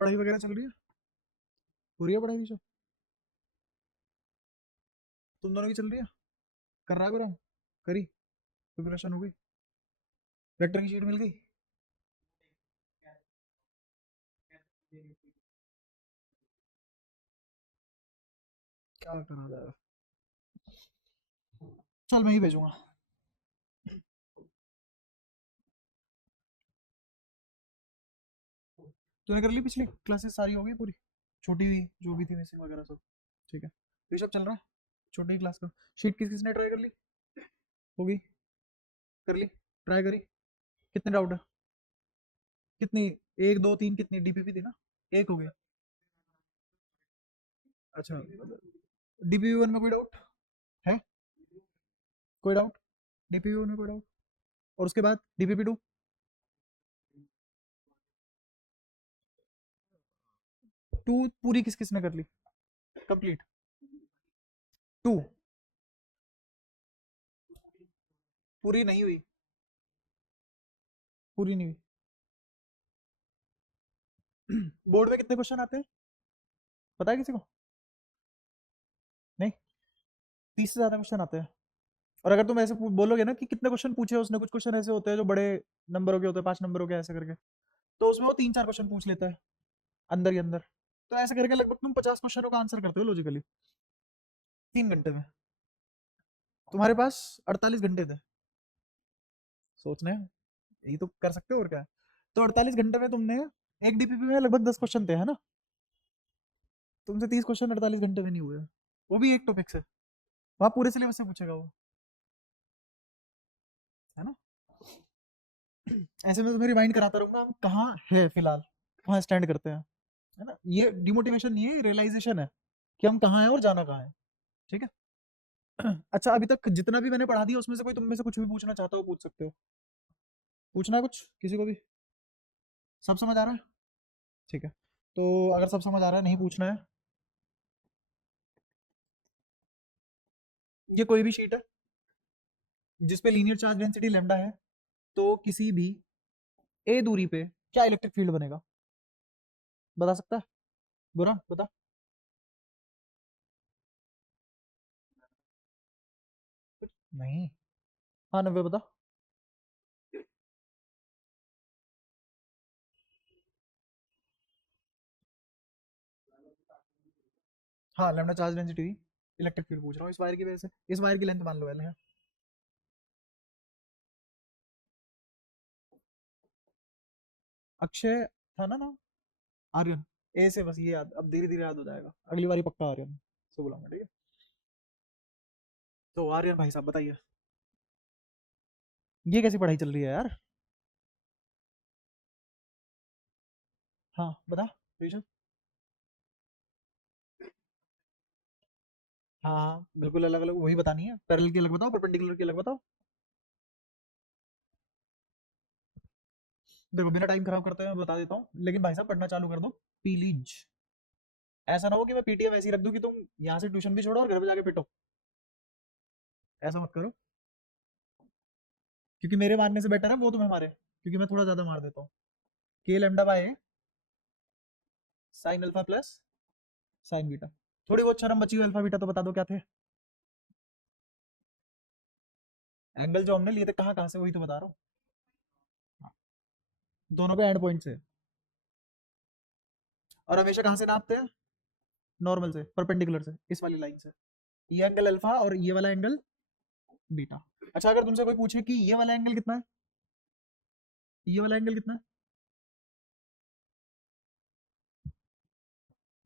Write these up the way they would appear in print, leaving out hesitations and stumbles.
पढ़ाई वगैरह चल रही है? हो रही है पढ़ाई ऋषभ? तुम दोनों की चल रही है? कर रहा करो। करी? प्रिपरेशन हो गई? वेक्टर की शीट मिल गई? क्या करा जाएगा? चल मैं ही भेजूंगा। तूने कर ली पिछली क्लासेस सारी हो गई पूरी? छोटी हुई जो भी थी मिसिंग वगैरह सब? ठीक है। ऋषभ चल रहा है? छोटी क्लास का शीट किसने ट्राई कर ली? हो गई? कर ली? ट्राई करी? कितने डाउट है? कितनी? एक दो तीन कितनी डीपीपी थी ना? एक हो गया? अच्छा। डीपीपी वन में कोई डाउट है? कोई डाउट? डीपीपी वन में कोई डाउट? और उसके बाद डीपीपी टू? टू पूरी किस किसने कर ली कंप्लीट? टू पूरी नहीं हुई? पूरी नहीं हुई। बोर्ड में कितने क्वेश्चन आते हैं पता है किसी को? नहीं? 30 से ज्यादा क्वेश्चन आते हैं। और अगर तुम ऐसे बोलोगे ना कि कितने क्वेश्चन पूछे उसने, कुछ क्वेश्चन ऐसे होते हैं जो बड़े नंबरों के होते हैं, 5 नंबरों के ऐसे करके, तो उसमें वो 3 4 क्वेश्चन पूछ लेता है अंदर ही अंदर। तो ऐसे करके लगभग तुम 50 क्वेश्चनों का आंसर करते हो लॉजिकली 3 घंटे में। तुम्हारे पास 48 घंटे थे सोचने। यही तो कर सकते हो और क्या है। तो 48 घंटे में तुमने एक डीपीपी में लगभग 10 क्वेश्चन थे है ना? तुमसे 30 क्वेश्चन 48 घंटे में नहीं हुए। वो भी एक टॉपिक से, वहाँ पूरे सिलेबस से पूछेगा वो, है ना? ऐसे में तुम्हें रिमाइंड कराता रहूंगा हम कहाँ है फिलहाल, कहाँ स्टैंड करते हैं, है ना? ये डिमोटिवेशन नहीं है, रियलाइजेशन है कि हम कहाँ हैं और जाना कहाँ है। ठीक है। अच्छा, अभी तक जितना भी मैंने पढ़ा दिया उसमें से कोई तुम में से कुछ भी पूछना चाहता हो पूछ सकते हो। पूछना है कुछ किसी को भी? सब समझ आ रहा है? ठीक है। तो अगर सब समझ आ रहा है, नहीं पूछना है, ये कोई भी शीट है जिसपे लीनियर चार्ज डेंसिटी लैम्डा है, तो किसी भी ए दूरी पे क्या इलेक्ट्रिक फील्ड बनेगा? बता सकता है? बुरा बता। नहीं। हाँ 90 बता। हाँ lambda charge density electric field पूछ रहा हूँ इस वायर की वजह से। इस वायर की लेंथ मान लो L है। अक्षय था ना नाम? आर्यन। ए से बस ये याद, अब धीरे धीरे याद हो जाएगा, अगली बारी पक्का आर्यन से बुलाऊंगा, ठीक है? तो आर्यन भाई साहब बताइए, ये कैसी पढ़ाई चल रही है यार? हाँ बता ऋषभ। हाँ हाँ बिल्कुल अलग अलग वही बतानी है, पैरेलल की अलग बताओ, परपेंडिकुलर की अलग बताओ। देखो बिना टाइम खराब करते हुए मैं बता देता हूँ, लेकिन भाई साहब पढ़ना चालू कर दो प्लीज। ऐसा ना हो कि मैं पीटीएम ऐसी रख दूं कि तुम यहाँ से ट्यूशन भी छोड़ो और घर पे जाके पिटो। ऐसा मत करो, क्योंकि मेरे मारने से बेटर है वो तुम्हें मारे, क्योंकि मैं थोड़ा ज्यादा मार देता हूँ। के lambda by sine alpha plus sine beta. थोड़ी बहुत शर्म बची हुई अल्फा बीटा तो बता दो क्या थे? एंगल जो हमने लिए थे कहाँ कहाँ से वही तो बता रहा हूँ। हाँ, दोनों पे एंड पॉइंट से। और हमेशा कहाँ से नापते हैं? नॉर्मल से, परपेंडिकुलर से, इस वाली लाइन से। ये एंगल अल्फा और ये वाला एंगल बीटा। अच्छा अगर तुमसे कोई पूछे कि ये वाला एंगल कितना है, ये वाला एंगल कितना है,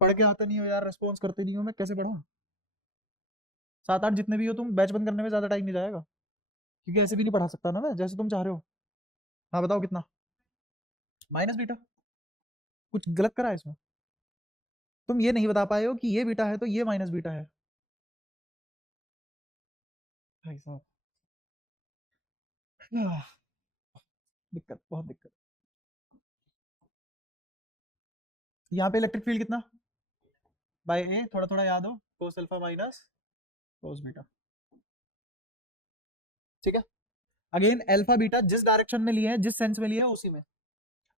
पढ़ के आते नहीं हो यार, रेस्पॉन्स करते नहीं हो, मैं कैसे पढ़ा? 7 8 जितने भी हो तुम, बैच बंद करने में ज्यादा टाइम नहीं जाएगा, क्योंकि ऐसे भी नहीं पढ़ा सकता ना मैं जैसे तुम चाह रहे हो। हाँ बताओ कितना? Minus beta? कुछ गलत करा है इसमें? तुम ये नहीं बता पाए हो कि ये बीटा है तो ये माइनस बीटा है? भाई साहब दिक्कत, बहुत दिक्कत। यहाँ पे इलेक्ट्रिक फील्ड कितना? बाय ए, थोड़ा थोड़ा याद हो, cos alpha minus cos beta. ठीक है। अगेन अल्फा बीटा जिस डायरेक्शन में लिए हैं, जिस सेंस में लिए हैं, उसी में।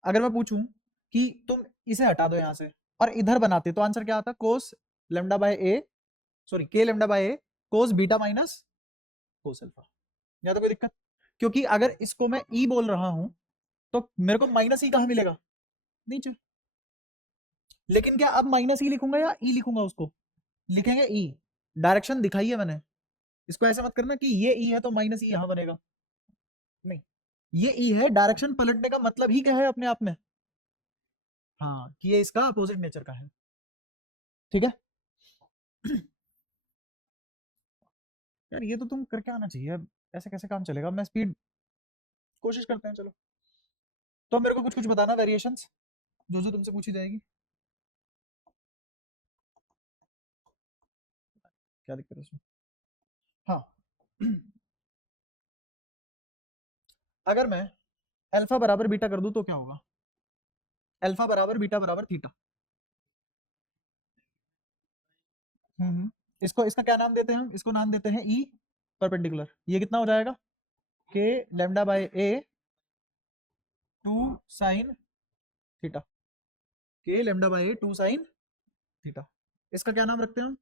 अगर मैं पूछूं कि तुम इसे हटा दो यहाँ से और इधर बनाते तो आंसर क्या आता? कोस लेमडा बाय ए, सॉरी के lambda by A cos beta minus cos alpha. या तो कोई दिक्कत? क्योंकि अगर इसको मैं ई बोल रहा हूं तो मेरे को माइनस ई कहां मिलेगा? नीचे। लेकिन क्या अब माइनस ई लिखूंगा या ई लिखूंगा? उसको लिखेंगे ई। डायरेक्शन दिखाई है मैंने। इसको ऐसे मत करना कि ये ई है तो माइनस ई यहां बनेगा, नहीं, ये ई है। डायरेक्शन पलटने का मतलब ही क्या है अपने आप में? हाँ, कि ये इसका अपोजिट नेचर का है। ठीक है। यार ये तो तुम करके आना चाहिए, ऐसे कैसे काम चलेगा? मैं स्पीड कोशिश करते हैं, चलो। तो मेरे को कुछ कुछ बताना वेरिएशंस जो जो तुमसे पूछी जाएगी। क्या दिक्कत है इसमें? हाँ। अगर मैं अल्फा बराबर बीटा कर दूं तो क्या होगा? अल्फा बराबर बीटा बराबर थीटा। इसको, इसका क्या नाम देते हैं हम? इसको नाम देते हैं ई परपेंडिकुलर। ये कितना हो जाएगा? K lambda by A 2 sine theta. K lambda by A 2 sine theta. इसका क्या नाम रखते हैं हम?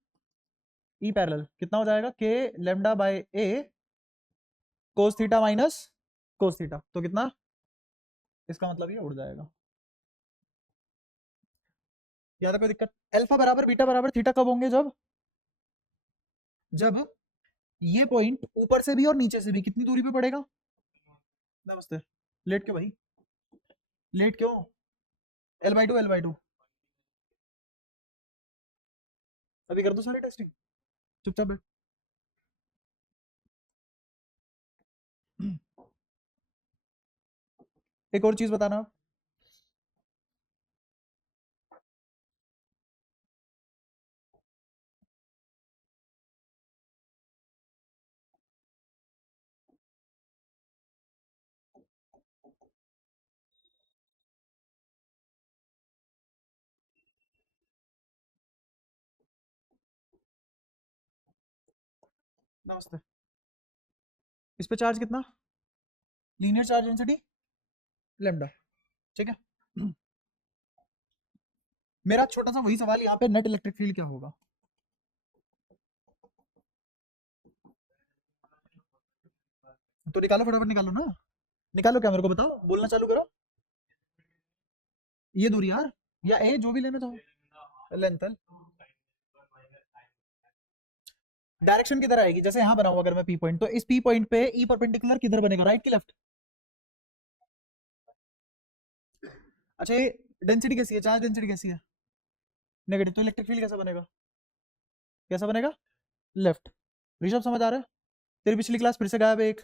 E parallel. कितना हो जाएगा? K lambda by A cos theta minus cos theta. तो कितना? इसका मतलब ये उड़ जाएगा। याद है कोई दिक्कत? अल्फा बराबर बीटा बराबर थीटा कब होंगे? जब जब ये पॉइंट ऊपर से भी और नीचे से भी कितनी दूरी पे पड़ेगा? नमस्ते। लेट क्यों भाई? लेट क्यों? L by two, L by two. अभी कर दो सारी टेस्टिंग, चुपचाप बैठ। एक और चीज बताना आप। नमस्ते। इस पे चार्ज कितना? Linear charge density lambda. ठीक है। मेरा छोटा सा वही सवाल यहाँ पे, नेट इलेक्ट्रिक फील्ड क्या होगा? तो निकालो, फटाफट निकालो ना। निकालो, क्या मेरे को बताओ, बोलना चालू करो। ये दूरी यार, या ए, जो भी लेना चाहो। लेंथ। डायरेक्शन किधर आएगी? जैसे यहाँ बनाऊं अगर मैं पी पॉइंट, तो इस पी पॉइंट पे ई परपेंडिकुलर किधर बनेगा? राइट की लेफ्ट? अच्छा, ये डेंसिटी कैसी है? चार्ज डेंसिटी कैसी है? नेगेटिव। तो इलेक्ट्रिक फील्ड कैसा बनेगा? कैसा बनेगा? लेफ्ट। ऋषभ समझ आ रहा है? तेरी पिछली क्लास फिर से गायब है एक,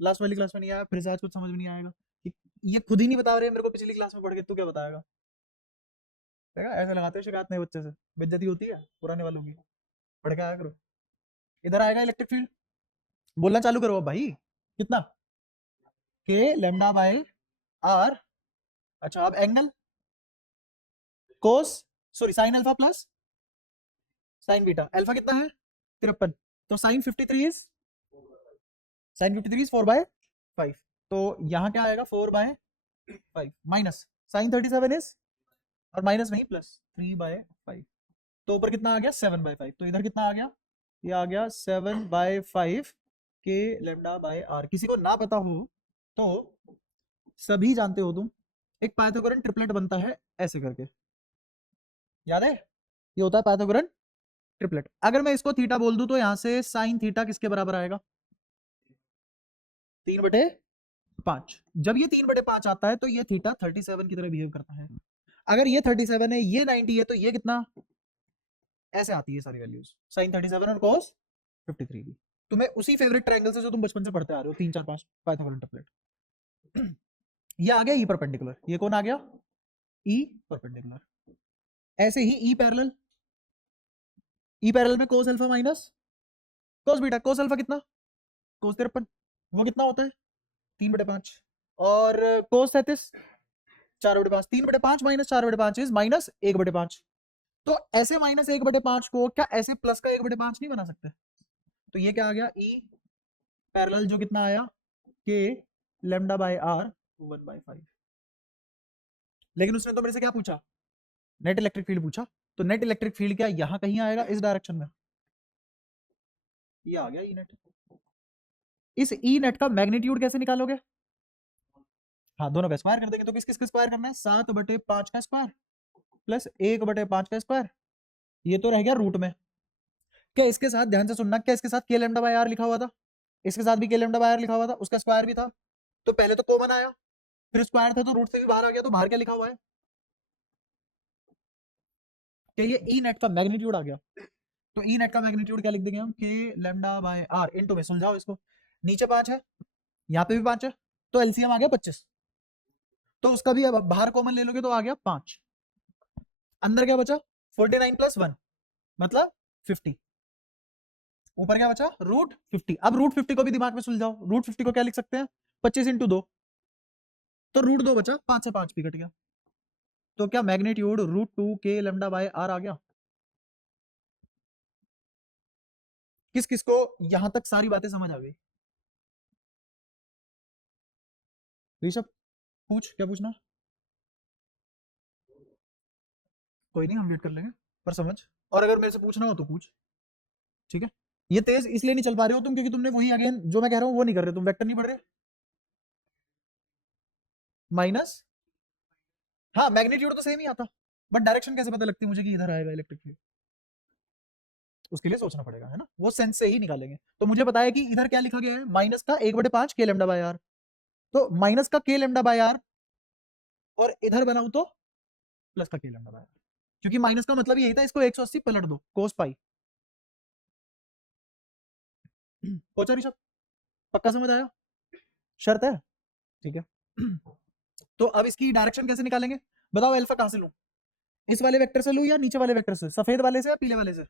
लास्ट वाली क्लास में नहीं आया, फिर से आज कुछ समझ में नहीं आएगा। ये खुद ही नहीं बता रहे मेरे को, पिछली क्लास में पढ़ के तू क्या बताएगा? देखा, ऐसे लगाते हो शिकायत नए बच्चे से, बेइज्जती होती है पुराने वालों की। पढ़ के आया करो। इधर आएगा इलेक्ट्रिक फील्ड, बोलना चालू करो अब भाई। कितना? के लेमडा बाय आर। अच्छा, अब angle cos, sorry sine alpha plus sine beta. Alpha कितना है? 53। तो साइन 53 इज, साइन 53 इज 4/5। तो यहाँ क्या आएगा? 4/5 माइनस साइन 37 इज, और माइनस नहीं प्लस 3/5। तो ऊपर कितना आ गया? 7/5। तो इधर कितना आ गया? ये आ गया 7/5 के लेमडा बाय आर। किसी को ना पता हो तो सभी जानते हो तुम, एक पाइथागोरन ट्रिपलेट बनता है ऐसे करके, याद है? ये होता है पाइथागोरन ट्रिपलेट। अगर मैं इसको थीटा बोल दूं तो यहां से साइन थीटा किसके बराबर आएगा? 3/5। जब ये 3/5 आता है तो ये थीटा 37 की तरह बिहेव करता है। अगर ये 37 है, ये 90 है, तो ये कितना? ऐसे आती है सारी वैल्यूज, साइन 37 और cos 53 भी। तुम्हें उसी फेवरेट ट्रायंगल से जो तुम बचपन से पढ़ते आ रहे हो, 3 4 5 पाइथागोरन ट्रिपलेट। ये आ गया ई परपेंडिकुलर। ये कौन आ गया? E perpendicular. ऐसे ही ई पैरेलल, ई पैरेलल में cos alpha minus cos beta. cos alpha कितना? cos 53। वो कितना होता है? 3/5। और cos 37 4/5। 3/5 minus 4/5 is minus 1/5। तो ऐसे माइनस 1/5 को क्या ऐसे प्लस का 1/5 नहीं बना सकते? तो ये क्या आ गया? ई पैरेलल जो कितना आया? K lambda by are 1/5। लेकिन उसने तो मेरे से क्या पूछा, नेट इलेक्ट्रिक फील्ड पूछा। तो नेट इलेक्ट्रिक फील्ड क्या यहाँ कहीं आएगा इस डायरेक्शन में, ये आ गया ई नेट। इस ई नेट का मैग्नीट्यूड कैसे निकालोगे, हाँ दोनों का स्क्वायर कर देंगे। तो किस किस का स्क्वायर करना है, 7/5 का स्क्वायर प्लस 1/5 का स्क्वायर, ये तो रह गया रूट में। क्या इसके साथ ध्यान से सुनना, क्या इसके साथ के लैम्डा बाय आर लिखा हुआ था, इसके साथ भी के लैम्डा बाय आर लिखा हुआ था, उसका स्क्वायर भी था। तो पहले तो कॉमन आया, फिर स्क्वायर था तो रूट से भी बाहर आ गया, तो बाहर क्या लिखा हुआ है, क्या ये ई नेट का मैग्नीट्यूड आ गया। तो ई नेट का मैग्नीट्यूड क्या लिख देंगे हम, के लैम्डा बाय आर इनटू में सुलझाओ इसको, नीचे 5 है, यहाँ पे भी 5 है, तो एलसीएम आ गया 25। तो उसका भी अब बाहर कॉमन ले लोगे तो आ गया 5, अंदर क्या बचा 49 + 1 मतलब 50, ऊपर क्या बचा √50। अब √50 को भी दिमाग में सुलझाओ, √50 को क्या लिख सकते हैं 25 × 2, तो √2 बचा, 5 से 5 भी कट गया। तो क्या मैग्नीट्यूड √2 के लैम्डा बाय आर आ गया। किस किस को यहां तक सारी बातें समझ आ गई, ऋषभ पूछ, क्या पूछना, कोई नहीं हम वेट कर लेंगे, पर समझ, और अगर मेरे से पूछना हो तो पूछ, ठीक है। ये तेज इसलिए नहीं चल पा रहे हो तुम, क्योंकि तुमने वही अगेन जो मैं कह रहा हूँ वो नहीं कर रहे, तुम वेक्टर नहीं पढ़ रहे, माइनस, हाँ मैग्नीट्यूड तो सेम ही आता, बट डायरेक्शन कैसे पता लगती है मुझे कि इधर आएगा इलेक्ट्रिक फील्ड, उसके लिए सोचना पड़ेगा, है ना, वो सेंस से ही निकालेंगे। तो मुझे बताया कि इधर क्या लिखा गया है, माइनस का 1/5 के लैम्डा बाय आर, तो माइनस का के लैम्डा बाय आर, और इधर बनाऊं तो प्लस का के लैम्डा बाय आर, क्योंकि माइनस का मतलब यही था, इसको 180 पलट दो कोस पाई। पहुंचा ऋषभ, पक्का समझ आया, शर्त है, ठीक है। तो अब इसकी डायरेक्शन कैसे निकालेंगे, बताओ अल्फा कहां से लूं, इस वाले वेक्टर से लूं या नीचे वाले वेक्टर से, सफेद वाले से या पीले वाले से,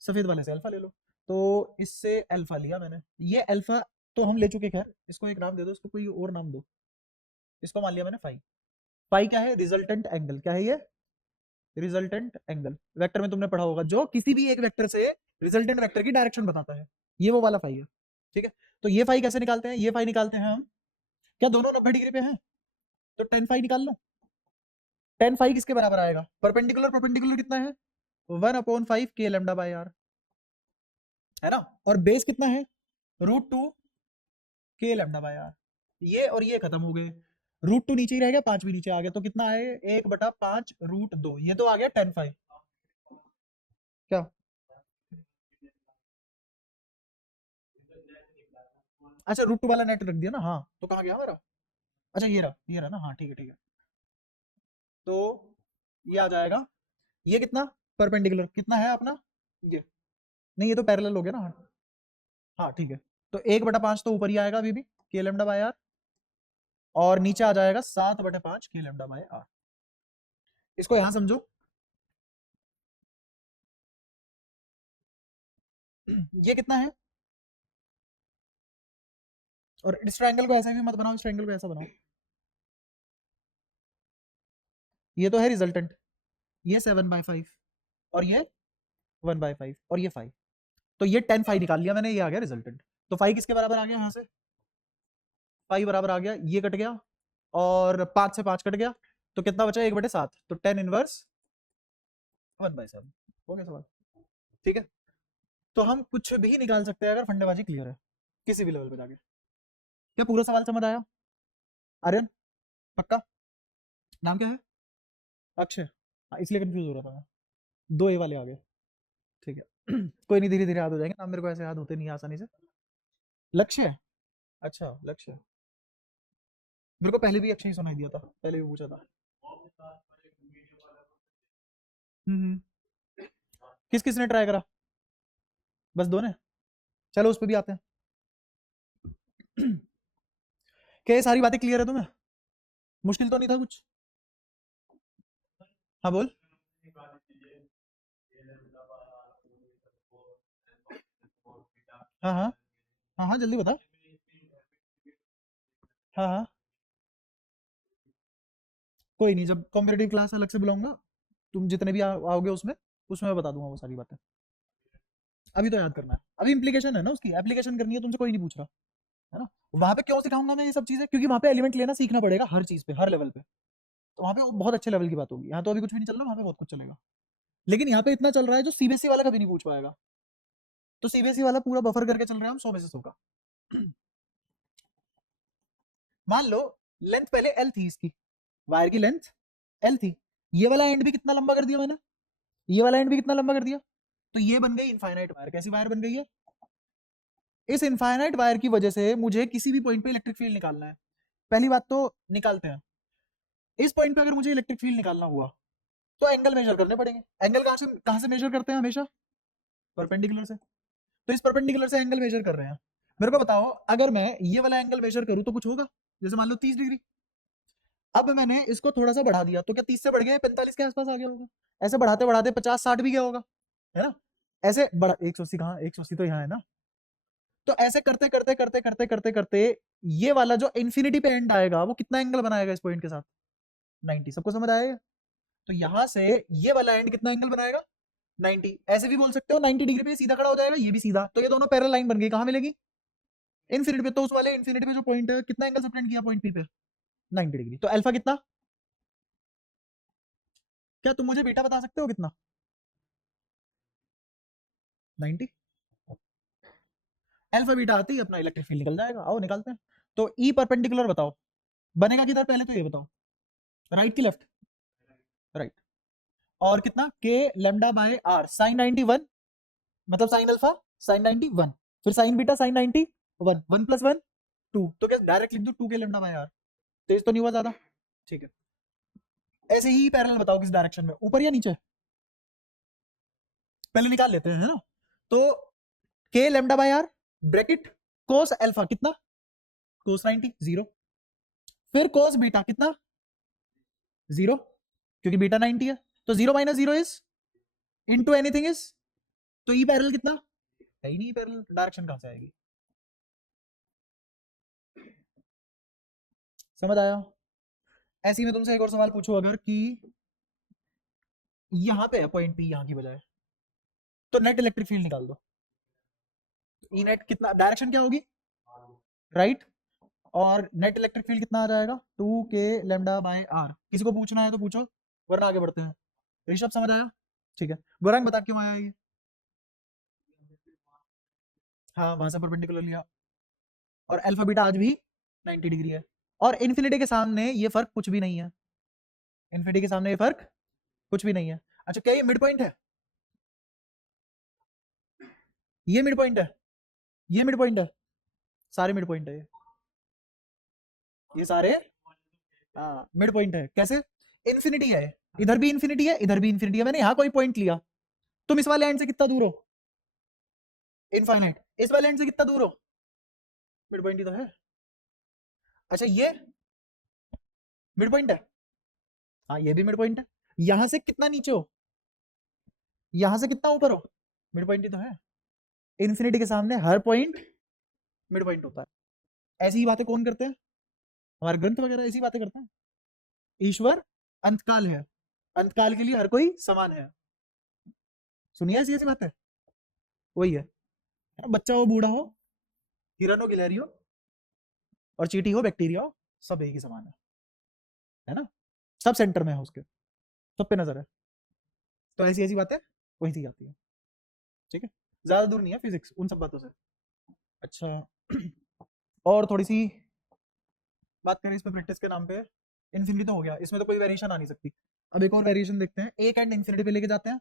सफेद वाले से अल्फा ले लो। तो इससे अल्फा लिया मैंने, ये अल्फा तो हम ले चुके, खैर इसको एक नाम दे दो, इसको कोई और नाम दो, इसको मान लिया मैंने फाई। फाई क्या है, रिजल्टेंट एंगल, क्या है ये, रिजल्टेंट एंगल, वेक्टर में तुमने पढ़ा होगा, जो किसी भी एक वेक्टर से रिजल्टेंट वेक्टर की डायरेक्शन बताता है, ये वो वाला फाई है, ठीक है। तो ये फाई कैसे निकालते हैं, ये फाई निकालते हैं हम, क्या दोनों 90 डिग्री पे हैं, तो tan फाई निकाल लो। tan फाई किसके बराबर आएगा, परपेंडिकुलर, परपेंडिकुलर कितना है 1/5 के लैम्डा बाय आर, है ना, और बेस कितना है √2 के लैम्डा बाय आर, ये और ये खत्म हो गए, √2 नीचे ही रह गया, 5 भी नीचे आ गया, तो कितना आए 1/5 √2, ये तो आ गया tan फाई, क्या, अच्छा √2 वाला नेट रख दिया ना, हाँ तो कहाँ गया हमारा, अच्छा ये रहा ना, हाँ ठीक है ठीक है। तो ये आ जाएगा, ये कितना परपेंडिकुलर कितना है अपना, ये नहीं ये तो पैरेलल हो गया ना, हाँ हाँ ठीक है। तो 1/5 तो ऊपर ही आएगा अभी भी के लैम्डा बाय आर, और नीचे आ जाएगा 7/5 के लैम्डा बाय आर, इसको यहां समझो। ये कितना है, और इस ट्रायंगल को ऐसे भी मत बनाओ, इस ट्रायंगल को ऐसा बनाओ, ये तो है रिजल्टेंट, ये 7/5 और ये 1/5 और ये 5, तो ये tan फाई निकाल लिया मैंने, ये आ गया रिजल्टेंट। तो फाई किसके बराबर आ गया यहाँ से, फाई बराबर आ गया, ये कट गया और 5 से 5 कट गया, तो कितना बचा 1/7, तो tan इनवर्स 1/7, हो गया सवाल, ठीक है। तो हम कुछ भी निकाल सकते हैं अगर फंडेबाजी क्लियर है, किसी भी लेवल पे जाके। क्या पूरा सवाल समझ आया, आर्यन पक्का, नाम क्या है, अक्षय, हाँ इसलिए कंफ्यूज हो रहा था मैं, 2 ए वाले आ गए, ठीक है। कोई नहीं, धीरे धीरे याद हो जाएंगे नाम, मेरे को ऐसे याद होते नहीं आसानी से। लक्ष्य, अच्छा लक्ष्य, मेरे को पहले भी अक्षय ही सुनाई दिया था, पहले भी पूछा था। हम्म, किस किस ने ट्राई करा, बस 2 ने, चलो उस पर भी आते हैं। क्या ये सारी बातें क्लियर है तुम्हें, मुश्किल तो नहीं था कुछ, हाँ बोल, हाँ हाँ हाँ हाँ जल्दी बता, हाँ हाँ कोई नहीं, जब कॉम्पिटेटिव क्लास अलग से बुलाऊंगा, तुम जितने भी आओगे उसमें, उसमें मैं बता दूंगा वो सारी बातें, अभी तो याद करना है, अभी इंप्लीकेशन है ना उसकी, एप्लीकेशन करनी है, तुमसे कोई नहीं पूछ रहा, है ना। वहां पे क्यों सिखाऊंगा मैं ये सब चीजें, क्योंकि वहां पे एलिमेंट लेना सीखना पड़ेगा हर चीज पे, हर लेवल पे, तो वहां पे वो बहुत अच्छे लेवल की बात होगी। यहाँ तो अभी कुछ भी नहीं चल रहा, वहां पे बहुत कुछ चलेगा। लेकिन यहाँ पे इतना चल रहा है जो सीबीएसई वाला कभी नहीं पूछ पाएगा। तो सीबीएसई वाला पूरा बफर करके चल रहे हैं हम 100 में से 100 का। मान लो लेंथ पहले एल थी, इसकी वायर की लेंथ एल थी, ये वाला एंड भी कितना लंबा कर दिया मैंने, ये वाला एंड भी कितना लंबा कर दिया, तो ये बन गई इनफाइनाइट वायर। कैसी वायर बन गई है? इस इनफाइनाइट वायर की वजह से मुझे किसी भी पॉइंट पे इलेक्ट्रिक फील्ड निकालना है। पहली बात तो निकालते हैं, इस पॉइंट पे अगर मुझे इलेक्ट्रिक फील्ड निकालना हुआ तो एंगल मेजर करने पड़ेंगे। एंगल कहां से मेजर करते हैं हमेशा? परपेंडिकुलर से। तो इस परपेंडिकुलर से एंगल मेजर कर रहे हैं। मेरे को बताओ, अगर मैं ये वाला एंगल मेजर करूं तो कुछ होगा? जैसे मान लो 30 डिग्री। अब मैंने इसको थोड़ा सा बढ़ा दिया तो क्या 30 से बढ़ गया, 45 के आसपास आ गया होगा। ऐसे बढ़ाते बढ़ाते 50-60 भी गया होगा, है ना? ऐसे बढ़ा 180 कहाँ, 180 तो यहाँ है ना। तो ऐसे करते करते करते करते करते करते ये वाला जो इन्फिनिटी पे एंड आएगा वो कितना एंगल बनाएगा इस पॉइंट के साथ? 90। सबको समझ आएगा? तो यहां से ये वाला एंड कितना एंगल बनाएगा? 90। ऐसे भी बोल सकते हो 90 डिग्री पे सीधा खड़ा हो जाएगा, ये भी सीधा। तो ये दोनों पैरेलल लाइन बन गई, कहां मिलेगी? इन्फिनिटी पे। तो उस वाले इन्फिनिटी पे जो पॉइंट है कितना एंगल सबटेंड किया पॉइंट पी पे? 90 डिग्री। तो अल्फा कितना? क्या तुम मुझे बीटा बता सकते हो कितना? 90। अल्फा बीटा आती है, अपना इलेक्ट्रिक फील्ड निकल जाएगा। आओ निकालते हैं। तो ई परपेंडिकुलर बताओ बनेगा किधर, पहले तो ये बताओ। राइट की लेफ्ट? राइट। और कितना? के लेमडा बाय आर साइन 91, मतलब साइन अल्फा साइन 91, फिर साइन बीटा साइन 91, 1 + 1 2। तो क्या डायरेक्ट लिख दो 2 के लेमडा बाय आर? तेज तो नहीं हुआ ज्यादा? ठीक है। ऐसे ही पैरेलल बताओ किस डायरेक्शन में, ऊपर या नीचे? पहले निकाल लेते हैं, है ना। तो K lambda by r bracket cos alpha कितना? कोस 90 0, फिर कोस बीटा कितना? 0, क्योंकि बीटा 90 है। तो 0 - 0 इज इनटू एनीथिंग इज। तो ई पैरेलल कितना है ही नहीं, पैरेलल डायरेक्शन कहां से आएगी? समझ आया? ऐसे ही मैं तुमसे एक और सवाल पूछूं अगर कि यहां पे है पॉइंट पी, यहां की बजाय, तो नेट इलेक्ट्रिक फील्ड निकाल दो। ई नेट कितना, डायरेक्शन क्या होगी? राइट। और नेट इलेक्ट्रिक फील्ड कितना आ जाएगा? 2 के लेमडा बाय आर। किसी को पूछना है तो पूछो, वरना आगे बढ़ते हैं। ऋषभ समझ आया? ठीक है। गौरांग बता क्यों आया ये? हाँ, वहां से परपेंडिकुलर लिया। और अल्फा बीटा आज भी 90 डिग्री है। और इन्फिनिटी के सामने ये फर्क कुछ भी नहीं है। इन्फिनिटी के सामने ये फर्क कुछ भी नहीं है। अच्छा, क्या ये मिड पॉइंट है? ये मिड पॉइंट है, ये मिड पॉइंट है, सारे मिड पॉइंट है ये सारे। हाँ, मिड पॉइंट है। कैसे? इन्फिनिटी है, इधर भी इन्फिनिटी है, इधर भी इन्फिनिटी है। मैंने यहाँ कोई पॉइंट लिया, तुम इस वाले एंड से कितना दूर हो? इनफाइनाइट। इस वाले एंड से कितना दूर हो? मिड पॉइंट ही तो है। अच्छा, ये मिड पॉइंट है। हाँ, ये भी मिड पॉइंट है। यहां से कितना नीचे हो, यहां से कितना ऊपर हो? मिड पॉइंट ही तो है। इन्फिनिटी के सामने हर पॉइंट मिड पॉइंट होता है। ऐसी ही बातें कौन करते हैं? हमारे ग्रंथ वगैरह ऐसी बातें करते हैं। ईश्वर अंतकाल है, अंतकाल के लिए हर कोई समान है। सुनिए ऐसी ऐसी बातें, वही है। बच्चा हो बूढ़ा हो, हिरन हो गिलहरी हो, और चींटी हो बैक्टीरिया हो, सब एक ही समान है ना। सब सेंटर में है उसके, सब पे नजर है। तो ऐसी ऐसी बातें वही सी आती है। ठीक है, ज्यादा दूर नहीं है फिजिक्स उन सब बातों से। अच्छा, और थोड़ी सी बात करें इस पे प्रैक्टिस के नाम पे। इन्फिनिटी तो हो गया, इसमें तो कोई वेरिएशन आ नहीं सकती। अब एक और वेरिएशन देखते हैं। एक एंड इन्फिनिटी पे लेके जाते हैं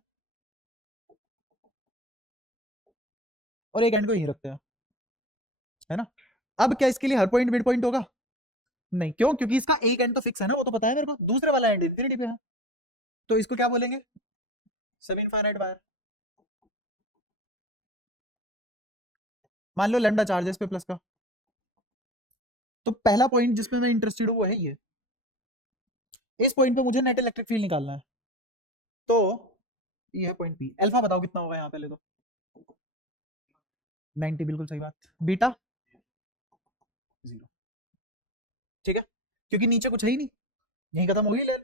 और एक एंड को यही रखते हैं, है ना। अब क्या इसके लिए हर पॉइंट मिड पॉइंट होगा? नहीं। क्यों? क्योंकि इसका एक एंड तो फिक्स है ना, वो तो पता है मेरे को। दूसरे वाला एंड इन्फिनिटी पे है, तो इसको क्या बोलेंगे? सब इनफाइनाइट वायर। मान लो लैम्डा चार्ज है इस पे प्लस का, तो पहला पॉइंट जिसमें मैं इंटरेस्टेड हूँ वो है ये। इस पॉइंट पे मुझे नेट इलेक्ट्रिक फील्ड निकालना है। तो ये है पॉइंट पी। अल्फा बताओ कितना होगा यहाँ पहले तो? 90, बिल्कुल सही बात। बीटा 0। ठीक है, क्योंकि नीचे कुछ है ही नहीं, यही खत्म होगी ले।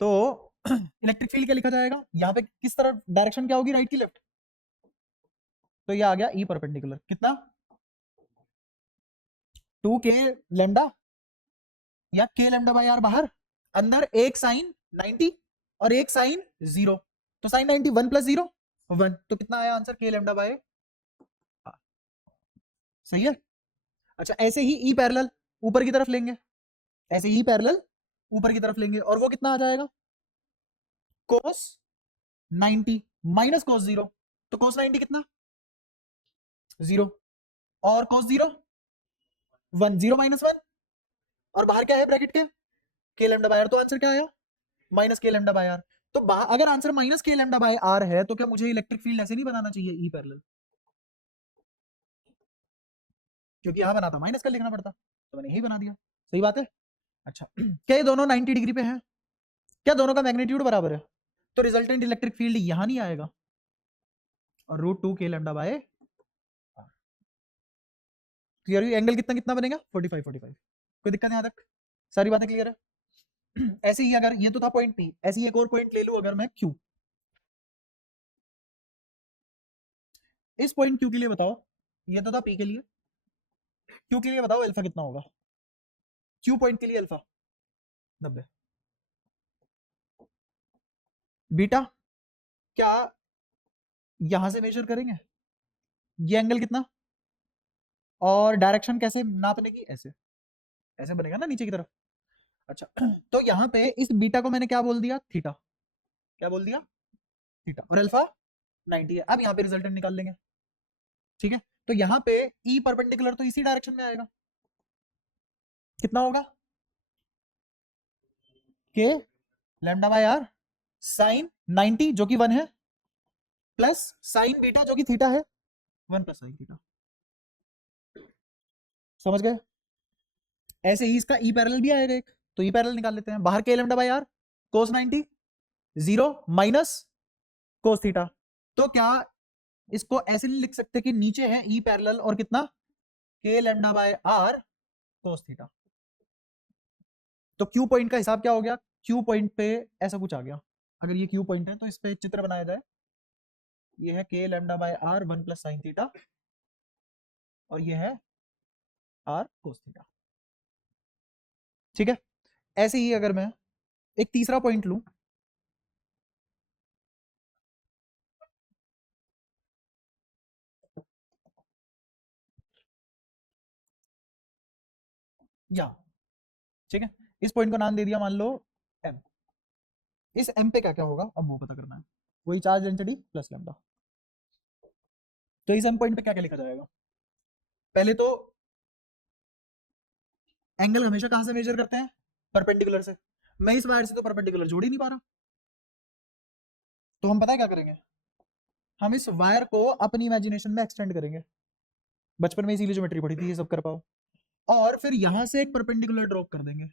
तो इलेक्ट्रिक फील्ड क्या लिखा जाएगा यहाँ पे? किस तरफ डायरेक्शन क्या होगी, राइट की लेफ्ट? तो ये आ गया ई परपेंडिकुलर। कितना? 2 के लेमडा, या के लेमडा बाय आर बाहर, अंदर एक साइन 90 और एक साइन 0, तो साइन 90 1 प्लस 0 1, तो कितना आया आंसर के लैम्डा बाय आर। सही है। अच्छा ऐसे ही ई पैरेलल ऊपर की तरफ लेंगे, ऐसे ही पैरेलल ऊपर की तरफ लेंगे, और वो कितना आ जाएगा कोस 90 माइनस कोस 0, तो कोस 90 कितना 0, और कोस 0 1, 0 माइनस 1, और बाहर क्या है ब्रैकेट के लैम्डा बाय आर, तो आंसर क्या आया माइनस के लैम्डा बाय आर। तो अगर आंसर माइनस के लैम्डा बाय आर है तो क्या मुझे इलेक्ट्रिक फील्ड ऐसे नहीं बनाना चाहिए ई पैरेलल, क्योंकि यहां बना था माइनस का लिखना पड़ता, तो मैंने यही बना दिया। सही बात है। अच्छा क्या ये दोनों 90 डिग्री पे हैं, क्या दोनों का मैग्नीट्यूड बराबर है, तो रिजल्टेंट इलेक्ट्रिक फील्ड यहां नहीं आएगा, और √2 के लैम्डा बाय आर। क्लियर हुई, एंगल कितना कितना बनेगा 45 45, कोई दिक्कत नहीं यहाँ तक, सारी बातें क्लियर है। ऐसे ही अगर ये तो था पॉइंट पी, ऐसे ही एक और पॉइंट ले लूं अगर मैं क्यू, इस पॉइंट क्यू के लिए बताओ, ये तो था पी के लिए, क्यू के लिए बताओ अल्फा कितना होगा, क्यू पॉइंट के लिए अल्फा 90, बीटा क्या यहां से मेजर करेंगे, ये एंगल कितना, और डायरेक्शन कैसे नापने की, ऐसे ऐसे बनेगा ना नीचे की तरफ। अच्छा तो यहाँ पे इस बीटा को मैंने क्या बोल दिया थीटा, क्या बोल दिया थीटा, और अल्फा 90 है। अब यहाँ पे रिजल्टेंट निकाल लेंगे, ठीक है। तो यहाँ पे ई परपेंडिकुलर तो इसी डायरेक्शन में आएगा, कितना होगा के लैम्डा बाय आर साइन 90 जो कि 1 है, प्लस साइन बीटा जो कि थीटा है 1 प्लस साइन थीटा। समझ गए। ऐसे ही इसका ई पैरेलल भी आएगा एक, तो ई पैरेलल निकाल लेते हैं, बाहर K lambda by r cos 90 0 minus cos theta, तो क्या इसको ऐसे नहीं लिख सकते कि नीचे है ई पैरेलल और कितना K lambda by r cos theta, तो क्यू पॉइंट का हिसाब क्या हो गया, क्यू पॉइंट पे ऐसा कुछ आ गया, अगर ये क्यू पॉइंट है तो इस पे चित्र बनाया जाए, ये है K lambda by r 1 plus sine theta, और ये है आर कोस थीटा, ठीक है। ऐसे ही अगर मैं एक तीसरा पॉइंट लूं, या ठीक है, इस पॉइंट को नाम दे दिया मान लो एम, इस एम पे क्या क्या होगा अब वो पता करना है, वही चार्ज डेंसिटी प्लस लैम्डा। तो इस एम पॉइंट पे क्या क्या लिखा जाएगा, पहले तो एंगल हमेशा कहां से मेजर करते हैं परपेंडिकुलर से, मैं इस वायर से तो परपेंडिकुलर जोड़ ही नहीं पा रहा, तो हम पता है क्या करेंगे, हम इस वायर को अपनी इमेजिनेशन में एक्सटेंड करेंगे, बचपन में इसीलिए ज्योमेट्री पढ़ी थी ये सब कर पाओ, और फिर यहां से एक परपेंडिकुलर ड्रॉप कर देंगे,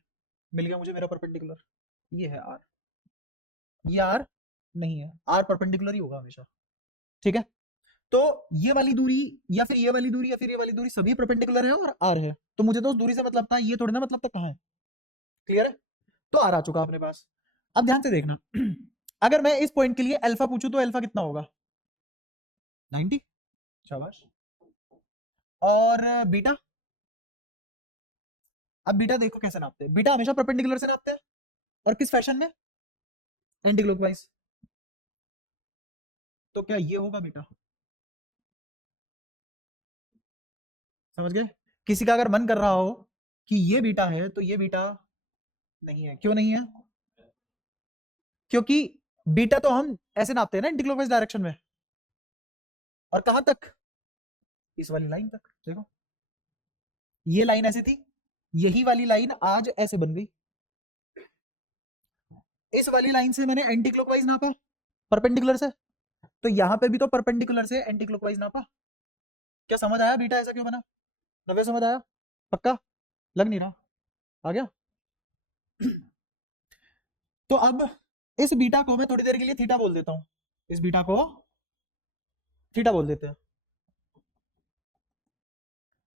मिल गया मुझे मेरा परपेंडिकुलर, ये है आर, ये आर नहीं है, आर परपेंडिकुलर ही होगा हमेशा, ठीक है। तो ये वाली दूरी या फिर ये वाली दूरी या फिर ये वाली दूरी सभी परपेंडिकुलर है और आर है, तो मुझे तो उस दूरी से मतलब था, ये थोड़ी ना मतलब था कहाँ है, क्लियर है। तो आर आ चुका अपने पास। अब ध्यान से देखना अगर मैं इस पॉइंट के लिए अल्फा पूछूं तो अल्फा कितना होगा 90, शाबाश, और बीटा, अब बीटा देखो कैसे नापते हैं, बीटा हमेशा परपेंडिकुलर से नापते हैं, और किस फैशन में एंटी क्लॉकवाइज, तो क्या ये होगा बीटा, समझ गए। किसी का अगर मन कर रहा हो कि ये बीटा है तो ये बीटा नहीं है, क्यों नहीं है, क्योंकि बीटा तो हम ऐसे नापते हैं ना एंटी क्लॉकवाइज डायरेक्शन में, और कहां तक इस वाली लाइन तक, देखो ये लाइन ऐसे थी, यही वाली लाइन आज ऐसे बन गई, इस वाली लाइन से मैंने एंटी क्लॉकवाइज नापा परपेंडिकुलर से, तो यहां पे भी तो परपेंडिकुलर से एंटी क्लॉकवाइज नापा, क्या समझ आया बीटा ऐसा क्यों बना, नवे समझ आया, पक्का लग नहीं रहा, आ गया। तो अब इस बीटा को मैं थोड़ी देर के लिए थीटा बोल देता हूं, इस बीटा को थीटा बोल देते हैं।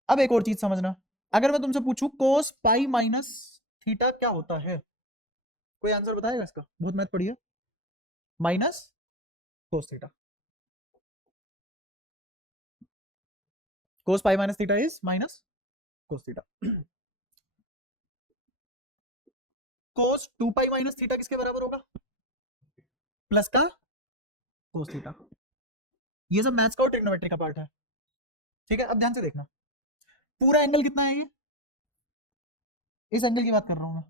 अब एक और चीज समझना, अगर मैं तुमसे पूछूं कोस पाई माइनस थीटा क्या होता है, कोई आंसर बताएगा इसका, बहुत मैथ पढ़ी है, minus cos theta, cos pi minus theta is minus cos theta. Cos 2 pi minus theta किसके बराबर होगा? प्लस का कोस थीटा। ये सब मैथ्स का और ट्रिग्नोमेट्री का पार्ट है, ठीक है। अब ध्यान से देखना, पूरा एंगल कितना है ये? इस एंगल की बात कर रहा हूं मैं।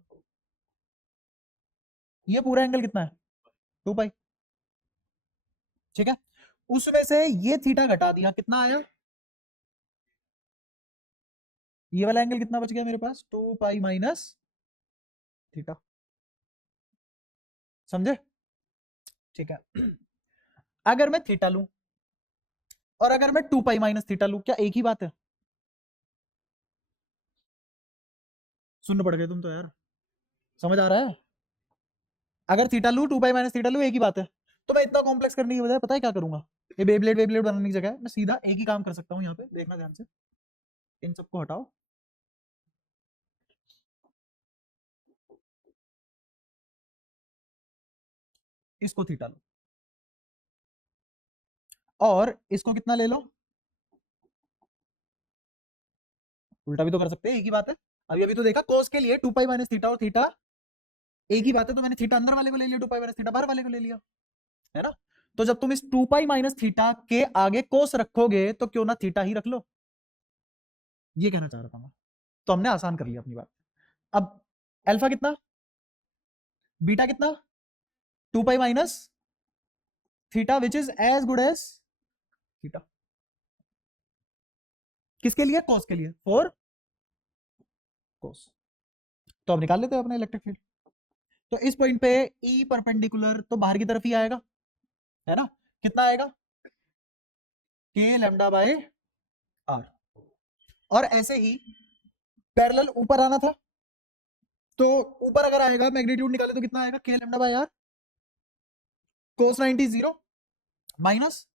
ये पूरा एंगल कितना है? 2 पाई, ठीक है। उसमें से ये थीटा घटा दिया, कितना आया? ये वाला एंगल कितना बच गया मेरे पास? 2 पाई माइनस थीटा, समझे? ठीक है। अगर मैं थीटा लूं और अगर मैं 2 पाई माइनस थीटा लूं, क्या एक ही बात है? सुन पड़ गए तुम तो यार, समझ आ रहा है? अगर थीटा लूं 2 पाई माइनस थीटा लूं, एक ही बात है। तो मैं इतना कॉम्प्लेक्स करने की बजाय पता है क्या करूंगा? ये बेब्लेड वेब्लेड बनाने की जगह मैं सीधा एक ही काम कर सकता हूं। यहाँ पे देखना ध्यान से, इन सबको हटाओ, इसको थीटा लो और इसको कितना ले लो, उल्टा भी तो कर सकते हैं, एक ही बात है। अभी अभी तो देखा कोस के लिए 2 पाई माइनस थीटा और थीटा एक ही बात है, तो मैंने थीटा अंदर वाले को ले लिया, 2 पाई माइनस थीटा बाहर वाले को ले लिया, है ना? तो जब तुम इस 2 पाई माइनस थीटा के आगे कोस रखोगे तो क्यों ना थीटा ही रख लो, ये कहना चाह रहा था मैं। तो हमने आसान कर लिया अपनी बात। अब अल्फा कितना, बीटा कितना, 2 pi minus theta which is as good as theta, किसके लिए? कोस के लिए, फॉर कोस। तो अब निकाल लेते हैं अपने इलेक्ट्रिक फील्ड। तो इस पॉइंट पे ई परपेंडिकुलर तो बाहर की तरफ ही आएगा, है ना? कितना आएगा? K lambda by r. और ऐसे ही पैरेलल ऊपर आना था, तो ऊपर अगर आएगा मैग्नीट्यूड निकाले तो कितना आएगा? K lambda by r cos 90 zero minus,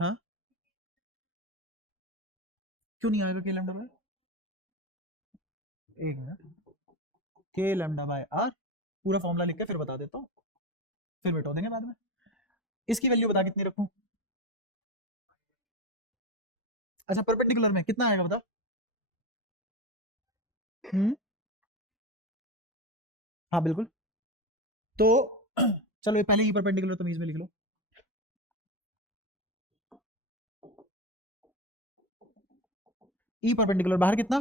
हाँ क्यों नहीं आएगा के लैम्डा बाय? एक minute, K lambda by r पूरा फॉर्मूला लिख के फिर बता देता हूँ, फिर बैठो देंगे बाद में। इसकी वैल्यू बता कितनी रखूं? अच्छा परपेंडिकुलर में कितना आएगा बता? हाँ बिल्कुल। तो चलो ये पहले ही परपेंडिकुलर तमीज में लिख लो। ई परपेंडिकुलर बाहर कितना?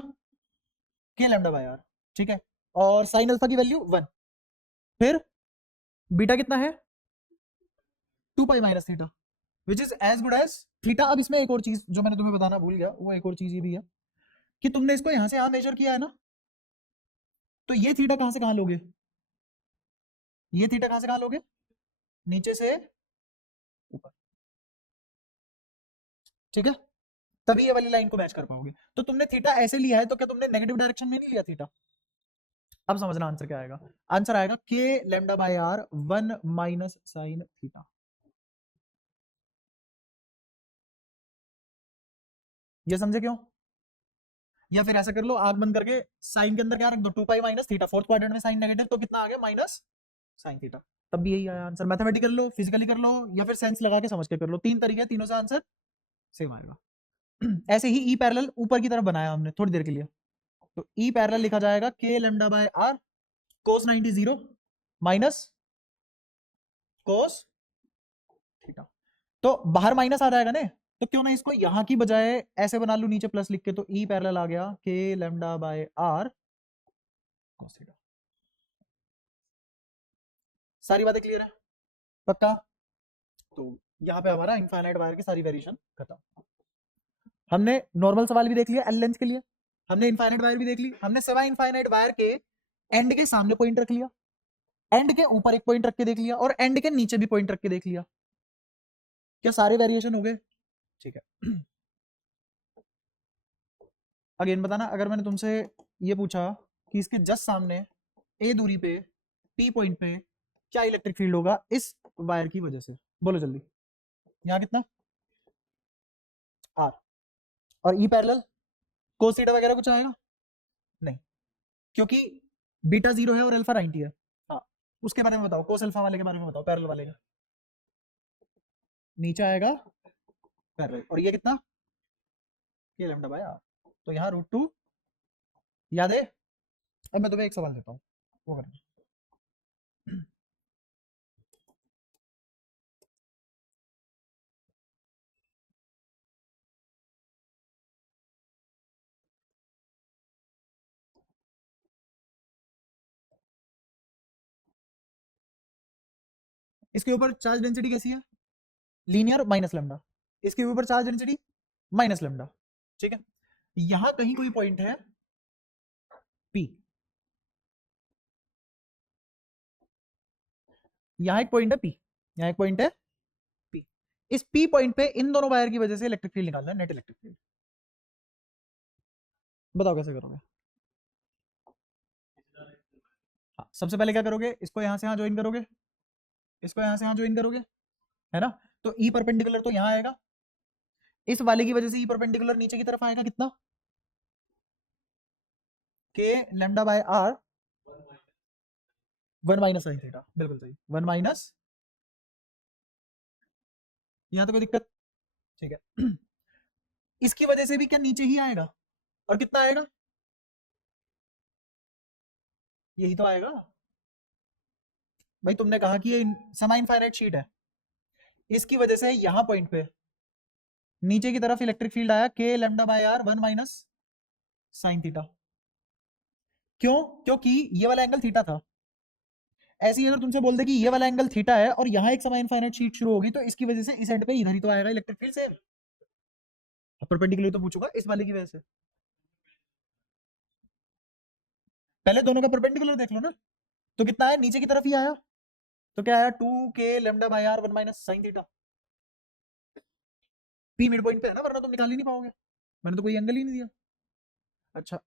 के लैम्डा बाय आर, ठीक है। और साइन अल्फा की वैल्यू 1, फिर बीटा कितना है? 2 pi minus theta which is as good as theta. अब इसमें एक और चीज जो मैंने तुम्हें बताना भूल गया, वो एक और चीज ये भी है कि तुमने इसको यहां से यहां मेजर किया है ना, तो ये थीटा कहां से कहां लोगे? ये थीटा कहां से कहां लोगे? नीचे से ऊपर, ठीक है। तभी ये वाली लाइन को मैच कर पाओगे। तो तुमने थीटा ऐसे लिया है, तो क्या तुमने नेगेटिव डायरेक्शन में नहीं लिया थीटा? अब समझना आंसर क्या आएगा। आंसर आएगा K lambda by r 1 minus sine theta. ये समझे क्यों? या फिर ऐसा कर लो, आग बंद करके साइन के अंदर क्या रख दो? 2 pi minus theta, fourth quadrant में साइन नेगेटिव, तो कितना आ गया? Minus sine theta. तब भी यही आया आंसर। मैथमेटिकल लो, फिजिकली कर लो, या फिर सेंस लगा के समझ के कर लो, तीन तरीके, तीनों से आंसर सेम आएगा। ऐसे ही ई पैरेलल ऊपर की तरफ बनाया हमने थोड़ी देर के लिए, तो ई पैरेलल लिखा जाएगा K lambda by r cos 90 zero minus cos theta. तो बाहर माइनस आ जाएगा ना, तो क्यों ना इसको यहां की बजाय ऐसे बना लूं नीचे प्लस लिख के, तो ई पैरेलल आ गया K lambda by r cos theta. सारी बातें क्लियर है? पक्का? तो यहाँ पे हमारा इनफाइनाइट वायर की सारी वेरिएशन खत्म। हमने नॉर्मल सवाल भी देख लिया एल लेंथ के लिए, हमने इनफाइनाइट वायर भी देख ली, हमने सेवा इनफाइनाइट वायर के एंड के सामने पॉइंट रख लिया, एंड के ऊपर एक पॉइंट रख के देख लिया, और एंड के नीचे भी पॉइंट रख के देख लिया। क्या सारे वेरिएशन हो गए? ठीक है। अगेन बताना, अगर मैंने तुमसे ये पूछा कि इसके जस्ट सामने ए दूरी पे पी पॉइंट पे क्या इलेक्ट्रिक फील्ड होगा इस वायर की वजह से, बोलो जल्दी। यहाँ कितना? आर। और ई पैरेलल कोस थीटा वगैरह कुछ आएगा? नहीं, क्योंकि बीटा 0 है और अल्फा 90 है। हाँ, उसके बारे में बताओ, कोस अल्फा वाले के बारे में बताओ, पैरेलल वाले का। नीचे आएगा पैरेलल, और ये कितना? ये लैम्डा बाय आर। तो यहाँ √2 याद है? अब मैं तुम्हें एक सवाल देता हूँ, वो करना। इसके ऊपर चार्ज डेंसिटी कैसी है? Linear minus lambda. इसके ऊपर चार्ज डेंसिटी माइनस लेमडा। ठीक है, यहां कहीं कोई पॉइंट है पी, यहां एक पॉइंट है पी, यहां एक पॉइंट है पी। इस पी पॉइंट पे इन दोनों वायर की वजह से इलेक्ट्रिक फील्ड निकालना है, नेट इलेक्ट्रिक फील्ड। बताओ कैसे करोगे? हाँ, सबसे पहले क्या करोगे, इसको यहां से यहां ज्वाइन करोगे, इसको यहां से यहां ज्वाइन करोगे, है ना? तो ई परपेंडिकुलर तो यहां आएगा, इस वाले की वजह से ई परपेंडिकुलर नीचे की तरफ आएगा कितना? के lambda by r 1 minus sine theta, बिल्कुल सही, 1 माइनस। यहां तो कोई दिक्कत? ठीक है। इसकी वजह से भी क्या नीचे ही आएगा, और कितना आएगा? यही तो आएगा भाई, तुमने कहा कि ये सेमी इनफाइनाइट शीट है, इसकी वजह से यहां पॉइंट पे नीचे की तरफ इलेक्ट्रिक फील्ड आया k lambda by r 1 minus sine theta. क्यों? क्योंकि ये वाला एंगल थीटा था। ऐसे ही अगर तुमसे बोल दे कि ये वाला एंगल थीटा है और यहाँ एक समान इनफाइनाइट शीट शुरू होगी, तो इसकी वजह से इस एंड पे इधर ही तो आएगा इलेक्ट्रिक फील्ड से। परपेंडिकुलर तो पूछूंगा इस वाले की वजह से, पहले दोनों का परपेंडिकुलर देख लो ना। तो कितना है, नीचे की तरफ ही आया, तो क्या आया 2 k lambda by r 1 minus sine theta. P mid point पे है ना, वरना तुम निकाल ही नहीं पाओगे, मैंने तो कोई एंगल ही नहीं दिया। अच्छा,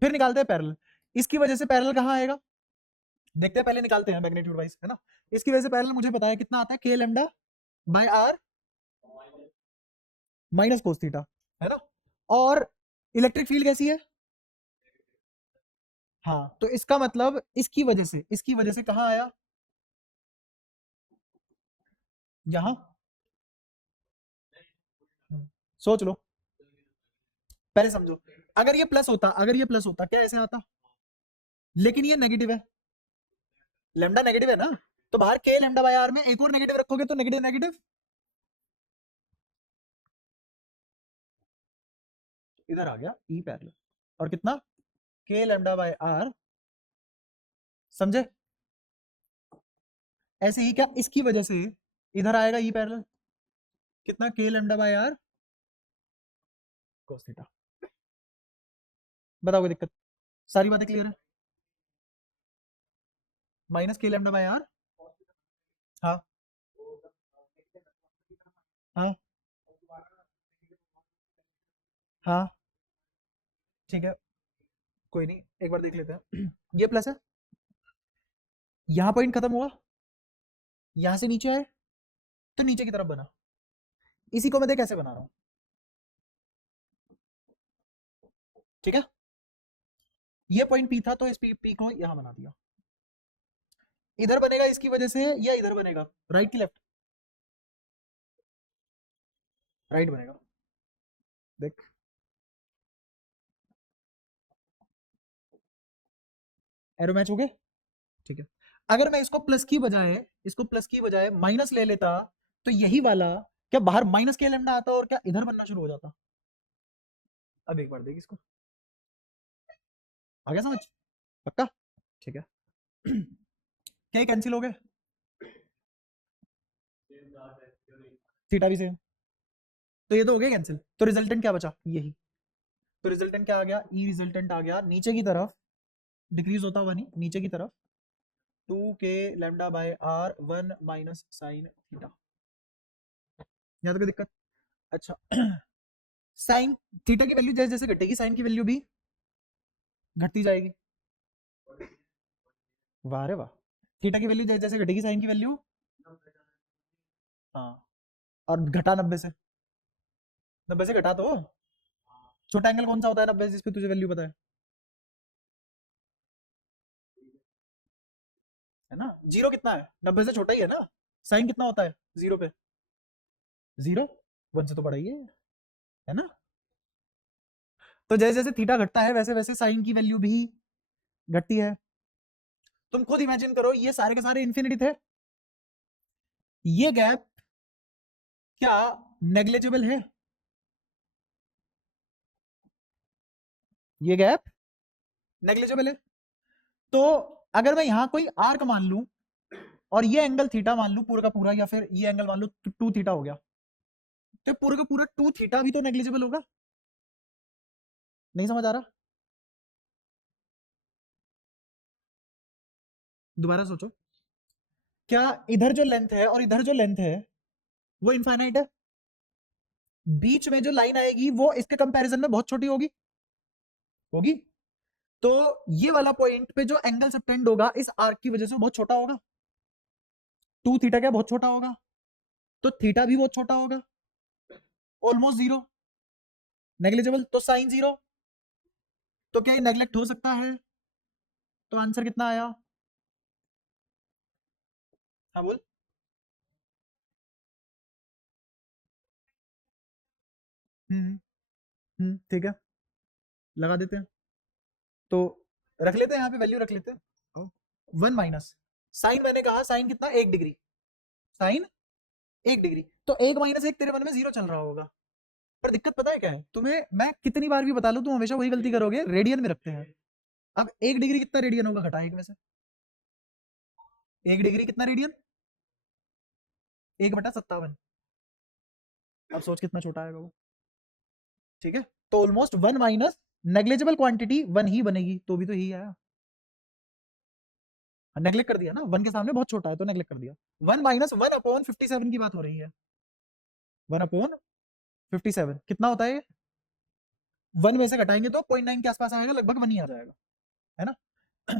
फिर निकालते हैं पैरेलल। इसकी वजह से पैरेलल कहाँ आएगा, देखते हैं, पहले निकालते हैं मैग्नीट्यूड वाइज, है ना? इसकी वजह से पैरेलल मुझे पता है कितना आता है, k lambda by r minus cos theta, है ना? और इलेक्ट्रिक फील्ड कैसी है? हाँ, तो इसका मतलब इसकी वजह से कहाँ आया, यहां। सोच लो, पहले समझो। अगर ये प्लस होता, अगर ये प्लस होता, क्या ऐसे आता? लेकिन ये नेगेटिव है, लेमडा नेगेटिव है ना, तो बाहर के लेमडा बाय आर में एक और नेगेटिव रखोगे तो नेगेटिव नेगेटिव इधर आ गया ई पैरेलल, और कितना, के लेमडा बाय आर, समझे? ऐसे ही क्या इसकी वजह से इधर आएगा ई पैरेलल, कितना, के lambda by r cos theta. बताओ कोई दिक्कत? सारी बातें क्लियर है? माइनस के लेमडा बाय आर, हाँ हाँ हाँ, ठीक है, कोई नहीं, एक बार देख लेते हैं। ये प्लस है, यहाँ पॉइंट खत्म हुआ, यहाँ से नीचे आए तो नीचे की तरफ बना। इसी को मैं देख कैसे बना रहा हूँ, ठीक है? ये पॉइंट पी था, तो इस पी को यहाँ बना दिया। इधर बनेगा इसकी वजह से, या इधर बनेगा, राइट की लेफ्ट? राइट बनेगा, देख। एरो मैच हो गए, ठीक है। अगर मैं इसको प्लस की बजाय, इसको प्लस की बजाय माइनस ले लेता, तो यही वाला क्या बाहर माइनस के लेमडा आता और क्या इधर बनना शुरू हो जाता? अब एक बार देख इसको, आ गया समझ? पक्का? ठीक है। क्या कैंसिल हो गए, थीटा भी सेम, तो ये तो हो गया कैंसिल, तो रिजल्टेंट क्या बचा, यही। तो रिजल्टेंट क्या आ गया, ई रिजल्टेंट आ गया नीचे की तरफ, डिक्रीज होता हुआ नहीं, नीचे की तरफ 2 k lambda by r 1 minus sine theta. यहाँ तो कोई दिक्कत? अच्छा। साइन थीटा की वैल्यू जैसे जैसे घटेगी, साइन की वैल्यू भी घटती जाएगी। वाह रे वाह, थीटा की वैल्यू जैसे जैसे घटेगी, साइन की वैल्यू, हाँ, और घटा 90 से, 90 से घटा तो। छोटा एंगल कौन सा होता है 90 जिस पे तुझे वैल्यू पता है ना? जीरो कितना है, 90 से छोटा ही है ना? साइन कितना होता है जीरो पे? जीरो, 1 से तो बड़ा ही है ना? तो जैसे जैसे थीटा घटता है, वैसे वैसे साइन की वैल्यू भी घटती है। तुम खुद इमेजिन करो, ये सारे के सारे इंफिनिटी थे, ये गैप क्या नेग्लिजिबल है? ये गैप नेग्लिजिबल है। तो अगर मैं यहां कोई आर्क मान लूं और ये एंगल थीटा मान लूं पूरा का पूरा, या फिर ये एंगल मान लूं 2 थीटा हो गया, तो पूरा का पूरा 2 थीटा भी तो नेग्लिजिबल होगा। नहीं समझ आ रहा? दोबारा सोचो, क्या इधर जो लेंथ है और इधर जो लेंथ है वो इनफाइनाइट है? बीच में जो लाइन आएगी वो इसके कंपैरिजन में बहुत छोटी होगी, होगी। तो ये वाला पॉइंट पे जो एंगल सबटेंड होगा इस आर्क की वजह से बहुत छोटा होगा। 2 थीटा क्या बहुत छोटा होगा, तो थीटा भी बहुत छोटा होगा, ऑलमोस्ट जीरो, नेग्लिजिबल। तो साइन जीरो, तो क्या ये नेग्लेक्ट हो सकता है? तो आंसर कितना आया? हाँ बोल। ठीक है, लगा देते हैं। तो रख लेते हैं, यहाँ पे वैल्यू रख लेते हैं। 1 माइनस साइन, मैंने कहा साइन कितना, 1 डिग्री, साइन 1 डिग्री, तो 1 - 1 तेरे मन में 0 चल रहा होगा। पर दिक्कत पता है क्या है, तुम्हें मैं कितनी बार भी बता लूं तुम हमेशा वही गलती करोगे, रेडियन में रखते हैं। अब 1 डिग्री कितना रेडियन होगा, घटा 1 में से। 1 डिग्री कितना रेडियन, 1/57। अब सोच कितना छोटा आएगा वो। ठीक है, तो ऑलमोस्ट 1 माइनस नेग्लिजिबल क्वांटिटी 1 ही बनेगी, तो भी तो ही आया। नेग्लेक्ट कर दिया ना, 1 के सामने बहुत छोटा है तो नेग्लेक्ट कर दिया। 1 - 1/57 की बात हो रही है। 1/57 कितना होता है? 1 में से घटाएंगे तो 0.9 के आसपास आएगा, लगभग 1 ही आ जाएगा, है ना?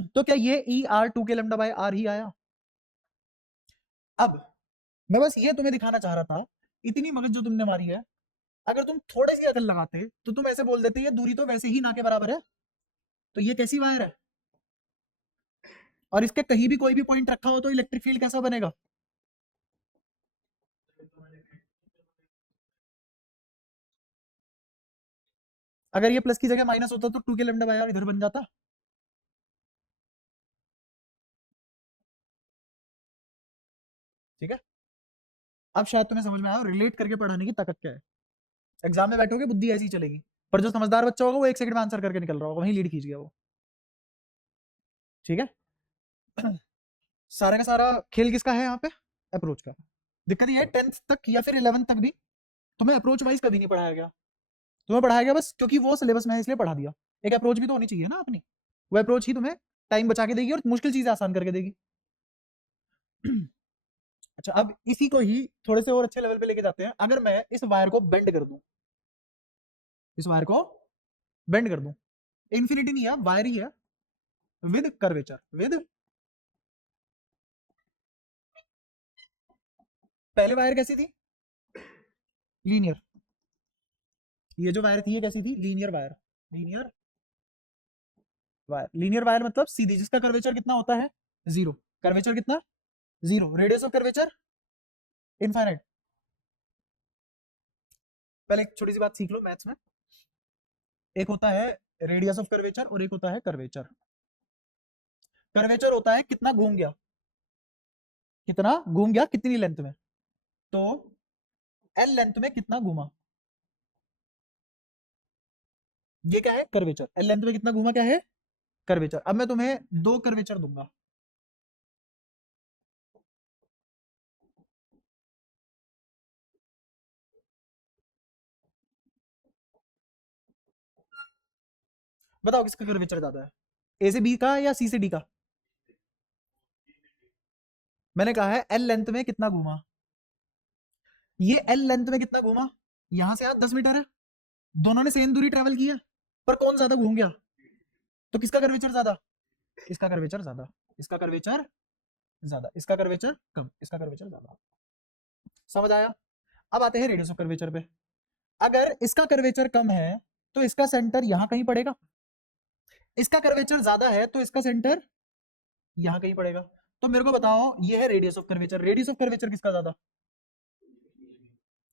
तो क्या ये ई आर 2 के लैम्डा बाय आर ही आया? अब मैं बस ये तुम्हें दिखाना चाह रहा था, इतनी मगज जो तुमने मारी है, अगर तुम थोड़ी सी अकल लगाते तो तुम ऐसे बोल देते ये दूरी तो वैसे ही ना के बराबर है, तो ये कैसी वायर है, और इसके कहीं भी कोई भी पॉइंट रखा हो तो इलेक्ट्रिक फील्ड कैसा बनेगा? अगर ये प्लस की जगह माइनस होता तो 2 के लैम्डा बाय आर इधर बन जाता। ठीक है, अब शायद तुम्हें समझ में आया रिलेट करके पढ़ाने की ताकत क्या है। एग्जाम में बैठोगे बुद्धि ऐसी ही चलेगी, पर जो समझदार बच्चा होगा वो 1 सेकंड में आंसर करके निकल रहा होगा, वहीं लीड खींच गया वो। ठीक है, सारा का सारा खेल किसका है यहाँ पे? अप्रोच का। दिक्कत ये है 10th तक या फिर 11th तक भी तुम्हें अप्रोच वाइज कभी नहीं पढ़ाया गया। तुम्हें पढ़ाया गया बस क्योंकि वो सिलेबस में है इसलिए पढ़ा दिया। एक अप्रोच भी तो होनी चाहिए ना अपनी, वो अप्रोच ही तुम्हें टाइम बचा के देगी और मुश्किल चीजें आसान करके देगी। अच्छा, अब इसी को ही थोड़े से और अच्छे लेवल पे लेके जाते हैं। अगर मैं इस वायर को बेंड कर दूं, इस वायर को बेंड कर दूं, इन्फिनिटी नहीं है, वायर ही है, विद कर्वेचर, विद, पहले वायर कैसी थी? लीनियर। ये जो वायर थी ये कैसी थी? Linear wire, linear wire. Linear wire मतलब सीधी, जिसका कर्वेचर कितना होता है? 0। कर्वेचर कितना? 0। Radius of curvature infinite. पहले एक छोटी सी बात सीख लो मैथ्स में, एक होता है रेडियस ऑफ कर्वेचर और एक होता है कर्वेचर। कर्वेचर होता है कितना घूम गया, कितना घूम गया कितनी लेंथ में, तो एल लेंथ में कितना घूमा, ये क्या है? कर्वेचर। एल लेंथ में कितना घूमा क्या है? कर्वेचर। अब मैं तुम्हें 2 कर्वेचर दूंगा, बताओ किसका कर्वेचर ज्यादा है, ए से बी का या सी से डी का? मैंने कहा है एल लेंथ में कितना घूमा, ये एल लेंथ में कितना घूमा, यहां से यहां 10 मीटर है, दोनों ने सेम दूरी ट्रेवल की है, पर कौन ज्यादा घूम गया, तो किसका कर्वेचर ज्यादा? इसका कर्वेचर ज्यादा, इसका कर्वेचर ज्यादा, इसका कर्वेचर कम, इसका कर्वेचर ज्यादा। समझ आया? अब आते हैं रेडियस ऑफ कर्वेचर पे। अगर इसका कर्वेचर कम है तो इसका सेंटर यहां कहीं पड़ेगा, इसका कर्वेचर ज्यादा है तो इसका सेंटर यहां कहीं पड़ेगा। तो मेरे को बताओ, ये है radius of curvature, radius of curvature किसका ज्यादा?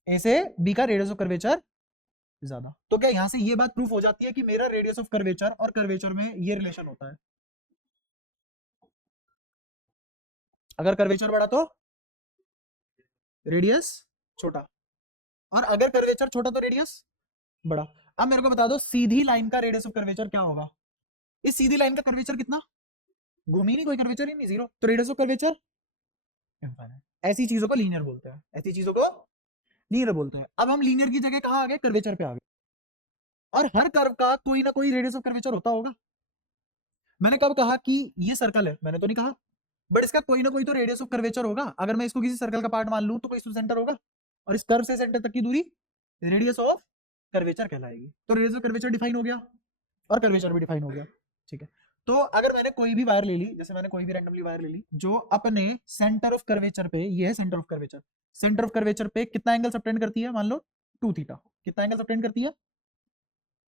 ए से बी का रेडियस ऑफ कर्वेचर ज्यादा। तो क्या यहां से ये बात प्रूफ हो जाती है कि मेरा रेडियस ऑफ कर्वेचर और कर्वेचर में ये रिलेशन होता है? अगर कर्वेचर बड़ा तो रेडियस छोटा, और अगर कर्वेचर छोटा तो रेडियस बड़ा। अब मेरे को बता दो सीधी लाइन का रेडियस ऑफ कर्वेचर क्या होगा। इस सीधी लाइन का कर्वेचर कितना, घूमी नहीं, कोई कर्वेचर ही नहीं, जीरो, तो रेडियस ऑफ कर्वेचर इनफाइनाइट। ऐसी चीजों को लीनियर बोलते हैं, ऐसी चीजों को लीनियर बोलते हैं। अब हम लीनियर की जगह कहां आ गए, कर्वेचर पे आ गए। और हर कर्व का कोई ना कोई रेडियस ऑफ कर्वेचर होता होगा। मैंने कब कहा कि ये सर्कल है, मैंने तो नहीं कहा, बट इसका कोई ना कोई तो रेडियस ऑफ कर्वेचर होगा। अगर मैं इसको किसी सर्कल का पार्ट मान लूं तो कोई सेंटर होगा, और इस कर्व से सेंटर तक की दूरी रेडियस ऑफ कर्वेचर कहलाएगी। तो रेडियस ऑफ कर्वेचर डिफाइन हो गया और कर्वेचर भी डिफाइन हो गया। ठीक है, तो अगर मैंने कोई भी वायर ले ली, जैसे मैंने कोई भी रैंडमली वायर ले ली जो अपने सेंटर ऑफ कर्वेचर पे, ये है centre of curvature, centre of curvature पे कितना एंगल सबटेंड करती है, मान लो 2 थीटा। कितना एंगल सबटेंड करती है,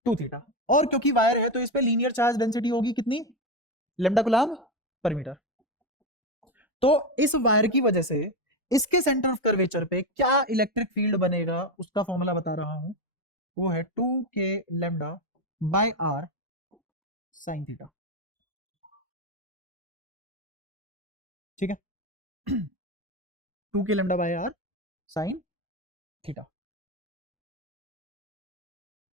2 थीटा। और क्योंकि वायर है तो इस पे लीनियर चार्ज डेंसिटी होगी कितनी, लैम्डा कूलम्ब पर मीटर। तो इस वायर की वजह से इसके सेंटर ऑफ कर्वेचर पे क्या इलेक्ट्रिक फील्ड बनेगा, उसका फॉर्मूला बता रहा हूं, वो है 2k lambda by r sine theta. ठीक है, 2k lambda by r sine theta,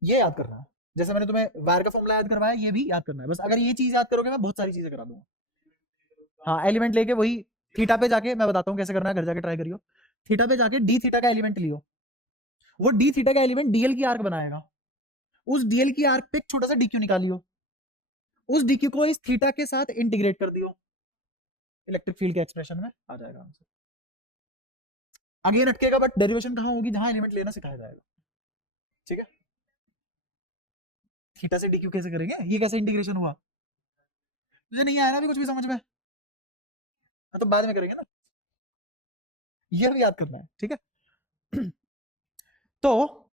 ये याद करना है। जैसे मैंने तुम्हें वायर का फॉर्मूला याद करवाया, ये भी याद करना है। बस अगर ये चीज याद करोगे मैं बहुत सारी चीजें करा दूंगा। हाँ, एलिमेंट लेके वही थीटा पे जाके मैं बताता हूँ कैसे करना है, घर जाके ट्राई करियो। थीटा पे जाके डी थीटा का एलिमेंट लियो, वो डी थीटा का एलिमेंट डीएल की आर्क बनाएगा। उस डीएल की आर्क पे एक छोटा सा डीक्यू निकालियो, उस डीक्यू को इस थीटा के साथ इंटीग्रेट कर दियो, इलेक्ट्रिक फील्ड के एक्सप्रेशन में आ जाएगा आंसर। अगेन अटकेगा, बट डेरिवेशन कहां होगी, जहां एलिमेंट लेना सिखाया जाएगा। ठीक है, थीटा से डीक्यू कैसे करेंगे, ये कैसे इंटीग्रेशन हुआ, मुझे नहीं आया ना अभी कुछ भी समझ में। हाँ, तो बाद में करेंगे ना, ये भी याद करना है। ठीक है, तो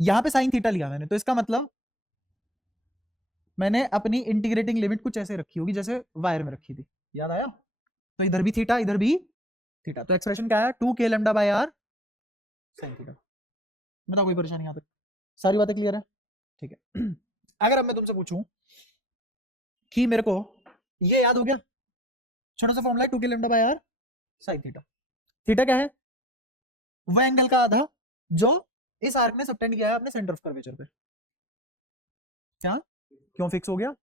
यहां पे साइन थीटा लिया मैंने, तो इसका मतलब मैंने अपनी इंटीग्रेटिंग लिमिट कुछ ऐसे रखी होगी जैसे वायर में रखी थी, याद आया। तो इधर भी थीटा, इधर भी थीटा, तो एक्सप्रेशन क्या है, 2k lambda by r sine theta. बताओ कोई परेशानी यहाँ तक, सारी बातें क्लियर है। ठीक है, अगर अब मैं तुमसे पूछूं कि मेरे को ये याद हो गया, छोटा सा फॉर्मूला है 2k lambda by r sine theta. Theta क्या है, वह एंगल का आधा जो इस आर्क ने सबटेंड किया है अपने सेंटर ऑफ कर्वेचर पे। क्या, क्यों फिक्स हो गया,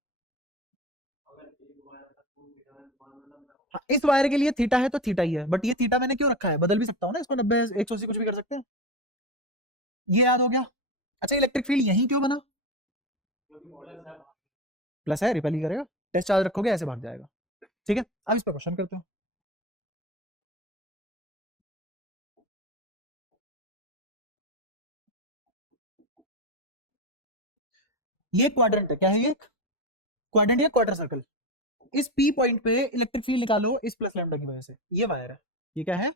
हाँ, इस वायर के लिए थीटा है तो थीटा ही है, बट ये थीटा मैंने क्यों रखा है, बदल भी सकता हूँ ना इसको, 90 180 कुछ भी कर सकते हैं। ये याद हो गया। अच्छा, इलेक्ट्रिक फील्ड यहीं क्यों बना, प्लस है, रिपेल ही करेगा, टेस्ट चार्ज रखोगे ऐसे भाग जाएगा। ठीक है, अब इस पर क्वेश्चन करते हो। ये क्वाड्रेंट है, क्या है ये, क्वाड्रेंट या क्वार्टर सर्कल। इस पी पॉइंट पे इलेक्ट्रिक फील्ड निकालो इस प्लस लैम्डा की वजह से। ये वायर है, ये क्या है,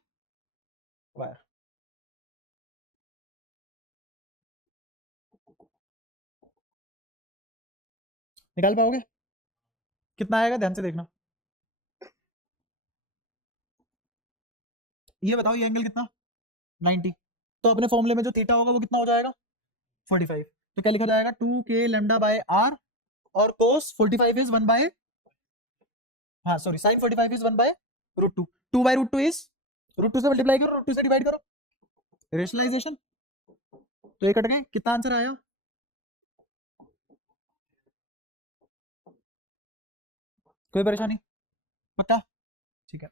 वायर। निकाल पाओगे, कितना आएगा ध्यान से देखना। ये बताओ ये एंगल कितना, 90। तो अपने फॉर्मूले में जो थीटा होगा वो कितना हो जाएगा, 45। तो क्या लिखा जाएगा, 2k लैम्डा बाय आर, और कोस 45 इज 1 बाय, हाँ sorry, sine 45 is 1 by root 2। 2 by root 2 is, root 2 से मल्टीप्लाई करो, रूट 2 से डिवाइड करो, रेशनलाइजेशन। तो ये कट गए, कितना आंसर आया, कोई परेशानी, पक्का। ठीक है,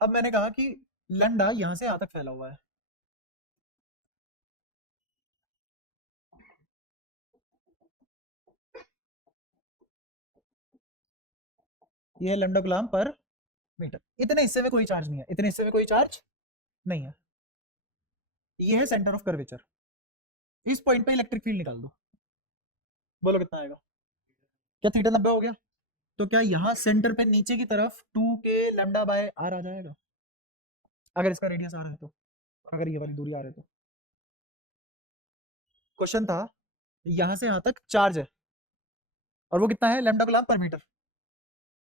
अब मैंने कहा कि लंडा यहां से यहां तक फैला हुआ है, ये है लंडा गुलाम पर मीटर। इतने हिस्से में कोई चार्ज नहीं है, इतने हिस्से में कोई चार्ज नहीं है। ये है सेंटर ऑफ कर्वेचर, इस पॉइंट पे इलेक्ट्रिक फील्ड निकाल दो, बोलो कितना आएगा। क्या थीटा 90 हो गया, तो क्या यहाँ सेंटर पे नीचे की तरफ 2k लैम्डा बाय आर आ जाएगा, अगर इसका रेडियस आ रहा है तो, अगर ये वाली दूरी आ रही है तो। क्वेश्चन था यहां से यहां तक चार्ज है, और वो कितना है, लैम्डा कूलम्ब पर मीटर,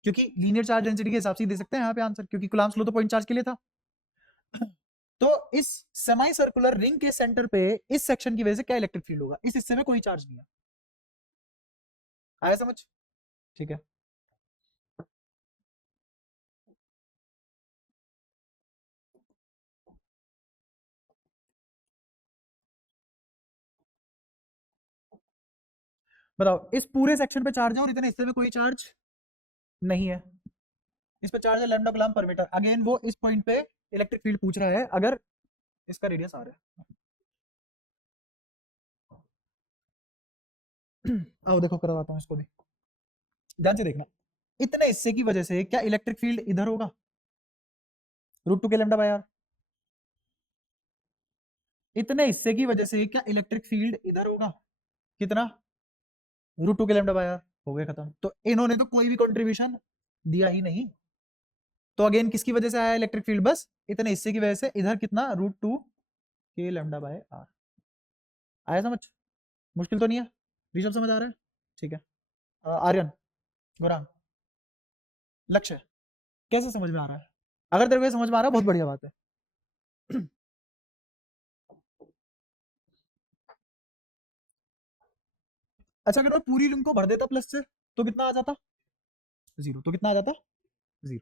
क्योंकि लीनियर चार्ज डेंसिटी के हिसाब से ही दे सकते हैं यहाँ पे आंसर, क्योंकि कूलम्ब्स लॉ तो पॉइंट चार्ज के लिए था। तो इस सेमी सर्कुलर रिंग के सेंटर पे इस सेक्शन की वजह से क्या इलेक्ट्रिक फील्ड होगा, इस हिस्से में कोई चार्ज नहीं है, आया समझ? ठीक है। बताओ, इस पूरे सेक्शन पे चार्ज है और इतने हिस्से में कोई चार्ज नहीं है, इस पे चार्ज है लैम्डा कूलम्ब पर मीटर। अगेन वो इस पॉइंट पे इलेक्ट्रिक फील्ड पूछ रहा है, अगर इसका रेडियस आ रहा है। आओ देखो करवाता हूँ इसको भी, ध्यान से देखना। इतने हिस्से की वजह से क्या इलेक्ट्रिक फील्ड इधर होगा, √2 के लैम्डा बाय आर। इतने हिस्से की वजह से क्या इलेक्ट्रिक फील्ड इधर होगा, कितना, √2 के लैम्डा बाय आर। हो गया खत्म। तो इन्होंने तो कोई भी कंट्रीब्यूशन दिया ही नहीं, तो अगेन किसकी वजह से आया इलेक्ट्रिक फील्ड, बस इतने हिस्से की वजह से इधर कितना, √2 के लैम्डा बाय आर। आया समझ? मुश्किल तो नहीं है, ऋषभ समझ आ रहा है? ठीक है। आर्यन, गुरान, लक्ष्य, कैसे समझ में आ रहा है? अगर तेरे को ये समझ में आ रहा है बहुत बढ़िया बात है। अच्छा, अगर मैं पूरी रिंग को भर देता प्लस से तो कितना आ जाता, जीरो। तो कितना आ जाता, जीरो।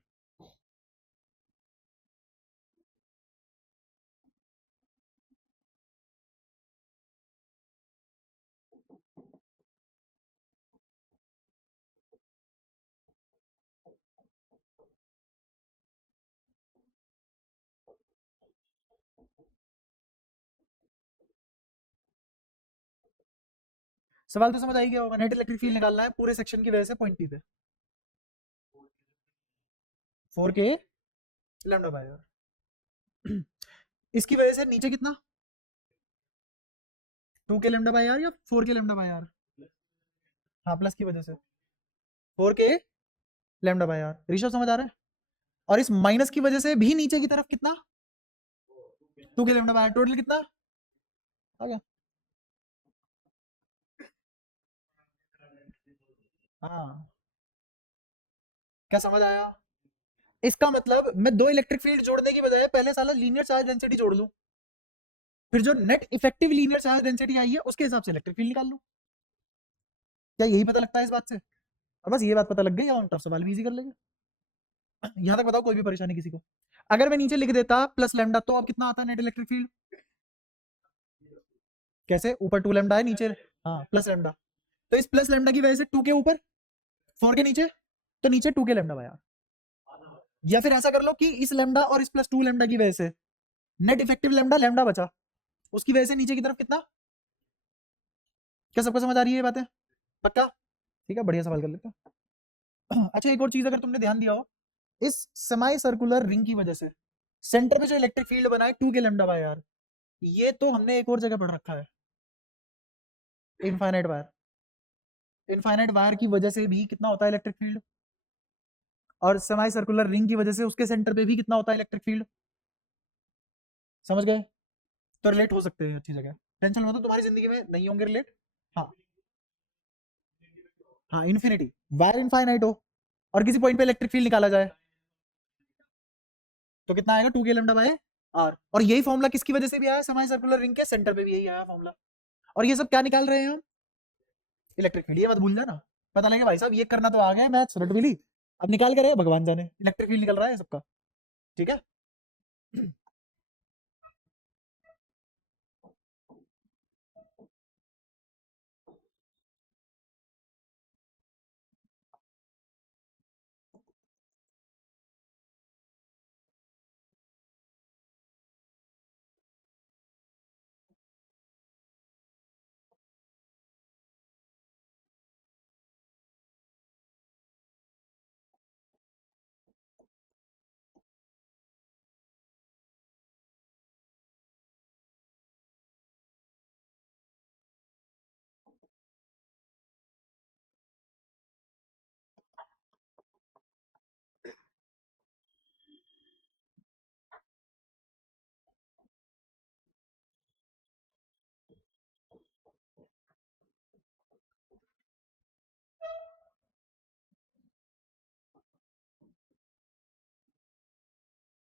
सवाल तो समझ आ ही गया होगा, नेट इलेक्ट्रिक फील्ड निकालना है पूरे सेक्शन की वजह से पॉइंट पी पे, 4k लैम्डा बाय आर। इसकी वजह से नीचे कितना, 2k लैम्डा बाय आर या 4k लैम्डा बाय आर, हाँ प्लस की वजह से 4k lambda by are. Rishabh समझ आ रहा है? और इस माइनस की वजह से भी नीचे की तरफ कितना, 2k lambda by r, total कितना आ गया। हाँ, क्या समझ आया? इसका मतलब मैं दो इलेक्ट्रिक फील्ड जोड़ने की बजाय पहले साला लीनियर चार्ज डेंसिटी जोड़ लूं, फिर जो net effective linear charge density आई है उसके हिसाब से इलेक्ट्रिक फील्ड निकाल लूं। क्या यही पता लगता है इस बात से? और बस ये बात पता लग गई, और सवाल भी इजी कर लेंगे। यहां तक बताओ कोई भी परेशानी किसी को? अगर मैं नीचे लिख देता प्लस लैम्डा तो अब कितना आता है नेट इलेक्ट्रिक फील्ड, कैसे, ऊपर 2 लैम्डा है, नीचे हाँ प्लस लैम्डा, तो इस प्लस लैम्डा की वजह से 2 के ऊपर 4 के नीचे, तो नीचे 2 के लैम्डा बाय आर। या फिर ऐसा कर लो कि इस लैम्डा और इस प्लस 2 लैम्डा की वजह से नेट इफेक्टिव लैम्डा, लैम्डा बचा, उसकी वजह से नीचे की तरफ कितना। क्या सबको समझ आ रही है ये बातें? पक्का? ठीक है, बढ़िया सवाल कर लेते हैं। अच्छा, एक और चीज अगर तुमने ध्यान दिया हो, इस सेमी सर्कुलर रिंग की वजह से सेंटर में जो इलेक्ट्रिक फील्ड बना है 2 के लैम्डा बाय आर, ये तो हमने एक और जगह पढ़ रखा है, इनफाइनाइट वायर। इनफाइनाइट वायर की वजह से भी कितना होता है इलेक्ट्रिक फील्ड, और सेमी सर्कुलर रिंग की वजह से उसके सेंटर पे भी कितना होता है इलेक्ट्रिक फील्ड। समझ गए? तो रिलेट हो सकते हैं अच्छी जगह, टेंशन मत लो, तुम्हारी जिंदगी में नहीं होंगे रिलेट। हाँ, हाँ इन्फिनिटी, वायर इनफाइनाइट हो और किसी पॉइंट पे इलेक्ट्रिक फील्ड निकाला जाए तो कितना आएगा, 2 के लैम्डा बाय आर। और यही फॉर्मूला किसकी वजह से भी आया, सेमी सर्कुलर रिंग के सेंटर पे भी यही आया फॉर्मूला। और ये सब क्या निकाल रहे हैं हम, इलेक्ट्रिक फील्ड, ये मत भूल जाना। पता लगे भाई साहब ये करना तो आ गया मैथ्स रट भी ली, अब निकाल कर भगवान जाने इलेक्ट्रिक फील्ड निकल रहा है सबका। ठीक है।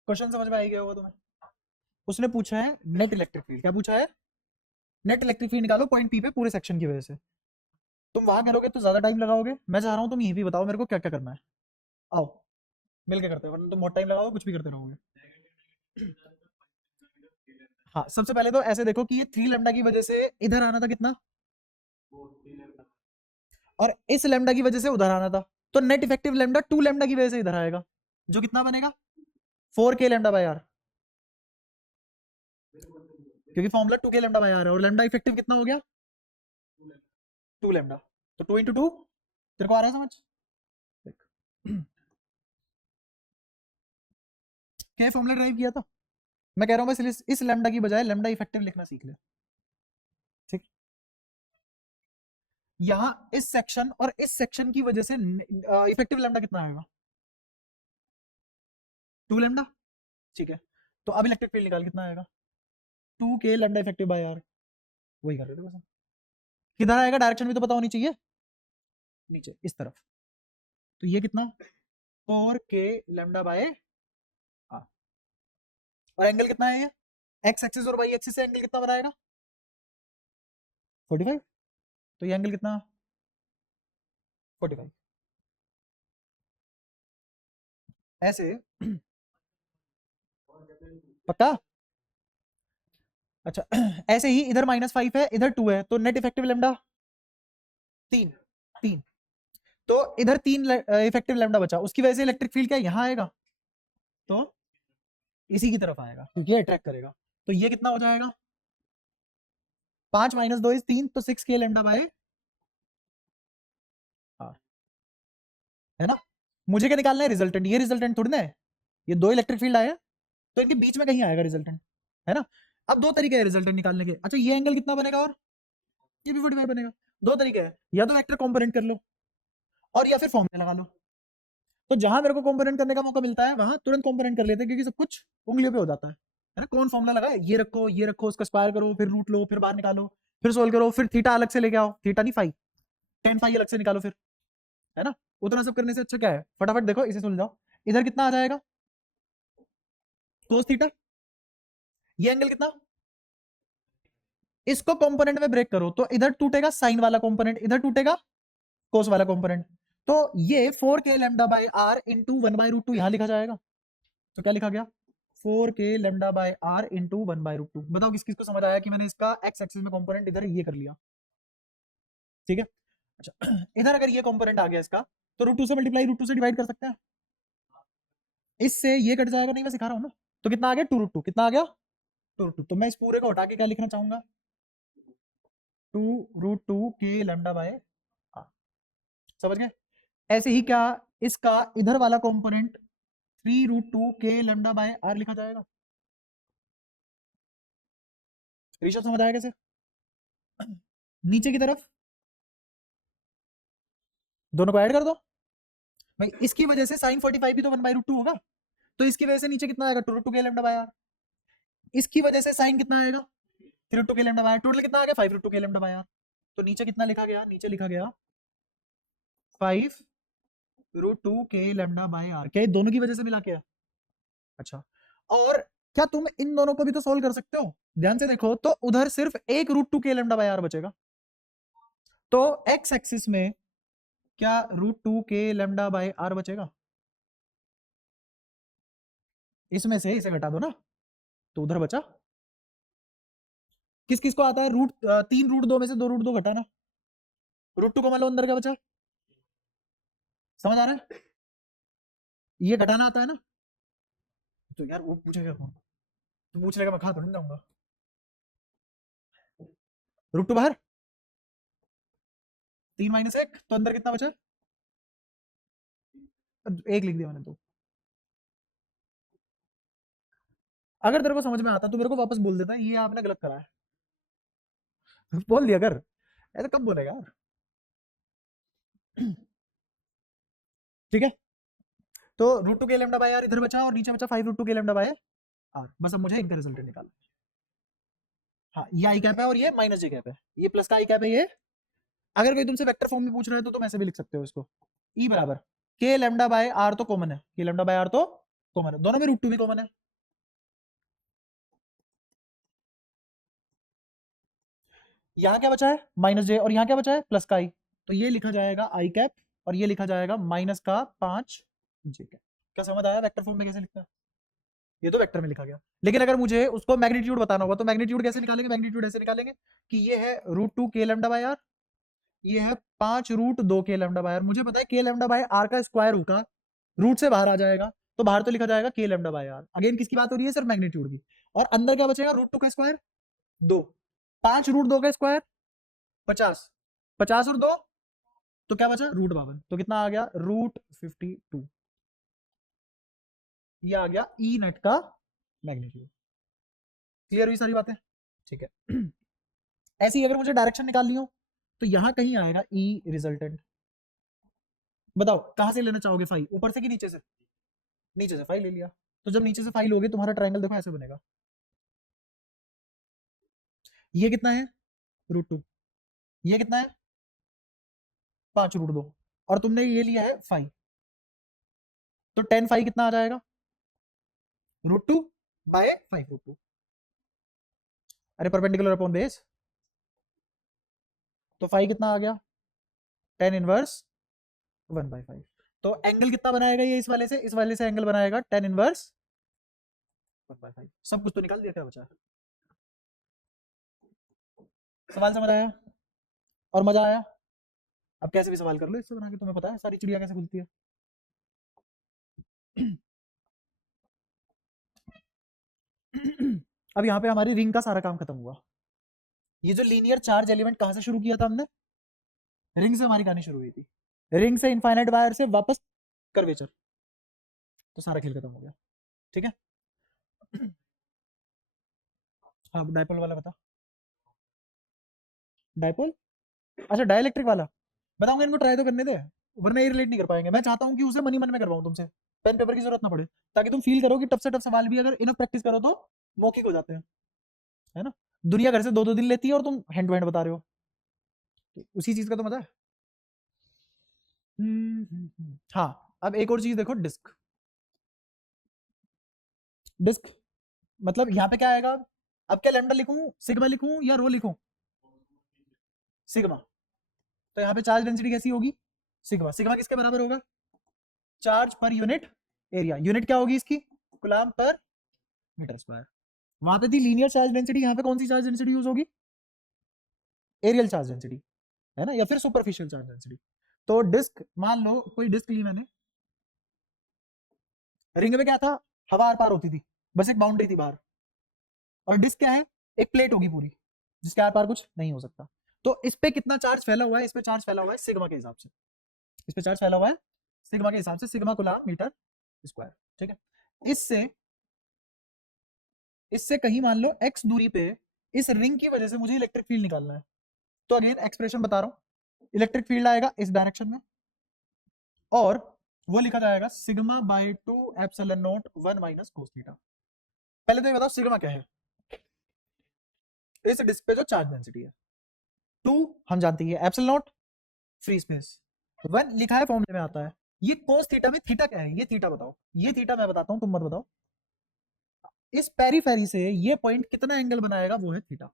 क्वेश्चन समझ में आई गया होगा तुम्हें। उसने पूछा है नेट इलेक्ट्रिक फील्ड, क्या पूछा है? नेट इलेक्ट्रिक फील्ड निकालो पॉइंट पी पे पूरे सेक्शन की वजह से। तुम वहां करोगे तो ज्यादा टाइम लगाओगे, मैं चाह रहा हूँ तुम यहीं भी बताओ मेरे को क्या क्या करना है। आओ मिलके करते हैं, वरना तुम बहुत टाइम लगाओगे कुछ भी करते रहोगे। हाँ सबसे पहले तो ऐसे देखो कि ये 3 लैम्डा की वजह से इधर आना था कितना, और इस लैम्डा की वजह से उधर आना था, तो नेट इफेक्टिव लैम्डा 2 लैम्डा की वजह से इधर आएगा, जो कितना बनेगा 4k लैम्डा बाय आर, क्योंकि formula 2k lambda by r है, और लैम्डा इफेक्टिव कितना हो गया 2 लैम्डा, तो 2 इंटू 2। तेरे को आ रहा है समझ? देख क्या फॉर्मूला ड्राइव किया था, मैं कह रहा हूँ बस इस लैम्डा की बजाय लैम्डा इफेक्टिव लिखना सीख ले। ठीक, यहाँ इस सेक्शन और इस सेक्शन की वजह से इफेक्टिव लैम्डा कितना आएगा 2 लैम्डा। ठीक है, तो अब इलेक्ट्रिक फील्ड निकाल कितना आएगा 2k lambda effective bye are, वही कर रहे थे बस हम। किधर आएगा डायरेक्शन भी तो पता होनी चाहिए, नीचे इस तरफ, तो ये कितना 4k लैम्डा बाय आर, और एंगल कितना है ये एक्स एक्सिस और वाई एक्सिस से एंगल कितना बनाएगा 45, तो ये एंगल कितना 45, ऐसे पक्का। अच्छा ऐसे ही इधर -5 है इधर 2 है, तो नेट इफेक्टिव लैम्डा 3 3, तो इधर 3 इफेक्टिव लैम्डा बचा, उसकी वजह से इलेक्ट्रिक फील्ड क्या यहाँ आएगा, तो इसी की तरफ आएगा क्योंकि ये अट्रैक्ट करेगा, तो ये कितना हो जाएगा 5 - 2 इज 3, तो 6k लैम्डा बाय आर, है ना। मुझे क्या निकालना है रिजल्टेंट, ये रिजल्टेंट थोड़ी ना है, ये 2 इलेक्ट्रिक फील्ड आए तो इनके बीच में कहीं आएगा रिजल्टेंट, है ना। अब 2 तरीके हैं रिजल्टेंट निकालने के। अच्छा ये एंगल कितना बनेगा, और ये भी 45 बनेगा। 2 तरीके हैं, या तो वेक्टर कंपोनेंट कर लो और या फिर फॉर्मूला लगा लो। तो जहां मेरे को कंपोनेंट करने का मौका मिलता है वहां तुरंत कंपोनेंट कर लेते हैं, क्योंकि सब कुछ उंगलियों पे हो जाता है ना। कौन फॉर्मूला लगाए, ये रखो उसका स्क्वायर करो, फिर रूट लो, फिर बाहर निकालो, फिर सोल्व करो, फिर थीटा अलग से लेके आओ, थीटा नहीं फाई, टेन फाई अलग से निकालो फिर, है ना। उतना सब करने से अच्छा क्या है, फटाफट देखो इसे सुलझाओ। इधर कितना आ जाएगा कोस थीटा, ये एंगल कितना, इसको कंपोनेंट में ब्रेक करो तो इधर टूटेगा साइन वाला कंपोनेंट, इधर टूटेगा कोस वाला कंपोनेंट, तो ये 4k lambda by are into 1/√2 यहां लिखा जाएगा। तो क्या लिखा गया 4k lambda by are into 1/√2। बताओ किस किस को समझ आया कि मैंने इसका एक्स एक्सिस में कंपोनेंट इधर ये कर लिया, ठीक है। अच्छा इधर अगर ये कंपोनेंट आ गया इसका, तो √2 से मल्टीप्लाई √2 से डिवाइड कर सकते हैं, इससे ये कट जाएगा, नहीं मैं सिखा रहा हूँ ना। तो कितना आ गया 2√2, कितना आ गया 2√2, तो मैं इस पूरे को हटा के क्या लिखना चाहूंगा 2√2 k लैम्डा बाय आर, समझ गए। ऐसे ही क्या इसका इधर वाला component 3√2 k lambda by r लिखा जाएगा। ऋषभ समझ आया कैसे, नीचे की तरफ दोनों को ऐड कर दो भाई, इसकी वजह से sin 45 भी तो 1/√2 होगा, तो इसकी वजह से नीचे कितना आएगा 2√2 k लैम्डा बाय आर, इसकी वजह से साइन कितना आएगा 3√2 k lambda by r, total कितना आ गया 5√2 k लैम्डा बाय आर। तो नीचे कितना लिखा गया, नीचे लिखा गया 5√2 k लैम्डा बाय आर, क्या दोनों की वजह से मिला के। अच्छा और क्या तुम इन दोनों को भी तो सोल्व कर सकते हो, ध्यान से देखो, तो उधर सिर्फ एक √2 k लैम्डा बाय आर बचेगा, तो एक्स एक्सिस में क्या √2 k लैम्डा बाय आर बचेगा, इसमें से इसे घटा दो ना, तो उधर बचा किस किस को आता है 3√2 में से 2√2 घटाना, √2 को मान लो अंदर क्या बचा, समझ आ रहा है, ये घटाना आता है ना। तो यार वो पूछेगा कौन, तो पूछ लेगा, मैं खा थोड़ी ना जाऊंगा। √2 बाहर, 3 - 1, तो अंदर कितना बचा, एक लिख दिया मैंने। तो अगर तेरे को समझ में आता तो मेरे को वापस बोल देता ये आपने गलत करा है, बोल दिया कर, ऐसे कब बोलेगा यार। ठीक है, तो √2 k लैम्डा बाय आर इधर बचा और नीचे बचा 5√2 k लैम्डा बाय आर, बस अब मुझे इनका रिजल्ट निकालना है। हाँ ये आई कैप है और ये माइनस जे कैप है, ये प्लस का आई कैप है ये। अगर कोई तुमसे वेक्टर फॉर्म में पूछ रहा है तो तुम ऐसे भी लिख सकते हो इसको, ई बराबर k लैम्डा बाय आर तो कॉमन है, k लैम्डा बाय आर तो कॉमन है, दोनों में √2 भी कॉमन है। यहाँ क्या बचा है -j, और यहाँ क्या बचा है प्लस का i, तो ये लिखा जाएगा i कैप और ये लिखा जाएगा माइनस का 5j कैप। क्या समझ आया वेक्टर फॉर्म में कैसे लिखना है? ये तो वेक्टर में लिखा गया, लेकिन अगर मुझे उसको मैग्नीट्यूड बताना होगा तो मैग्नीट्यूड कैसे निकालेंगे? मैग्नीट्यूड ऐसे निकालेंगे कि ये है √2 k लैम्डा बाय आर, ये है 5√2 k लैम्डा बाय आर। मुझे पता है k लैम्डा बाय आर का स्क्वायर होगा, रूट से बाहर आ जाएगा, तो बाहर तो लिखा जाएगा k lambda by r. Again किसकी बात हो रही है? सिर्फ मैग्नीट्यूड की। और अंदर क्या बचेगा? √2 का स्क्वायर 2, 5√2 का स्क्वायर 50, 50 और 2 तो क्या बचा? √52, तो कितना आ गया? √52। ये आ गया ई नेट का मैग्नीट्यूड। क्लियर हुई सारी बातें? ठीक है। ऐसे ही अगर मुझे डायरेक्शन निकालनी हो तो यहां कहीं आएगा ई रिजल्टेंट। बताओ कहां से लेना चाहोगे फाई, ऊपर से कि नीचे से? नीचे से फाई ले लिया, तो जब नीचे से फाई लोगे तुम्हारा ट्रायंगल देखो ऐसे बनेगा। ये कितना है? √2। ये कितना है? 5√2, और तुमने ये लिया है फाई, तो 10 फाई कितना आ जाएगा? √2 बाय 5√2। अरे परपेंडिकुलर अपॉन बेस, तो फाई कितना आ गया? 10 इनवर्स 1/5। तो एंगल कितना बनाएगा ये? इस वाले से एंगल बनाएगा 10 इनवर्स 1/5। सब कुछ तो निकाल दिया, क्या बचा? सवाल समझ आया और मजा आया? अब कैसे भी सवाल कर लो इससे बना के, तुम्हें पता है सारी चिड़िया कैसे खुलती है। अब यहाँ पे हमारी रिंग का सारा काम खत्म हुआ। ये जो लीनियर चार्ज एलिमेंट कहाँ से शुरू किया था हमने? रिंग से हमारी कहानी शुरू हुई थी, रिंग से इनफाइनाइट वायर से वापस कर्वेचर, तो सारा खेल खत्म हो गया। ठीक है। हाँ डायपोल वाला बता। डायपोल, अच्छा डाइलेक्ट्रिक वाला बताऊंगा, इनको ट्राई तो करने दे, वरना ये रिलेट नहीं कर पाएंगे। मैं चाहता हूँ कि उसे मन ही मन में करवाऊँ तुमसे, पेन पेपर की जरूरत ना पड़े, ताकि तुम फील करो कि टफ से टफ सवाल भी अगर इनफ प्रैक्टिस करो तो मौखिक हो जाते हैं, है ना। दुनिया घर से 2-2 दिन लेती है और तुम हैंड टू हैंड बता रहे हो, उसी चीज का तो मजा है। हाँ अब एक और चीज देखो, डिस्क। डिस्क मतलब यहाँ पे क्या आएगा? अब क्या लैम्डा लिखूं, सिग्मा लिखूं या रो लिखूं? सिग्मा। तो यहाँ पे चार्ज डेंसिटी कैसी होगी? सिग्मा। सिग्मा किसके बराबर होगा? Charge per unit area. Unit क्या होगी इसकी? कूलम्ब पर मीटर स्क्वायर। वहां पे थी लीनियर चार्ज डेंसिटी, यहाँ पे कौन सी चार्ज डेंसिटी यूज होगी? एरियल चार्ज डेंसिटी, है ना, या फिर सुपरफिशियल चार्ज डेंसिटी। तो डिस्क, मान लो कोई डिस्क ली मैंने, रिंग में क्या था? हवा आर पार होती थी, बस एक बाउंड्री थी बाहर, और डिस्क क्या है? एक प्लेट होगी पूरी, जिसके आर पार कुछ नहीं हो सकता। तो इस पे कितना चार्ज फैला हुआ है? इस पे चार्ज फैला हुआ है सिग्मा के हिसाब से, इस पे चार्ज फैला हुआ है सिग्मा के हिसाब से, सिग्मा कूलम्ब मीटर स्क्वायर। ठीक है। इससे इससे कहीं मान लो x दूरी पे इस रिंग की वजह से मुझे इलेक्ट्रिक फील्ड निकालना है, तो अगेन एक्सप्रेशन बता रहा हूं, इलेक्ट्रिक फील्ड आएगा इस डायरेक्शन में, और वो लिखा जाएगा sigma bye 2 epsilon not 1 minus cos theta. पहले तो ये बताओ सिग्मा क्या है? इस डिस्क पे जो चार्ज डेंसिटी है, 2 हम जानते हैं, एप्सिलॉन नॉट फ्री स्पेस, 1 लिखा है फॉर्मूले में आता है। ये कोस थीटा में थीटा क्या है? ये थीटा बताओ, ये थीटा मैं बताता हूं, तुम मत बताओ। इस पेरीफेरी से ये पॉइंट कितना एंगल बनाएगा, वो है थीटा।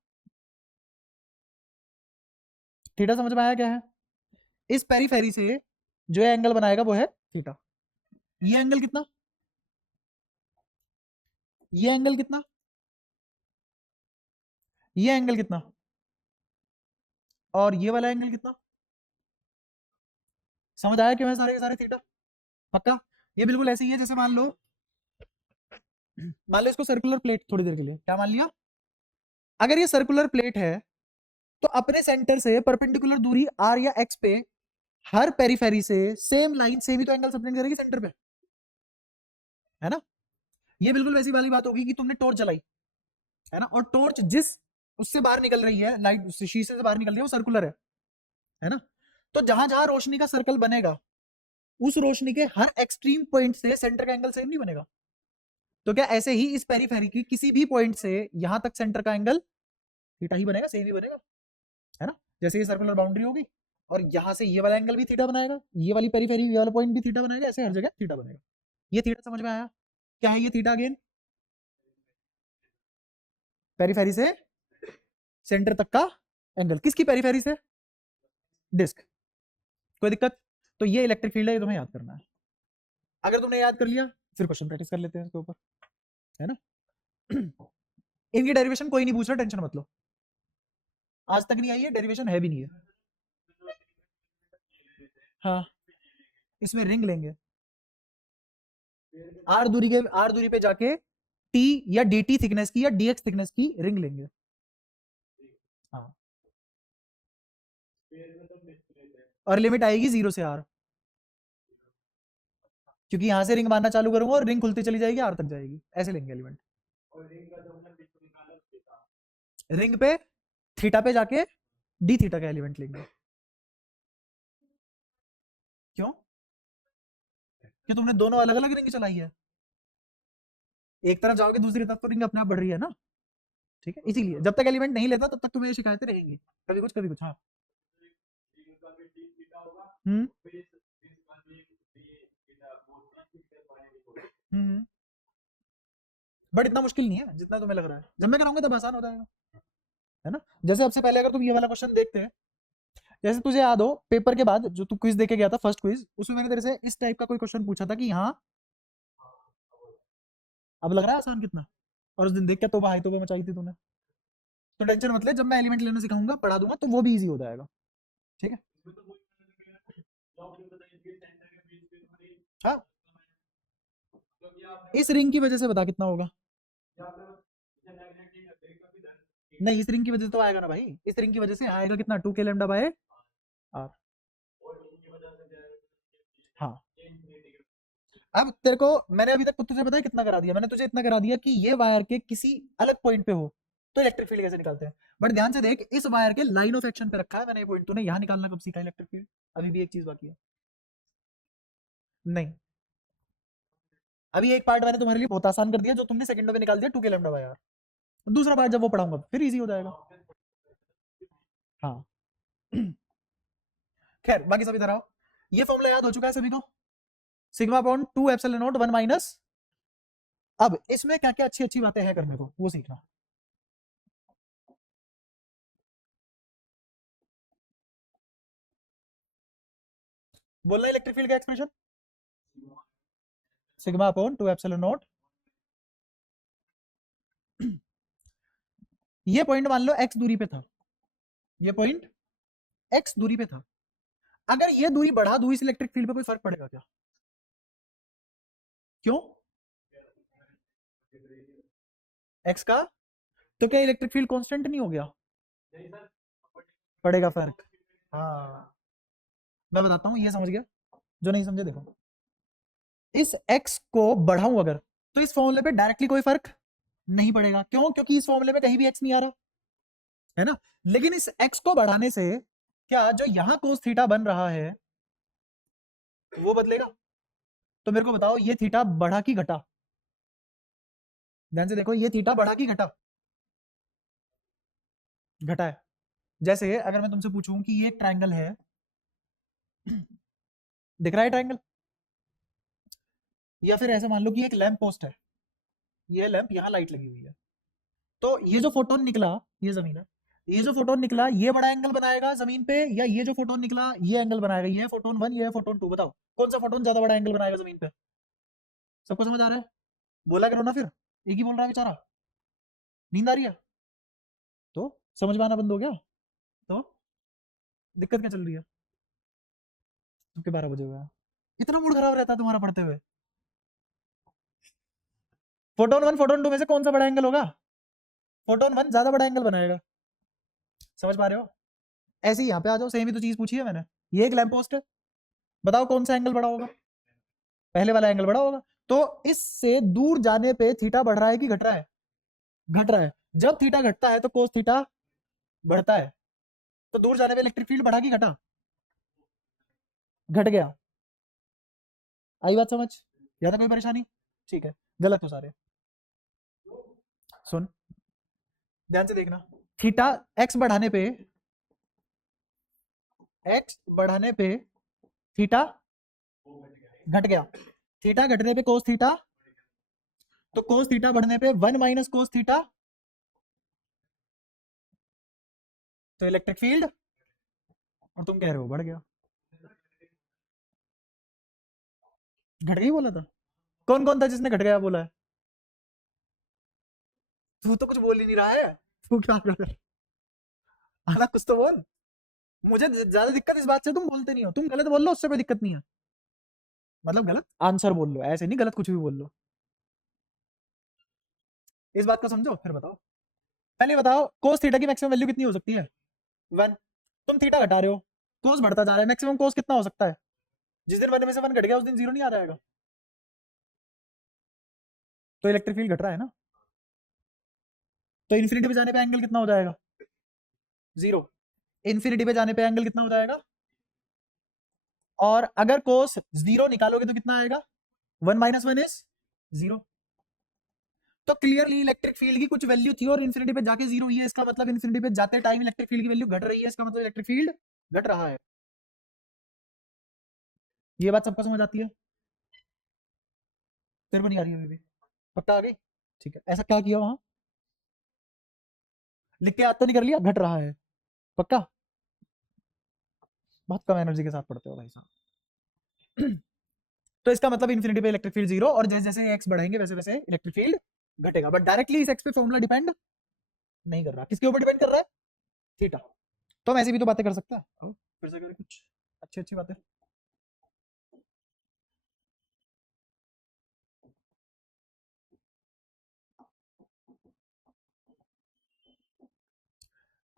थीटा समझ में आया क्या है? इस पेरीफेरी से जो एंगल बनाएगा वो है थीटा। ये एंगल कितना? ये एंगल कितना? ये एंगल कितना? और ये वाला एंगल कितना? समझ आया क्यों है सारे के सारे थीटा? पक्का? ये बिल्कुल ऐसे ही है जैसे मान लो इसको सर्कुलर प्लेट, थोड़ी देर के लिए क्या मान लिया, अगर ये सर्कुलर प्लेट है तो अपने सेंटर से परपेंडिकुलर दूरी r या x पे हर पेरीफेरी से सेम लाइन से भी तो एंगल सबटेंड करेगी सेंटर पे, है ना। ये बिल्कुल वैसी वाली बात होगी कि तुमने टॉर्च जलाई, है ना, और टॉर्च जिस उससे बाहर निकल रही है, लाइट शीशे से बाहर निकल रही है, वो सर्कुलर है ना। तो जहां जहां रोशनी का सर्कल बनेगा, उस रोशनी के हर एक्सट्रीम पॉइंट से सेंटर का एंगल सेम नहीं बनेगा। तो क्या ऐसे ही इस पेरीफेरी की किसी भी पॉइंट से यहां तक सेंटर का एंगल थीटा ही बनेगा, सेम ही बनेगा, है ना। जैसे ये सर्कुलर बाउंड्री होगी और यहां से ये वाला एंगल भी थीटा बनाएगा, ये वाली पेरीफेरी ये वाला पॉइंट भी थीटा बनाएगा, ऐसे हर जगह थीटा बनेगा। ये थीटा समझ में आया? क्या है ये थीटा अगेन? पेरीफेरी से सेंटर तक का एंगल। किसकी पेरीफेरी से? डिस्क। कोई दिक्कत? तो ये इलेक्ट्रिक फील्ड है, ये तुम्हें याद करना है। अगर तुमने याद कर लिया फिर क्वेश्चन प्रैक्टिस कर लेते हैं इसके ऊपर, है ना। इनकी डेरिवेशन कोई नहीं पूछ रहा, टेंशन मत लो। आज तक नहीं आई है, डेरिवेशन है भी नहीं है। हाँ, इसमें रिंग लेंगे, आर दूरी पे जाके टी या डी टी थिकनेस की या डी एक्स थिकनेस की रिंग लेंगे। हाँ, और लिमिट आएगी 0 से आर, क्योंकि यहां से रिंग मारना चालू करूंगा और रिंग खुलती चली जाएगी, आर तक जाएगी, ऐसे लेंगे एलिमेंट। रिंग पे थीटा पे जाके डी थीटा का एलिमेंट लेंगे। क्यों? कि तुमने दोनों अलग अलग रिंग चलाई है, एक तरफ जाओगे दूसरी तरफ तो रिंग अपने आप बढ़ रही है ना। ठीक है, इसीलिए जब तक एलिमेंट नहीं लेता तब तक तुम्हें ये शिकायतें रहेंगी, कभी कुछ कभी कुछ। हाँ। हम्म हम्म। बट इतना मुश्किल नहीं है जितना तुम्हें लग रहा है, जब मैं कराऊंगा तब आसान हो जाएगा, है ना। जैसे सबसे पहले अगर तुम ये वाला क्वेश्चन देखते हैं, जैसे तुझे याद हो पेपर के बाद जो तू क्विज देके गया था, फर्स्ट क्विज, उसमें मैंने तेरे से इस टाइप का कोई क्वेश्चन पूछा था कि हाँ, अब लग रहा है आसान कितना। और उस दिन देख क्या तोबा हाई तोबा मचाई थी तूने। तो टेंशन मत ले, जब मैं एलिमेंट लेना सिखाऊंगा पढ़ा दूंगा तो वो भी इजी हो जाएगा। ठीक है। हाँ, इस रिंग की वजह से बता कितना होगा। नहीं, इस रिंग की वजह से तो आएगा ना भाई, इस रिंग की वजह से आएगा कितना, 2k लैम्डा बाय आर। हाँ, अब तेरे को मैंने अभी तक तुझे पता है कितना करा दिया, मैंने तुझे इतना करा दिया कि ये वायर के किसी अलग पॉइंट पे हो तो इलेक्ट्रिक फील्ड कैसे निकालते हैं। बट ध्यान से देख, इस वायर के लाइन ऑफ एक्शन पे रखा है मैंने ये पॉइंट, तूने यहाँ निकालना कब सीखा इलेक्ट्रिक फील्ड? अभी भी एक चीज बाकी है। नहीं, अभी एक पार्ट मैंने तुम्हारे लिए बहुत आसान कर दिया, जो तुमने सेकंडों में निकाल दिया 2k लैम्डा बाय आर। दूसरा पार्ट जब वो पढ़ाऊंगा फिर इजी हो जाएगा। हाँ। खैर बाकी सब इधर आओ, ये फॉर्मूला याद हो चुका है सभी को, sigma upon 2 epsilon not 1 minus. अब इसमें क्या क्या अच्छी अच्छी बातें हैं करने को, वो सीखना। बोलना इलेक्ट्रिक फील्ड का expression, sigma upon 2 epsilon not. ये पॉइंट मान लो x दूरी पे था, ये पॉइंट x दूरी पे था, अगर ये दूरी बढ़ा दूं इस इलेक्ट्रिक फील्ड पे कोई फर्क पड़ेगा क्या? क्यों? x का, तो क्या इलेक्ट्रिक फील्ड कांस्टेंट नहीं हो गया? पड़ेगा फर्क। हाँ, मैं बताता हूँ, ये समझ गया, जो नहीं समझे देखो, इस x को बढ़ाऊं अगर, तो इस फॉर्मूले पे डायरेक्टली कोई फर्क नहीं पड़ेगा। क्यों? क्योंकि इस फॉर्मूले में कहीं भी x नहीं आ रहा, है ना। लेकिन इस x को बढ़ाने से क्या जो यहां कोस थीटा बन रहा है वो बदलेगा? तो मेरे को बताओ, ये थीटा बढ़ा कि घटा? ध्यान से देखो, ये थीटा बढ़ा कि घटा? घटा है। जैसे अगर मैं तुमसे पूछूं कि ये एक ट्रायंगल है, दिख रहा है ट्रायंगल, या फिर ऐसे मान लो कि एक लैंप पोस्ट है, ये लैंप, यहाँ लाइट लगी हुई है, तो ये जो फोटोन निकला, ये जमीन है, ये जो फोटोन निकला ये बड़ा एंगल बनाएगा जमीन पे, या ये जो फोटोन निकला ये एंगल बनाएगा? ये है फोटोन 1, ये है फोटोन 2, बताओ कौन सा फोटोन ज्यादा बड़ा एंगल बनाएगा जमीन पे? सबको समझ आ रहा है? बोला करो ना फिर, एक ही बोल रहा है बेचारा, नींद आ रही है तो समझ में आना बंद हो गया? तो दिक्कत क्या चल रही है? सबके 12 बजे हुए हैं, इतना मूड खराब रहता है तुम्हारा पढ़ते हुए? फोटोन 1 फोटोन 2 में से कौन सा बड़ा एंगल होगा? फोटोन 1 ज्यादा बड़ा एंगल बनाएगा, समझ पा रहे हो? ऐसे ही यहाँ पे आ जाओ, सेम ही तो चीज पूछी है मैंने, ये एक लैंप पोस्ट है, बताओ कौन सा एंगल बड़ा होगा? पहले वाला एंगल बड़ा होगा। तो इससे दूर जाने पे थीटा बढ़ रहा है कि घट रहा है? घट रहा है। जब थीटा घटता है तो कोस थीटा बढ़ता है, तो दूर जाने पे इलेक्ट्रिक फील्ड बढ़ा कि घटा? घट गया। आई बात समझ? ज्यादा कोई परेशानी? ठीक है, गलत हो सारे। सुन, ध्यान से देखना, थीटा एक्स बढ़ाने पे, एक्स बढ़ाने पे थीटा घट गया, थीटा घटने पे कोस थीटा तो कोस थीटा बढ़ने पे 1 माइनस कोस थीटा, तो इलेक्ट्रिक फील्ड, और तुम कह रहे हो बढ़ गया। घट गई बोला था? कौन कौन था जिसने घट गया बोला है? तू तो कुछ बोल ही नहीं रहा है, तू क्या कर रहा है? आधा कुछ तो बोल। मुझे ज्यादा दिक्कत इस बात से तुम बोलते नहीं हो, तुम गलत बोल लो उससे कोई दिक्कत नहीं है, मतलब गलत आंसर बोल लो, ऐसे नहीं गलत कुछ भी बोल लो। इस बात को समझो फिर बताओ। पहले बताओ कोस थीटा की मैक्सिमम वैल्यू कितनी हो सकती है? 1। तुम थीटा घटा रहे हो, कोस बढ़ता जा रहा है, मैक्सिमम कोस कितना हो सकता है? जिस दिन 1 में से 1 घट गया उस दिन 0 नहीं आ जाएगा? तो इलेक्ट्रिक फील्ड घट रहा है ना, तो इन्फिनिटी पे जाने पे एंगल कितना हो जाएगा? 0। इन्फिनिटी पे जाने पे एंगल कितना हो जाएगा? और अगर कोस 0 निकालोगे तो कितना आएगा? 1 माइनस 1 इज 0। तो क्लियरली इलेक्ट्रिक फील्ड की कुछ वैल्यू थी और इन्फिनिटी पे जाके 0 हुई है, इसका मतलब इन्फिनिटी पे जाते टाइम इलेक्ट्रिक फील्ड की वैल्यू घट रही है, इसका मतलब इलेक्ट्रिक फील्ड घट रहा है। ये बात सबको समझ आती है? तेरे को नहीं आ रही है अभी भी? पक्का आ गई? ठीक है, ऐसा क्या किया वहां? लिख के याद तो नहीं कर लिया घट रहा है? पक्का? बहुत कम एनर्जी के साथ पढ़ते हो भाई साहब। तो इसका मतलब इन्फिनिटी पे इलेक्ट्रिक फील्ड 0, और जैसे जैसे एक्स बढ़ेंगे वैसे वैसे इलेक्ट्रिक फील्ड घटेगा, बट डायरेक्टली इस एक्स पे फॉर्मूला डिपेंड नहीं कर रहा। किसके ऊपर डिपेंड कर रहा है? थीटा। तो हम ऐसी भी तो बातें कर सकते हैं, आओ फिर से करें कुछ अच्छी अच्छी बातें।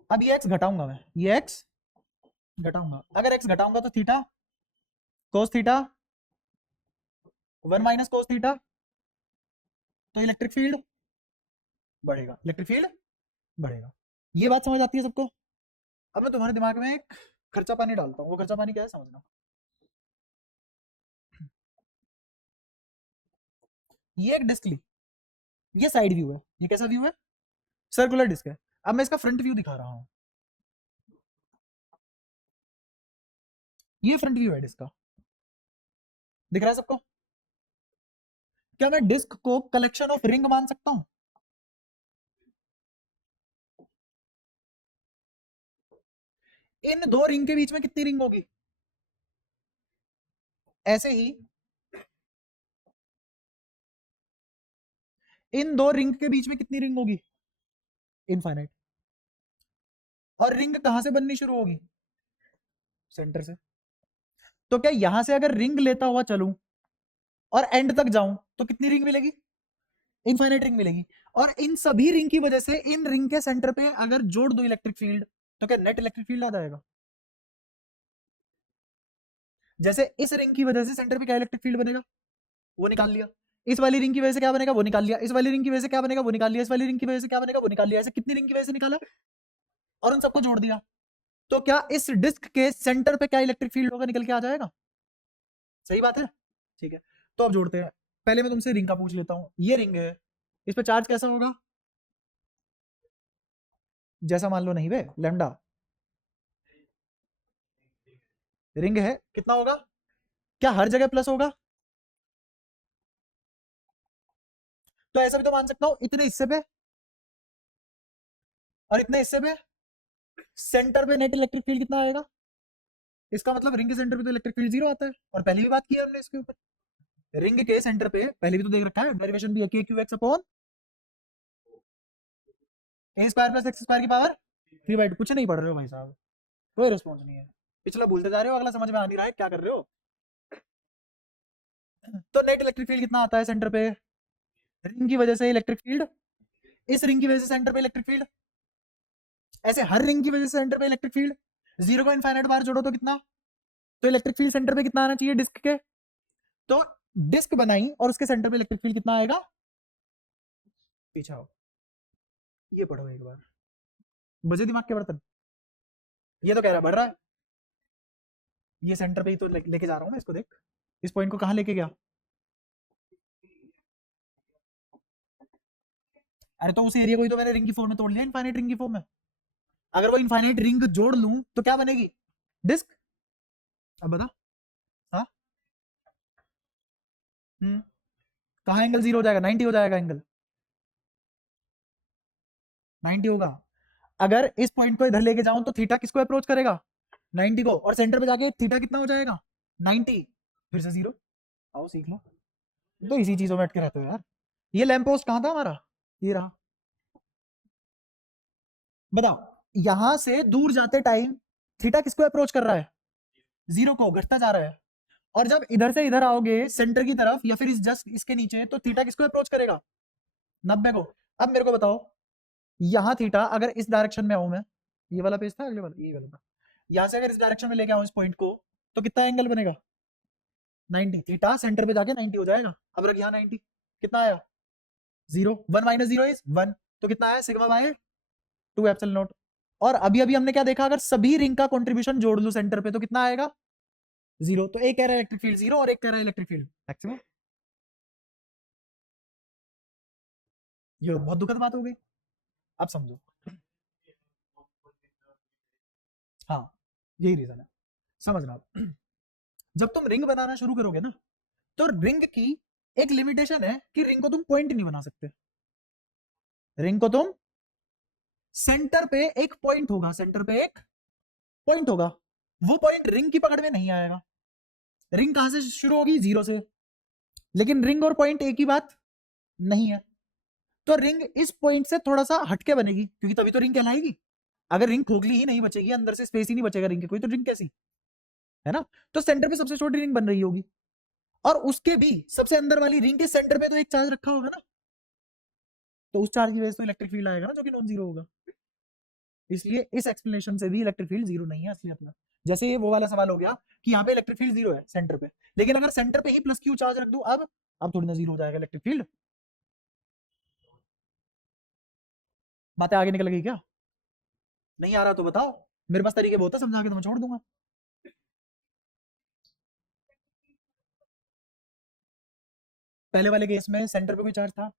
अब ये एक्स घटाऊंगा मैं, ये एक्स घटाऊंगा, अगर एक्स घटाऊंगा तो theta cos theta 1 minus cos theta, तो इलेक्ट्रिक फील्ड बढ़ेगा, इलेक्ट्रिक फील्ड बढ़ेगा। ये बात समझ आती है सबको? अब मैं तुम्हारे दिमाग में एक खर्चा पानी डालता हूँ, वो खर्चा पानी क्या है समझना। ये एक डिस्क ली, ये साइड व्यू है, ये कैसा व्यू है? सर्कुलर डिस्क है। अब मैं इसका फ्रंट व्यू दिखा रहा हूँ, ये फ्रंट व्यू है डिस्क का, दिख रहा है सबको? क्या मैं डिस्क को कलेक्शन ऑफ रिंग मान सकता हूं? इन दो रिंग के बीच में कितनी रिंग होगी? ऐसे ही इन दो रिंग के बीच में कितनी रिंग होगी? इनफाइनाइट। और रिंग कहां से बननी शुरू होगी? सेंटर से। तो क्या यहां से अगर रिंग लेता हुआ चलूं और एंड तक जाऊं तो कितनी रिंग मिलेगी? इनफाइनाइट रिंग मिलेगी। और इन सभी रिंग की वजह से इन रिंग के सेंटर पे अगर जोड़ दो इलेक्ट्रिक फील्ड, तो क्या नेट इलेक्ट्रिक फील्ड आ जाएगा? जैसे इस रिंग की वजह से सेंटर पे क्या इलेक्ट्रिक फील्ड बनेगा, वो निकाल लिया। इस वाली रिंग की वजह से क्या बनेगा, वो निकाल लिया। इस वाली रिंग की वजह से क्या बनेगा, वो निकाल लिया। इस वाली रिंग की वजह से क्या बनेगा, वो निकाल लिया। ऐसे कितनी रिंग की वजह से निकाला और उन सबको जोड़ दिया, तो क्या इस डिस्क के सेंटर पे क्या इलेक्ट्रिक फील्ड होगा, निकल के आ जाएगा? सही बात है, ठीक है। तो अब जोड़ते हैं। पहले मैं तुमसे रिंग का पूछ लेता हूं, ये रिंग है, इस पे चार्ज कैसा होगा? जैसा मान लो नहीं बे, लैम्डा। रिंग है, कितना होगा? क्या हर जगह प्लस होगा? तो ऐसा भी तो मान सकता हूं, इतने हिस्से पे और इतने हिस्से पे सेंटर पे नेट इलेक्ट्रिक फील्ड कितना आएगा? इसका मतलब रिंग के सेंटर पे तो इलेक्ट्रिक फील्ड 0 आता है, और पहले भी बात की है हमने इसके ऊपर। रिंग के सेंटर पे पहले भी तो देख रखा है, डेरिवेशन भी है, के क्यू एक्स अपॉन ए स्क्वायर प्लस एक्स स्क्वायर की पावर 3/2। कुछ नहीं पढ़ रहे हो भाई साहब, कोई रिस्पॉन्स नहीं है। पिछला भूलते जा रहे हो, अगला समझ में आ नहीं रहा है, क्या कर रहे हो? तो नेट इलेक्ट्रिक फील्ड कितना आता है सेंटर पे? रिंग की वजह से इलेक्ट्रिक फील्ड, इस रिंग की वजह से सेंटर पे इलेक्ट्रिक फील्ड, ऐसे हर रिंग की वजह से सेंटर पे इलेक्ट्रिक फील्ड। 0 को इनफाइनाइट बार जोड़ो तो कितना? तो इलेक्ट्रिक फील्ड सेंटर पे कितना आना चाहिए डिस्क के? तो डिस्क बनाई और उसके सेंटर पे इलेक्ट्रिक फील्ड कितना आएगा? पीछे आओ, ये पढ़ो एक बार। बजे दिमाग के बर्तन, ये तो कह रहा है बढ़ रहा है, ये सेंटर पे ही तो लेके जा रहा हूँ मैं इसको, देख इस पॉइंट को कहाँ लेके गया। अरे तो उस एरिया को ही तो मैंने रिंग की फॉर्म में तोड़ लिया, इनफाइनाइट रिंग की फॉर्म में। अगर वो इनफाइनाइट रिंग जोड़ लूं तो क्या बनेगी? डिस्क। अब बता। हाँ। हम्म। कहाँ एंगल 0 हो जाएगा? 90 हो जाएगा एंगल, 90 होगा। अगर इस पॉइंट को इधर लेके जाऊं तो थीटा किसको अप्रोच करेगा? 90 को, और सेंटर पे जाके थीटा कितना हो जाएगा? 90, फिर से 0। आओ सीख लो, तो इसी चीजों में अटके रहते हो यार। ये लैंप पोस्ट कहाँ था हमारा? ये रहा। बताओ, यहां से दूर जाते टाइम थीटा किसको अप्रोच कर रहा है? 0 को, घटता जा रहा है। और जब इधर से इधर आओगे सेंटर की तरफ या फिर इस जस्ट इसके नीचे, तो थीटा किसको अप्रोच करेगा? 90 को। अब मेरे को बताओ, यहां थीटा अगर इस डायरेक्शन में आऊं मैं, ये वाला पेज था, अगले वाला, ये वाला था, यहां से अगर इस डायरेक्शन में लेके आऊं इस पॉइंट को, तो कितना एंगल बनेगा? 90। थीटा सेंटर पे जाके 90 हो जाएगा। अब रख यहाँ 90, कितना आया? 0। 1 माइनस 0 इज 1, तो कितना आया? Sigma bye 2 epsilon not. और अभी अभी हमने क्या देखा, अगर सभी रिंग का कंट्रीब्यूशन जोड़ लूं सेंटर पे, तो कितना आएगा? 0। तो एक कह रहा है इलेक्ट्रिक फील्ड 0 और एक कह रहा है इलेक्ट्रिक फील्ड मैक्सिमम। ये बहुत दुखद बात हो गई। अब समझो, हाँ यही रीजन है, समझना। जब तुम रिंग बनाना शुरू करोगे ना, तो रिंग की एक लिमिटेशन है कि रिंग को तुम पॉइंट नहीं बना सकते। रिंग को तुम सेंटर पे एक पॉइंट होगा, सेंटर पे एक पॉइंट होगा, वो पॉइंट रिंग की पकड़ में नहीं आएगा। रिंग कहां से शुरू होगी? 0 से। लेकिन रिंग और पॉइंट एक ही बात नहीं है, तो रिंग इस पॉइंट से थोड़ा सा हटके बनेगी, क्योंकि तभी तो रिंग कहलाएगी। अगर रिंग खोखली ही नहीं बचेगी, अंदर से स्पेस ही नहीं बचेगा रिंग के कोई, तो रिंग कैसी? है ना? तो सेंटर पे सबसे छोटी रिंग बन रही होगी, और उसके भी सबसे अंदर वाली रिंग के सेंटर पे तो एक चार्ज रखा होगा ना, तो उस चार्ज की वजह से तो इलेक्ट्रिक फील्ड आएगा ना, जो कि नॉन जीरो होगा। इसलिए इस एक्सप्लेनेशन से भी इलेक्ट्रिक फील्ड जीरो नहीं है असलियत में। जैसे ये वो वाला सवाल हो गया कि यहाँ पे इलेक्ट्रिक फील्ड जीरो है सेंटर पे, लेकिन अगर सेंटर पे ही प्लस क्यू चार्ज रख दूं, अब थोड़ी ना जीरो हो जाएगा इलेक्ट्रिक फील्ड। बातें आगे निकल गई क्या? नहीं आ रहा तो बताओ, मेरे पास तरीके बहुत है, समझा के तो मैं छोड़ दूंगा। पहले वाले केस में सेंटर पे कोई चार्ज था?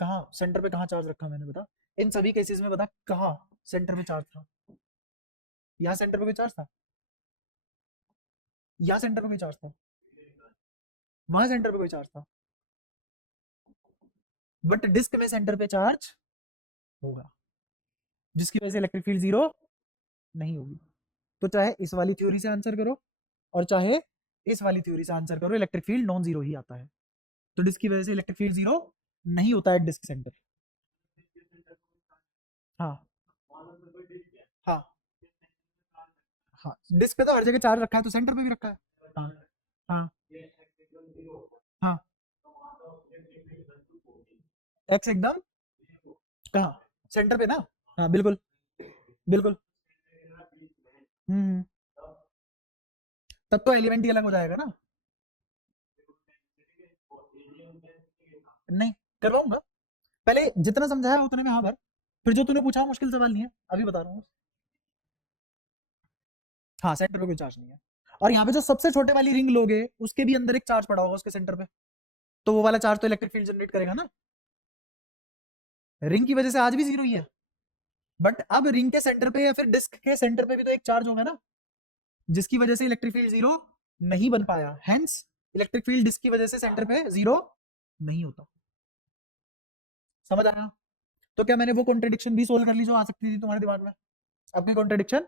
कहाँ सेंटर पे, कहाँ चार्ज रखा मैंने, बता। इन सभी केसेस में बता कहाँ सेंटर पे चार्ज था? यहाँ सेंटर पे कोई चार्ज था? यहाँ सेंटर पे कोई चार्ज था? वहां सेंटर पे कोई चार्ज था? बट डिस्क में सेंटर पे चार्ज होगा, जिसकी वजह से इलेक्ट्रिक फील्ड जीरो नहीं होगी। तो चाहे इस वाली थ्योरी से आंसर करो और चाहे इस वाली थ्योरी से आंसर करो, इलेक्ट्रिक फील्ड नॉन जीरो ही आता है। तो डिस्क की वजह से इलेक्ट्रिक फील्ड जीरो नहीं होता है डिस्क सेंटर। हाँ हाँ हाँ, डिस्क पे तो हर जगह चार्ज रखा है, तो सेंटर पे भी रखा है। हाँ हाँ हाँ, एक्स एकदम कहाँ? सेंटर पे ना? हाँ बिल्कुल, बिल्कुल। हम्म, तब तो एलिमेंट ही अलग हो जाएगा ना। नहीं, करवाऊंगा। पहले जितना समझाया उतने में हाँ भर, फिर जो तूने पूछा मुश्किल सवाल नहीं है, अभी बता रहा हूँ। हाँ, सेंटर पे कोई चार्ज नहीं है। और यहाँ पे जो सबसे छोटे वाली रिंग लोगे, उसके भी अंदर एक चार्ज पड़ा होगा उसके सेंटर पे, तो वो वाला चार्ज तो इलेक्ट्रिक फील्ड जनरेट करेगा ना। रिंग की वजह से आज भी जीरो ही है, बट अब रिंग के सेंटर पे या फिर डिस्क के सेंटर पे भी तो एक चार्ज होगा ना, जिसकी वजह से इलेक्ट्रिक फील्ड जीरो नहीं बन पाया। हेंस इलेक्ट्रिक फील्ड डिस्क की वजह से सेंटर पे जीरो नहीं होता। समझ आया? तो क्या मैंने वो कॉन्ट्रेडिक्शन भी सोल्व कर ली जो आ सकती थी तुम्हारे दिमाग में? अब कोई कॉन्ट्रेडिक्शन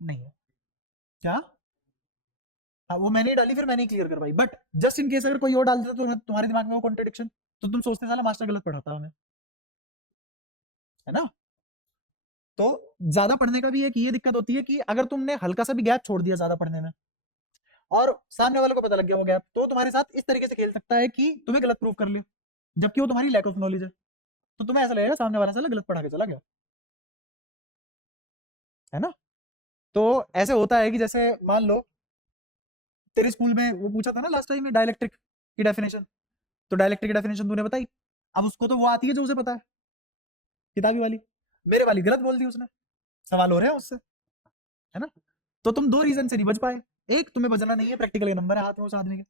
नहीं है क्या? हाँ, वो मैंने ही डाली, फिर मैंने ही क्लियर करवाई, बट जस्ट इन केस अगर कोई और डाल देता तो तुम्हारे दिमाग में वो कॉन्ट्रेडिक्शन, तो तुम सोचते साला मास्टर गलत पढ़ाता हमें, है ना? तो ज्यादा पढ़ने का भी एक ये दिक्कत होती है कि अगर तुमने हल्का सा भी गैप छोड़ दिया ज्यादा पढ़ने में, और सामने वाले को पता लग गया वो गैप, तो तुम्हारे साथ इस तरीके से खेल सकता है कि तुम्हें गलत प्रूव कर लिया, जबकि वो तुम्हारी लैक ऑफ नॉलेज है। तो तुम्हें ऐसा लगेगा सामने वाला साला गलत पढ़ा के चला गया, है ना? तो ऐसे होता है कि जैसे मान लो तेरे स्कूल में वो पूछा था ना लास्ट टाइम में डायलैक्ट्रिक की डेफिनेशन, तो डायलैक्ट्रिक की डेफिनेशन तूने बताई, अब उसको तो वो आती है जो उसे पता है, किताबी वाली। मेरे वाली गलत बोल दी उसने, सवाल हो रहे हैं उससे, है ना? तो तुम दो रीजन से नहीं बच पाए, एक तुम्हें बचना नहीं है, प्रैक्टिकल नंबर है हाथ में उस आदमी के,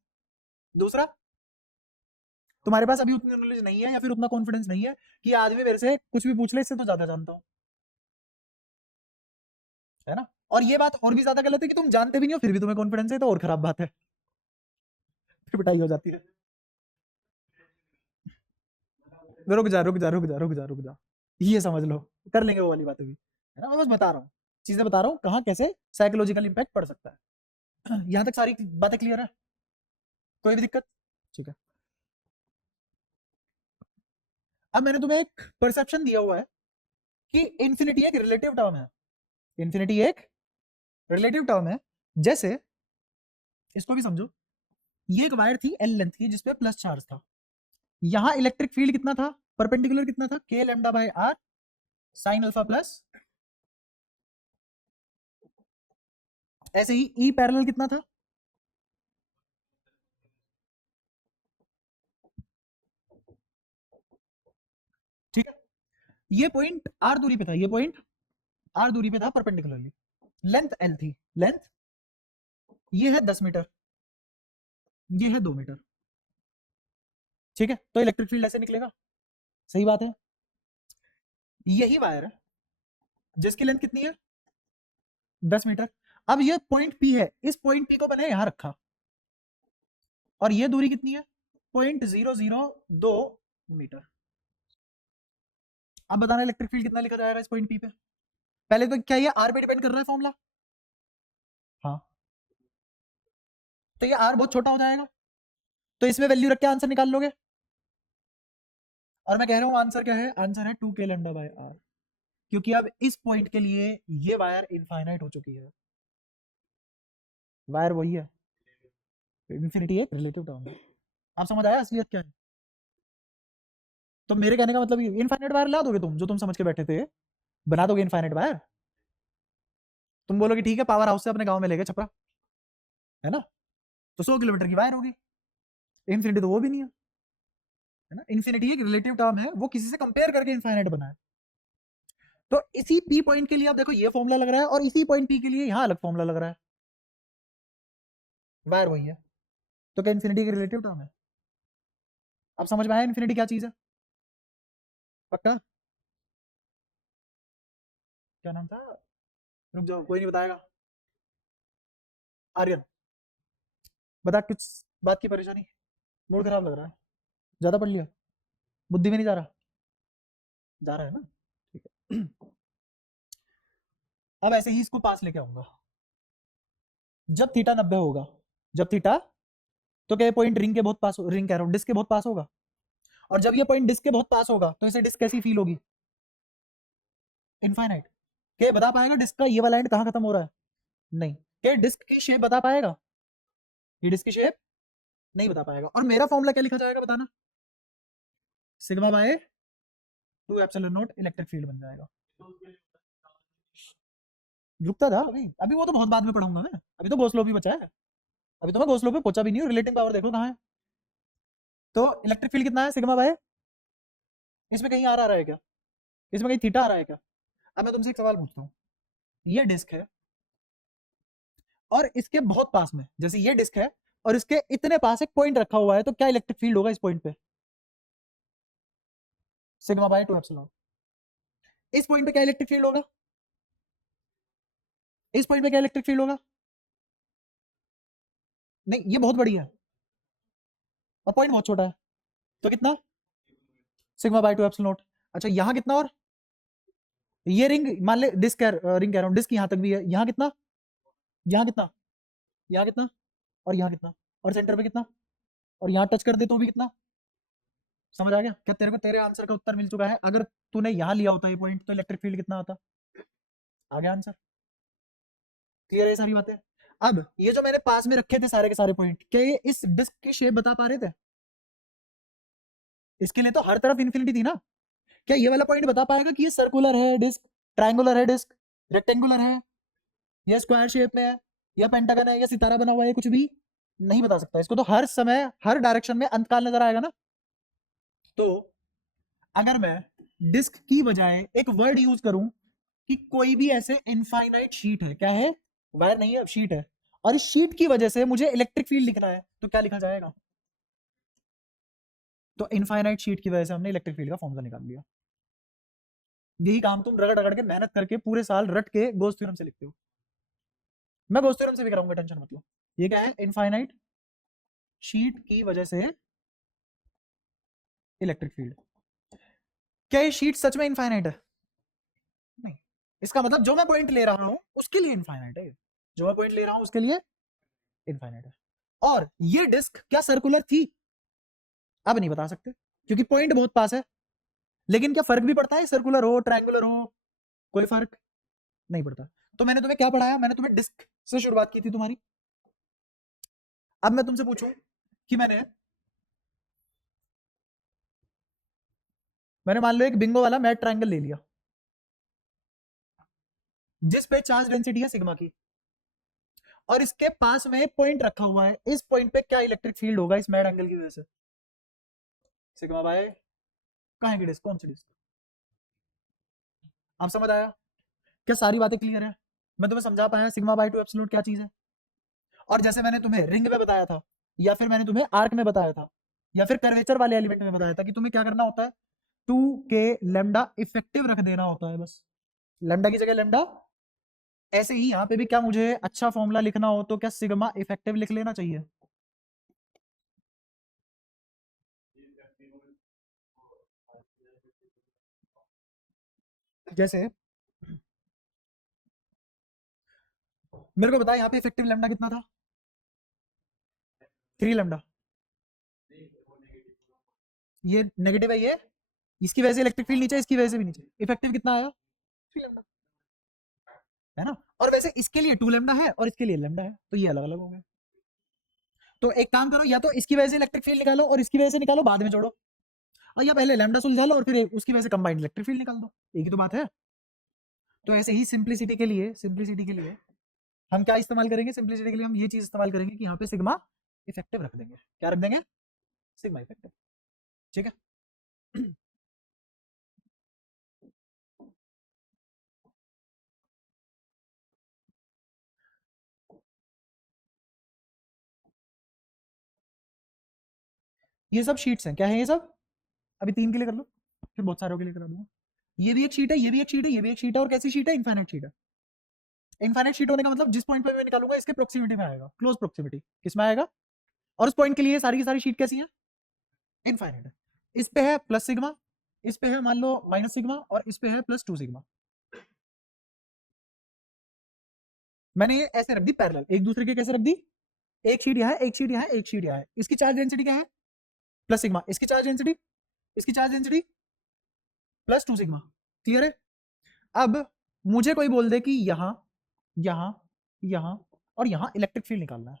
दूसरा तुम्हारे पास अभी उतनी नॉलेज नहीं है या फिर उतना कॉन्फिडेंस नहीं है कि आदमी मेरे से कुछ भी पूछ ले, इससे तो ज्यादा जानता हूँ, है ना? और ये बात और भी ज्यादा गलत है कि तुम जानते भी नहीं हो फिर भी तुम्हें कॉन्फिडेंस है, तो और खराब बात है। फिर पिटाई हो जाती है। रुक जा रुक जा रुक जा रुक जा रुक जा, ये समझ लो, कर लेंगे वो वाली बातें भी, है ना। मैं बस बता रहा हूँ, चीजें बता रहा हूँ कहाँ कैसे साइकोलॉजिकल इंपैक्ट पड़ सकता है। यहाँ तक सारी बातें क्लियर है, कोई भी दिक्कत? ठीक है। अब मैंने तुम्हें एक परसेप्शन दिया हुआ है कि इंफिनिटी एक रिलेटिव टर्म है, इंफिनिटी एक रिलेटिव टर्म है। जैसे इसको भी समझो, ये एक वायर थी एल लेंथ की जिसपे प्लस चार्ज था, यहां इलेक्ट्रिक फील्ड कितना था, परपेंडिकुलर कितना था, k lambda by r sine alpha plus, ऐसे ही ई पैरेलल कितना था, ठीक है। ये पॉइंट आर दूरी पे था, ये पॉइंट आर दूरी पे था परपेंडिकुलरली, लेंथ एल थी, लेंथ ये है 10 मीटर, ये है 2 मीटर, ठीक है। तो इलेक्ट्रिक फील्ड ऐसे निकलेगा, सही बात है। यही वायर है जिसकी लेंथ कितनी है 10 मीटर। अब ये पॉइंट पी है, इस पॉइंट पी को मैंने यहां रखा, और ये दूरी कितनी है 0.002 मीटर। अब बताना इलेक्ट्रिक फील्ड कितना लिखा जाएगा इस पॉइंट पी पे। पहले तो क्या ये आर पे डिपेंड कर रहा है फॉर्मूला, हाँ, तो ये आर बहुत छोटा हो जाएगा, तो इसमें वैल्यू रख के आंसर निकाल लोगे। और मैं कह रहा हूं आंसर क्या है, आंसर है 2 के लैम्डा बाय आर, क्योंकि अब इस पॉइंट के लिए ये वायर इनफाइनाइट हो चुकी है, वायर वही है, इंफिनिटी एक रिलेटिव टर्म है। आप समझ आया असलियत क्या है? तो मेरे कहने का मतलब इनफाइनाइट वायर ला दोगे तुम, जो तुम समझ के बैठे थे, बना दोगे इनफाइनाइट वायर। तुम बोलोगे ठीक है पावर हाउस से अपने गांव में ले गए छपरा, है ना, तो 100 किलोमीटर की वायर होगी। इन्फिनिटी तो वो भी नहीं है ना। इन्फिनिटी एक रिलेटिव टर्म है, वो किसी से कंपेयर करके इनफाइनाइट बना है। तो इसी पी पॉइंट के लिए आप देखो ये फॉर्मूला लग रहा है, और इसी पॉइंट पी के लिए यहां अलग फॉर्मूला लग रहा है, वायर वही है। तो क्या इन्फिनिटी की रिलेटिव टर्म है? अब समझ में आया इन्फिनिटी क्या चीज है? पक्का? क्या नाम था, रुक जाओ कोई नहीं बताएगा। आर्यन, बता कुछ बात की परेशानी, मूड खराब लग रहा है, ज्यादा पढ़ लिया, बुद्धि में नहीं जा रहा, जा रहा है ना, ठीक है। अब ऐसे ही इसको पास लेके आऊंगा, जब थीटा 90 होगा, जब थीटा, तो क्या पॉइंट रिंग के बहुत पास, रिंग कह रहा हूं डिस्क के बहुत पास होगा, और जब ये पॉइंट डिस्क के बहुत पास होगा तो इसे डिस्क कैसी फील होगी, इनफाइनाइट। क्या बता पाएगा डिस्क का ये वाला एंड कहां खत्म हो रहा है? नहीं। क्या डिस्क की शेप बता पाएगा, ये डिस्क की शेप नहीं बता पाएगा। और मेरा फॉर्मूला क्या लिखा जाएगा बताना, sigma bye 2 epsilon not electric field बन जाएगा। रुकता था अभी, अभी वो तो बहुत बाद में पढ़ूंगा मैं, अभी तो गोसलो भी बचा है, अभी तो मैं गोसलो पे पहुंचा भी नहीं हूँ, रिलेटिंग पावर देखो कहाँ है। तो इलेक्ट्रिक फील्ड कितना है सिग्मा बाय, इसमें कहीं आर आ रहा है क्या, इसमें कहीं थीटा आ रहा है क्या? अब मैं तुमसे एक सवाल पूछता हूँ, ये डिस्क है और इसके बहुत पास में, जैसे ये डिस्क है और इसके इतने पास एक पॉइंट रखा हुआ है, तो क्या इलेक्ट्रिक फील्ड होगा इस पॉइंट पे? Sigma bye 2 epsilon. इस पॉइंट पे क्या इलेक्ट्रिक फील्ड होगा, इस पॉइंट पे क्या इलेक्ट्रिक फील्ड होगा? नहीं, ये बहुत बड़ी है और पॉइंट बहुत छोटा है, तो कितना, सिग्मा बाय 2 एप्सिलॉन नॉट। अच्छा यहाँ कितना, और ये रिंग मान ले डिस्क, रिंग कह रहा हूँ, डिस्क यहाँ तक भी है, यहाँ कितना, यहाँ कितना, यहाँ कितना, और यहाँ कितना, और सेंटर पे कितना, और यहाँ टच कर दे तो भी कितना। समझ आ गया क्या तेरे को, तेरे आंसर का उत्तर मिल चुका है। अगर तूने यहाँ लिया होता ये पॉइंट तो इलेक्ट्रिक फील्ड कितना होता, आ गया आंसर। क्लियर है सारी बातें? अब ये जो मैंने पास में रखे थे सारे के सारे पॉइंट, क्या ये इस डिस्क की शेप बता पा रहे थे? इसके लिए तो हर तरफ इन्फिनिटी थी ना। क्या ये वाला पॉइंट बता पाएगा कि ये सर्कुलर है डिस्क, ट्रायंगुलर है डिस्क, रेक्टेंगुलर है, या स्क्वायर शेप में है, या पेंटागन है, या सितारा बना हुआ है, कुछ भी नहीं बता सकता। इसको तो हर समय हर डायरेक्शन में अंतकाल नजर आएगा ना। तो अगर मैं डिस्क की बजाय एक वर्ड यूज करूं कि कोई भी ऐसे इनफाइनाइट शीट है, क्या है, वायर नहीं है अब शीट है, और इस शीट की वजह से मुझे इलेक्ट्रिक फील्ड लिखना है, तो क्या लिखा जाएगा? तो इनफाइनाइट शीट की वजह से हमने इलेक्ट्रिक फील्ड का फॉर्मूला निकाल लिया। यही काम तुम रगड़ रगड़ के मेहनत करके पूरे साल रट के गोस थ्योरम से लिखते हो। मैं गोस थ्योरम से भी कराऊंगा, टेंशन मत लो। ये क्या है, इनफाइनाइट शीट की वजह से इलेक्ट्रिक फील्ड। क्या ये शीट सच में इनफाइनाइट है? नहीं। इसका मतलब जो मैं पॉइंट ले रहा हूं उसके लिए इनफाइनाइट है, जो मैं पॉइंट ले रहा हूं उसके लिए इनफाइनाइट है। और ये डिस्क क्या सर्कुलर थी? अब नहीं बता सकते क्योंकि पॉइंट बहुत पास है। लेकिन क्या फर्क भी पड़ता है सर्कुलर हो ट्रायंगुलर हो? कोई फर्क नहीं पड़ता। तो मैंने तुम्हें क्या पढ़ाया? मैंने तुम्हें डिस्क से शुरुआत की थी तुम्हारी। अब मैं तुमसे पूछूं कि मैंने मान लो एक बिंगो वाला मैट ट्रायंगल ले लिया जिस पे चार्ज डेंसिटी है सिग्मा की, और इसके पास में एक पॉइंट रखा हुआ है। इस पॉइंट पे क्या इलेक्ट्रिक फील्ड होगा इस मैट एंगल की वजह से? सिग्मा बाय कहां की डिस्क, कौन सी डिस्क? आप समझ आया? क्या सारी बातें क्लियर है? मैं तुम्हें समझा पाया सिग्मा बाय टू एप्सिलॉन क्या चीज है? और जैसे मैंने तुम्हें रिंग में बताया था, या फिर मैंने तुम्हें आर्क में बताया था, या फिर कर्वेचर वाले एलिमेंट में बताया था कि तुम्हें क्या करना होता है, 2k लेमडा इफेक्टिव रख देना होता है बस, लेमडा की जगह लेमडा। ऐसे ही यहाँ पे भी क्या मुझे अच्छा फॉर्मूला लिखना हो तो क्या सिग्मा इफेक्टिव लिख लेना चाहिए? जैसे मेरे को बता यहाँ पे इफेक्टिव लेमडा कितना था? 3 लेमडा। ये नेगेटिव है ये, इसकी वजह से इलेक्ट्रिक फील्ड नीचे, इसकी वजह से भी नीचे। इफेक्टिव कितना आया? 3 लेमडा, है ना? और वैसे इसके लिए 2 लेमडा है और इसके लिए लेमडा है, तो ये अलग अलग हो गए। तो एक काम करो, या तो इसकी वजह से इलेक्ट्रिक फील्ड निकालो और इसकी वजह से निकालो, बाद में जोड़ो। और या पहले लेमडा सुलझा लो और फिर उसकी वजह से कंबाइंड इलेक्ट्रिक फील्ड निकाल दो, एक ही तो बात है। तो ऐसे ही सिंप्लिसिटी के लिए हम क्या इस्तेमाल करेंगे? सिंप्लिसिटी के लिए हम ये चीज इस्तेमाल करेंगे कि यहाँ पे सिग्मा इफेक्टिव रख देंगे। क्या रख देंगे? Sigma effective. ठीक है। ये सब शीट्स हैं, क्या है ये सब? अभी 3 के लिए कर लो, फिर बहुत सारों के लिए करा दूंगा। ये भी एक शीट है, ये भी एक शीट है, ये भी एक शीट है, और कैसी शीट है? इनफाइनाइट शीट है। इनफाइनाइट शीट होने का मतलब जिस पॉइंट पे मैं निकालूंगा इसके प्रोक्सिमिटी में आएगा, क्लोज प्रोक्सिमिटी किसमें आएगा? और उस पॉइंट के लिए सारी की सारी शीट कैसी है? इनफाइनाइट है। इस पे है प्लस सिग्मा, इस पे है मान लो माइनस सिग्मा, और इस पे है प्लस 2 सिग्मा। मैंने ये ऐसे रख दी पैरेलल एक दूसरे के। कैसे रख दी? एक शीट यहाँ है, एक शीट यहाँ है, एक शीट यहाँ है। इसकी चार्ज डेंसिटी क्या है? Plus sigma. इसकी चार्ज डेंसिटी, इसकी charge density plus 2 sigma. Clear है? अब मुझे कोई बोल दे कि यहाँ, यहाँ, यहाँ और यहाँ इलेक्ट्रिक फील्ड निकालना है।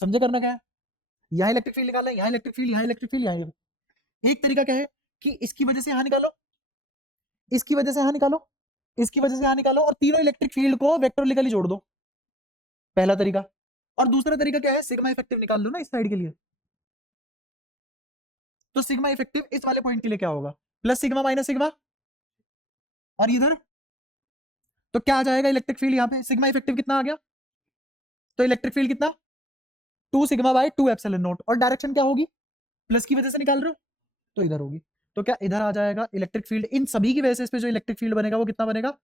समझे करना क्या है? यहाँ इलेक्ट्रिक फील्ड निकालना है, यहाँ इलेक्ट्रिक फील्ड, यहाँ इलेक्ट्रिक फील्ड, यहाँ। एक तरीका क्या है कि इसकी वजह से यहाँ निकालो, इसकी वजह से यहाँ निकालो, इसकी वजह से यहाँ निकालो, और तीनों इलेक्ट्रिक फील्ड को वेक्टोरिकली जोड़ दो। पहला तरीका। और दूसरा तरीका क्या है? सिग्मा इफेक्टिव निकाल लो ना इस साइड के लिए। तो सिग्मा इफेक्टिव इस वाले पॉइंट के लिए क्या होगा? Plus sigma minus sigma. और इधर तो क्या आ जाएगा? इलेक्ट्रिक फील्ड यहाँ पे सिग्मा इफेक्टिव कितना आ गया? तो इलेक्ट्रिक फील्ड कितना? 2 सिग्मा बाय 2 एप्सिलॉन नॉट। और डायरेक्शन क्या होगी? प्लस की वजह से निकाल रहे हो तो इधर होगी। तो क्या इधर आ जाएगा इलेक्ट्रिक फील्ड? इन सभी की वजह से इस पे जो इलेक्ट्रिक फील्ड बनेगा वो कितना बनेगा?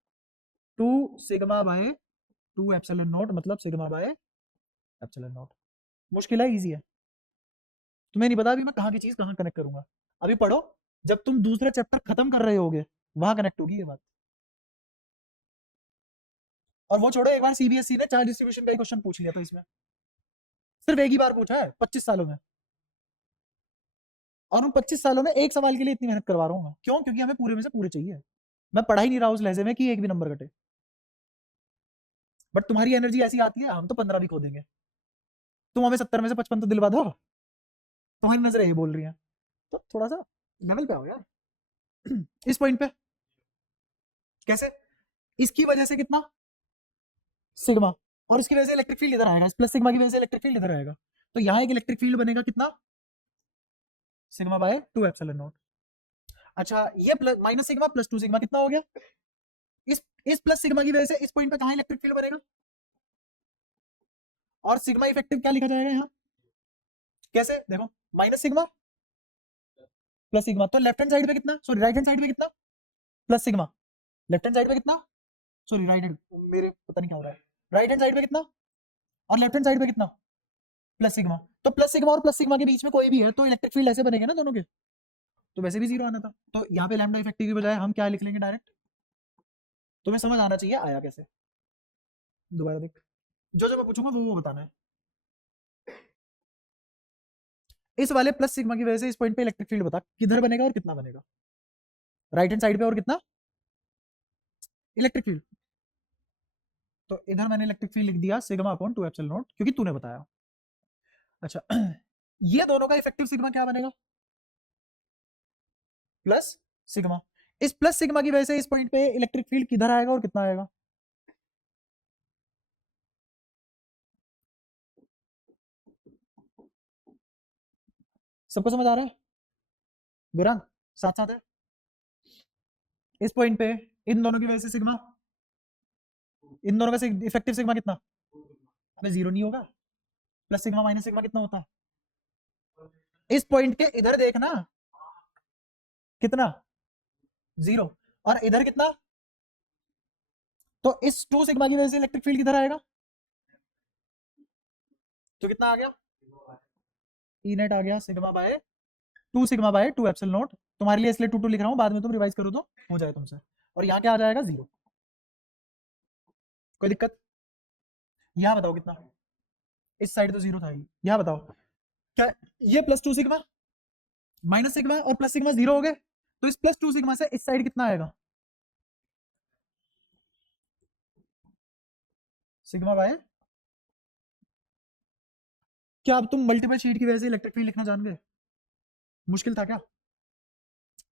2 सिग्मा बाय 2 एप्सिलॉन नॉट, मतलब सिग्मा बाय एप्सिलॉन नॉट। मुश्किल है इजी है? तुम्हें नहीं पता अभी मैं कहाँ की चीज कहाँ कनेक्ट करूंगा। अभी पढ़ो, जब तुम दूसरा चैप्टर खत्म कर रहे होगे वहां कनेक्ट होगी ये बात। और वो छोड़ो, एक बार सीबीएसई ने चार्ज डिस्ट्रीब्यूशन का क्वेश्चन पूछ लिया था इसमें, सिर्फ एक ही बार पूछा है 25 सालों में। और उन 25 सालों में एक सवाल के लिए इतनी मेहनत करवा रहा हूँ। क्यों? क्योंकि हमें पूरे में से पूरे चाहिए। मैं पढ़ा ही नहीं रहा उस लहजे में कि एक भी नंबर कटे। बट तुम्हारी एनर्जी ऐसी आती है, हम तो 15 भी खो देंगे। तुम हमें 70 में से 55 तो दिलवा दो। तुम्हारी नजरें ये बोल रही हैं, तो थोड़ा सा लेवल पे आओ यार। इस पॉइंट पे कैसे? इसकी वजह से कितना? सिग्मा। और इसकी वजह से इलेक्ट्रिक फील्ड इधर आएगा, प्लस सिग्मा की वजह से इलेक्ट्रिक फील्ड इधर आएगा। तो यहाँ एक इलेक्ट्रिक फील्ड बनेगा कितना? Sigma bye 2 epsilon not. अच्छा, ये plus minus sigma plus 2 sigma कितना हो गया? इस प्लस सिग्मा की वजह से इस पॉइंट पे कहाँ इलेक्ट्रिक फील्ड बनेगा? और सिग्मा इफेक्टिव क्या लिखा जाएगा यहाँ? कैसे देखो, माइनस सिग्मा प्लस सिग्मा। तो लेफ्ट हैंड साइड पे कितना, सॉरी राइट हैंड साइड पे कितना? Plus sigma. Left hand side पे कितना? सॉरी राइट हैंड, मेरे पता नहीं क्या हो रहा है। राइट हैंड साइड पे कितना? और लेफ्ट हैंड साइड पे कितना? प्लस सिग्मा, तो प्लस सिग्मा और प्लस सिग्मा के बीच में कोई भी है तो इलेक्ट्रिक फील्ड ऐसे बनेगा ना दोनों के, तो वैसे भी जीरो आना था, तो यहाँ पे लैम्डा इफेक्टिव की बजाय हम क्या लिख लेंगे डायरेक्ट, तुम्हें समझ आना चाहिए आया कैसे। दोबारा देख, जो जो मैं पूछूंगा वो बताना है। इस वाले प्लस सिग्मा की वजह से इस पॉइंट पे इलेक्ट्रिक फील्ड बता किधर बनेगा और कितना बनेगा, राइट हैंड साइड पे और कितना इलेक्ट्रिक फील्ड, तो इधर मैंने इलेक्ट्रिक फील्ड लिख दिया सिग्मा अपॉन 2 एप्सिलॉन नॉट क्योंकि तूने बताया। अच्छा ये दोनों का इफेक्टिव सिग्मा क्या बनेगा, प्लस सिग्मा, इस प्लस सिग्मा की वजह से इस पॉइंट पे इलेक्ट्रिक फील्ड किधर आएगा और कितना आएगा, सबको समझ आ रहा है, गुरांग साथ साथ है, इस पॉइंट पे इन दोनों की वजह से सिग्मा, इन दोनों का इफेक्टिव सिग्मा कितना, अबे जीरो नहीं होगा, प्लस सिग्मा माइनस सिग्मा कितना होता है, इस पॉइंट के इधर देखना कितना जीरो, और इधर कितना, तो इस 2 सिग्मा की वजह से इलेक्ट्रिक फील्ड किधर आएगा, तो कितना आ गया, ई नेट आ गया sigma bye 2 sigma bye 2 epsilon not, तुम्हारे लिए इसलिए 2 2 लिख रहा हूं, बाद में तुम रिवाइज करो तो हो जाए तुमसे, और यहाँ क्या आ जाएगा जीरो, कोई दिक्कत, यहाँ बताओ कितना, इस साइड तो जीरो था ही, यहाँ बताओ क्या, ये प्लस 2 सिग्मा माइनस सिग्मा और प्लस सिग्मा जीरो हो गए, तो इस प्लस 2 सिग्मा से इस साइड कितना आएगा, सिग्मा बाय, क्या अब तुम मल्टीपल शीट की वजह से इलेक्ट्रिक फील्ड लिखना जान गए, मुश्किल था क्या,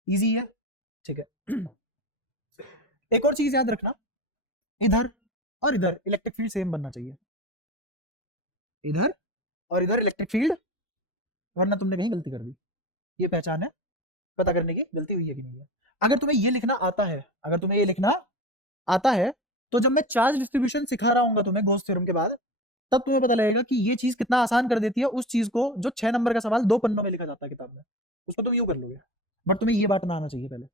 इजी है, ठीक है। एक और चीज याद रखना, इधर और इधर इलेक्ट्रिक फील्ड सेम बनना चाहिए, इधर और इधर इलेक्ट्रिक फील्ड, वरना तुमने कहीं गलती कर दी, ये पहचान है, पता करने की गलती हुई है कि नहीं है। अगर तुम्हें ये लिखना आता है, अगर तुम्हें ये लिखना आता है, तो जब मैं चार्ज डिस्ट्रीब्यूशन सिखा रहा हूँ तुम्हें गॉस थ्योरम के बाद, तब तुम्हें पता लगेगा कि ये चीज कितना आसान कर देती है उस चीज को जो 6 नंबर का सवाल 2 पन्नों में लिखा जाता है किताब में, उसको तुम यूं कर लोगे, बट तुम्हें ये बांटना आना चाहिए पहले,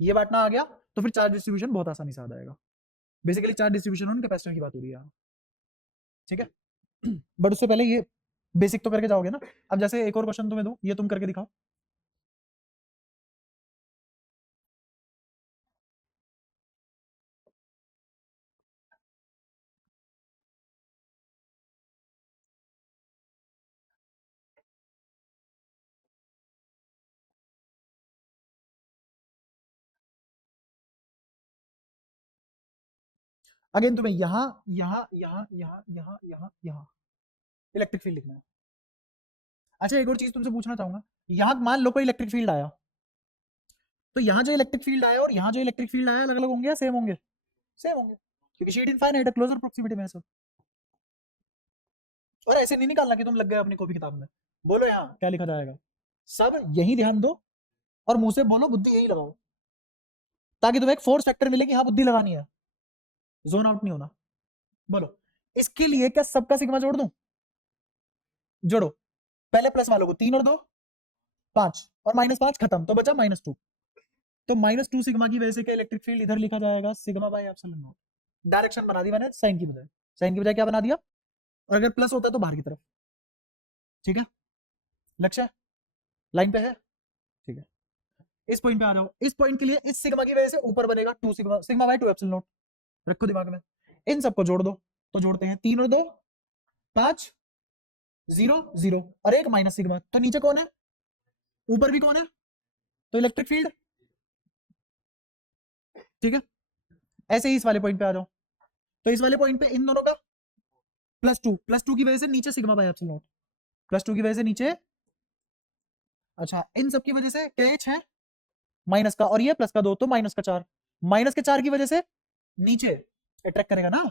ये बांटना आ गया तो फिर चार्ज डिस्ट्रीब्यूशन बहुत आसानी से आ जाएगा, बेसिकली चार्ज डिस्ट्रीब्यूशन और कैपेसिटर की बात हो रही है, ठीक है। बट उससे पहले ये बेसिक तो करके जाओगे ना, अब जैसे एक और क्वेश्चन तुम्हें दूं, ये तुम करके दिखाओ, अगेन तुम्हें यहाँ यहाँ यहाँ यहाँ यहाँ यहाँ यहाँ इलेक्ट्रिक फील्ड लिखना है। अच्छा एक और चीज तुमसे पूछना चाहूंगा, यहाँ मान लो कोई इलेक्ट्रिक फील्ड आया, तो यहाँ जो इलेक्ट्रिक फील्ड आया और यहाँ जो इलेक्ट्रिक फील्ड आया अलग अलग होंगे या सेम होंगे, सेम होंगे, क्योंकि शीट इनफाइनाइट है, क्लोजर प्रोक्सिमिटी में है सब, और ऐसे नहीं निकालना कि तुम लग गए अपनी कॉपी किताब में, बोलो यहाँ क्या लिखा जाएगा, सब यही ध्यान दो और मुंह से बोलो बुद्धि यही लगाओ, ताकि तुम्हें एक फोर्स फैक्टर मिले कि हाँ बुद्धि लगानी है, जोन आउट नहीं होना। बोलो इसके लिए क्या सबका सिग्मा जोड़ दूं, जोड़ो, पहले प्लस वालों को 3 और 2 5 और -5 खत्म, तो बचा -2, तो -2 सिग्मा की वजह से क्या इलेक्ट्रिक फील्ड इधर लिखा जाएगा sigma by epsilon not, direction बना दी मैंने साइन की बजाय, साइन की बजाय क्या बना दिया, और अगर प्लस होता तो बाहर की तरफ, ठीक है, लक्ष्य लाइन पे है, ठीक है। इस पॉइंट पे आ जाओ, इस पॉइंट के लिए इस सिग्मा की वजह से ऊपर बनेगा 2 sigma, sigma bye 2 epsilon not, रखो दिमाग में, इन सबको जोड़ दो, तो जोड़ते हैं 3 और 2 5 0 0 और एक माइनस सिग्मा, तो नीचे कौन है, ऊपर भी कौन है, तो इलेक्ट्रिक फील्ड, ठीक है। ऐसे ही इस वाले पॉइंट पे आ जाओ, तो इस वाले पॉइंट पे इन दोनों का +2 की वजह से नीचे सिग्मा बाय एप्सिलॉन नॉट, +2 की वजह से नीचे, अच्छा इन सब की वजह से क्या एच है माइनस का, और ये प्लस का 2 तो -4, -4 की वजह से नीचे अट्रैक्ट करेगा ना,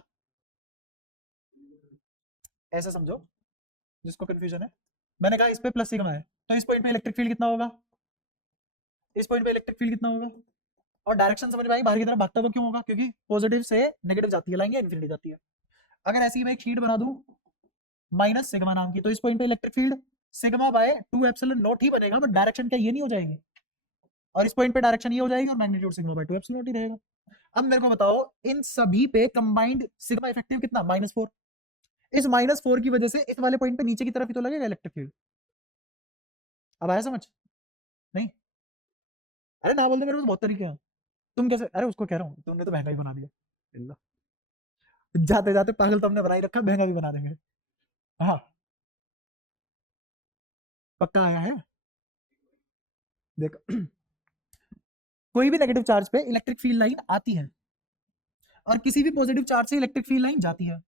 ऐसा समझो जिसको कंफ्यूजन है, मैंने कहा इस पे प्लस सिग्मा है, तो इस पॉइंट पे इलेक्ट्रिक फील्ड कितना होगा, इस पॉइंट पे इलेक्ट्रिक फील्ड कितना होगा, और डायरेक्शन समझ में आई, बाहर की तरफ भागता हुआ क्यों होगा, क्योंकि पॉजिटिव से नेगेटिव जाती है लाइन या इन्फिनिटी जाती है। अगर ऐसी मैं एक शीट बना दूं माइनस सिग्मा नाम की, तो इस पॉइंट पे electric field sigma bye 2 epsilon not ही बनेगा, बट डायरेक्शन क्या ये नहीं हो जाएगी, और इस पॉइंट पे डायरेक्शन ये हो जाएगी और magnitude sigma bye 2 epsilon not ही रहेगा। अब मेरे को बताओ इन सभी पे कंबाइंड सिग्मा इफेक्टिव कितना, -4, इस -4 की वजह से इस वाले पॉइंट पे नीचे की तरफ ही तो लगेगा इलेक्ट्रिक फील्ड। अब आया समझ? नहीं? अरे ना बोल दे, मेरे पास बहुत तरीके हैं। तुम कैसे, अरे उसको कह रहा हूँ, तुमने तो महंगा ही बना दिया। अल्लाह। जाते जाते पागल तो हमने बना ही रखा, महंगा भी बना देंगे। हाँ, पक्का आया है। देख कोई भी नेगेटिव चार्ज पे इलेक्ट्रिक फील्ड लाइन आती है और किसी भी पॉजिटिव चार्ज से इलेक्ट्रिक फील्ड लाइन जाती है,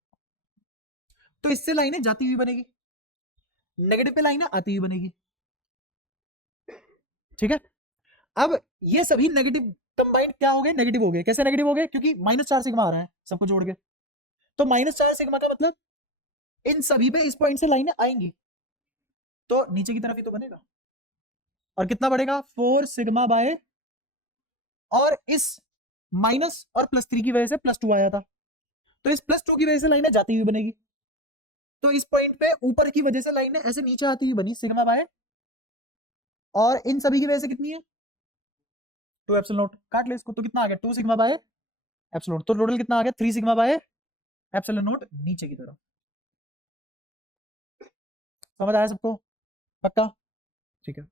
तो इससे लाइनें जाती हुई बनेगी, नेगेटिव पे लाइनें आती हुई बनेगी। ठीक है, अब ये सभी नेगेटिव कंबाइंड क्या हो गए, नेगेटिव हो गए। कैसे नेगेटिव हो गए? क्योंकि -4 सिग्मा आ रहा है सबको जोड़ के, तो -4 सिग्मा का मतलब इन सभी पे इस पॉइंट से लाइनें आएंगी, तो नीचे की तरफ ही तो बनेगा। और कितना बढ़ेगा? 4 सिग्मा बाय, और इस माइनस और +3 की वजह से +2 आया था, तो इस +2 की वजह से लाइनें जाती हुई बनेगी, तो इस पॉइंट पे ऊपर की वजह से लाइनें ऐसे नीचे आती हुई बनी सिग्मा बाय, और इन सभी की वजह से कितनी है? 2 एप्सिलॉन नॉट। काट ले इसको, तो कितना आ गया? 2 सिग्मा बाय एप्सिलॉन। तो टोटल कितना आ गया? 3 सिग्मा बाय एप्सिलॉन नॉट नीचे की तरफ। समझ आया सबको? पक्का? ठीक है।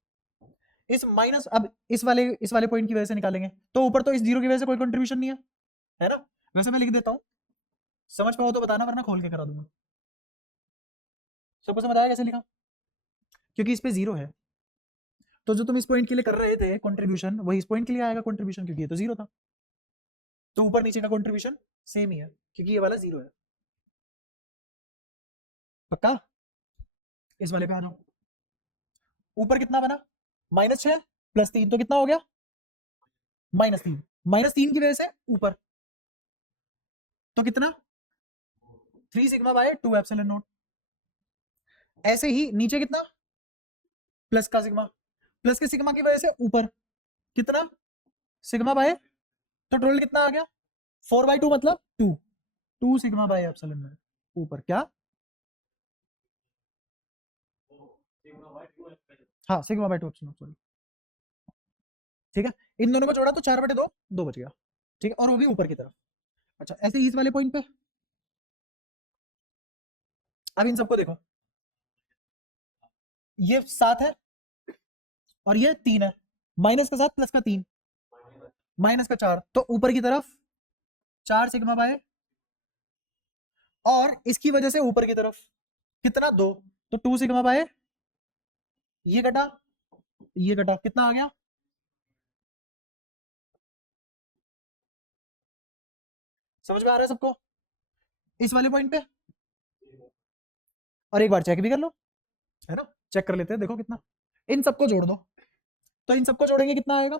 इस माइनस, अब इस वाले पॉइंट की वजह से निकालेंगे, तो ऊपर तो इस जीरो की वजह से कोई कंट्रीब्यूशन नहीं है ना? वैसे मैं लिख देता हूं, समझ पाओ तो बताना, वरना खोल के करा दूंगा। सबको समझ आया कैसे लिखा? क्योंकि इस पे जीरो है, तो जो तुम इस पॉइंट के लिए कर रहे थे कंट्रीब्यूशन, वही इस पॉइंट के लिए आएगा कंट्रीब्यूशन, क्योंकि ये तो जीरो था। तो ऊपर नीचे का कंट्रीब्यूशन सेम ही है, क्योंकि ये वाला जीरो है। पक्का? इस वाले पे आ जाओ। ऊपर कितना बना? -6 +3, तो कितना हो गया? -3। -3 की वजह से ऊपर, तो कितना? 3 सिग्मा बाय 2 एप्सिलॉन नॉट। ऐसे ही नीचे कितना? प्लस का सिग्मा, प्लस के सिग्मा की वजह से ऊपर कितना? सिग्मा बाय, तो टोटल कितना आ गया? 4/2 मतलब 2, 2 सिग्मा बाय एप्सिलॉन नॉट ऊपर। क्या? हाँ, सिग्मा बाय 2 एप्सिलॉन, सॉरी। ठीक है, इन दोनों को जोड़ा तो 4/2, 2 बच गया। ठीक है, और वो भी ऊपर की तरफ। अच्छा, ऐसे ही इस वाले पॉइंट पे, अब इन सबको देखो, ये 7 है और ये 3 है, माइनस का 7 प्लस का 3, माइनस का 4, तो ऊपर की तरफ 4 सिग्मा बाय, और इसकी वजह से ऊपर की तरफ कितना? 2, तो 2 सिग्मा बाय, ये कटा, ये कटा, कितना आ गया? समझ में आ रहा है सबको? इस वाले पॉइंट पे, और एक बार चेक भी कर लो, है ना? चेक कर लेते हैं, देखो कितना। इन सबको जोड़ दो, तो इन सबको जोड़ेंगे कितना आएगा?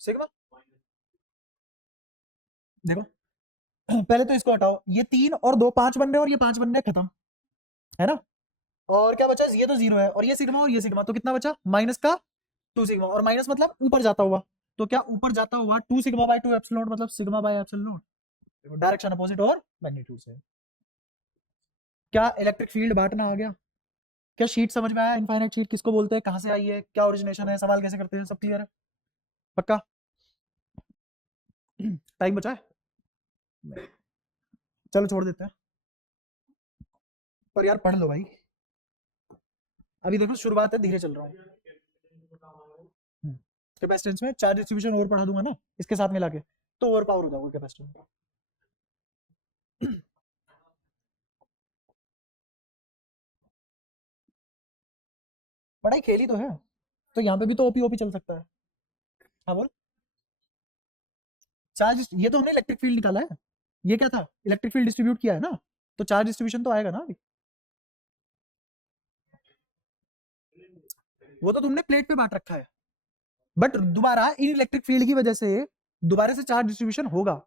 सिग्मा, देखो पहले तो इसको हटाओ, ये 3 और 2 5 बन रहे हैं, और ये 5 बन रहे हैं, खत्म, है ना? और क्या बचा? ये तो जीरो है, और ये सिग्मा और ये सिग्मा, तो कितना बचा? माइनस का 2 सिग्मा, और माइनस मतलब ऊपर जाता हुआ, तो क्या ऊपर जाता हुआ 2 सिग्मा बाय 2 एप्सिलॉन नॉट, मतलब sigma by epsilon not, direction opposite और मैग्नीट्यूड से। क्या इलेक्ट्रिक फील्ड बांटना आ गया? क्या शीट समझ में आया? इनफाइनाइट शीट किसको बोलते हैं, कहां से आई है, क्या ओरिजिनेशन है, सवाल कैसे करते हैं, सब क्लियर है? पक्का? टाइम बचा है? चलो छोड़ देते हैं, पर यार पढ़ लो भाई, अभी देखो शुरुआत है, धीरे चल रहा हूँ। कैपेसिटेंस में चार्ज डिस्ट्रीब्यूशन और पढ़ा दूंगा ना इसके साथ मिला के, तो ओवर पावर हो जाओगे कैपेसिटेंस। पढ़ाई खेली तो है, तो यहाँ पे भी तो ओपी ओपी चल सकता है। हाँ बोल। चार्ज, ये तो हमने इलेक्ट्रिक फील्ड निकाला है, ये क्या था? इलेक्ट्रिक फील्ड डिस्ट्रीब्यूट किया है ना, तो चार्ज डिस्ट्रीब्यूशन तो आएगा ना अभी। वो तो तुमने प्लेट पे बांट रखा है, बट दोबारा इन इलेक्ट्रिक फील्ड की वजह से दोबारा से चार्ज डिस्ट्रीब्यूशन होगा।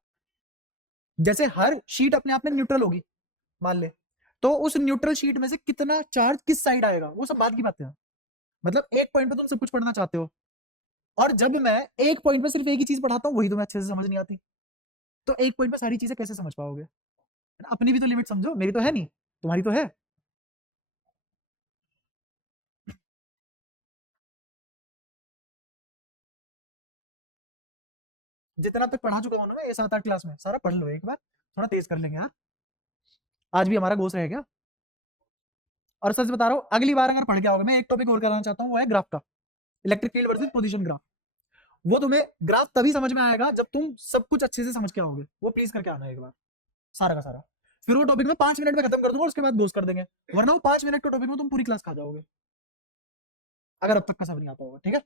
जैसे हर शीट अपने आप में न्यूट्रल होगी, मान ले, तो उस न्यूट्रल शीट में से कितना चार्ज किस साइड आएगा, वो सब बात की बात है। मतलब एक पॉइंट पे तुम सब कुछ पढ़ना चाहते हो, और जब मैं एक पॉइंट पे सिर्फ एक ही चीज पढ़ाता हूँ, वही तुम्हें अच्छे से समझ नहीं आती, तो एक पॉइंट पे सारी चीजें कैसे समझ पाओगे? अपनी भी तो लिमिट समझो, मेरी तो है नहीं, तुम्हारी तो है। जितना तक पढ़ा चुका हूं ना मैं ये 7-8 क्लास में, सारा पढ़ लो एक बार, थोड़ा तेज कर लेंगे यार। आज भी हमारा गोस रह गया। और सच बता रहा हूँ, अगली बार अगर पढ़ के आओगे, मैं एक टॉपिक और कराना चाहता हूँ, वो है ग्राफ का, electric field versus position graph. वो तुम्हें ग्राफ तभी समझ में आएगा जब तुम सब कुछ अच्छे से समझ के आओगे। वो प्लीज करके आना एक बार, सारा का सारा। फिर वो टॉपिक में 5 मिनट में खत्म कर दूंगा, उसके बाद गोस कर देंगे, वरना वो 5 मिनट के टॉपिक में तुम पूरी क्लास खा जाओगे, अगर अब तक का सब नहीं आता होगा। ठीक है।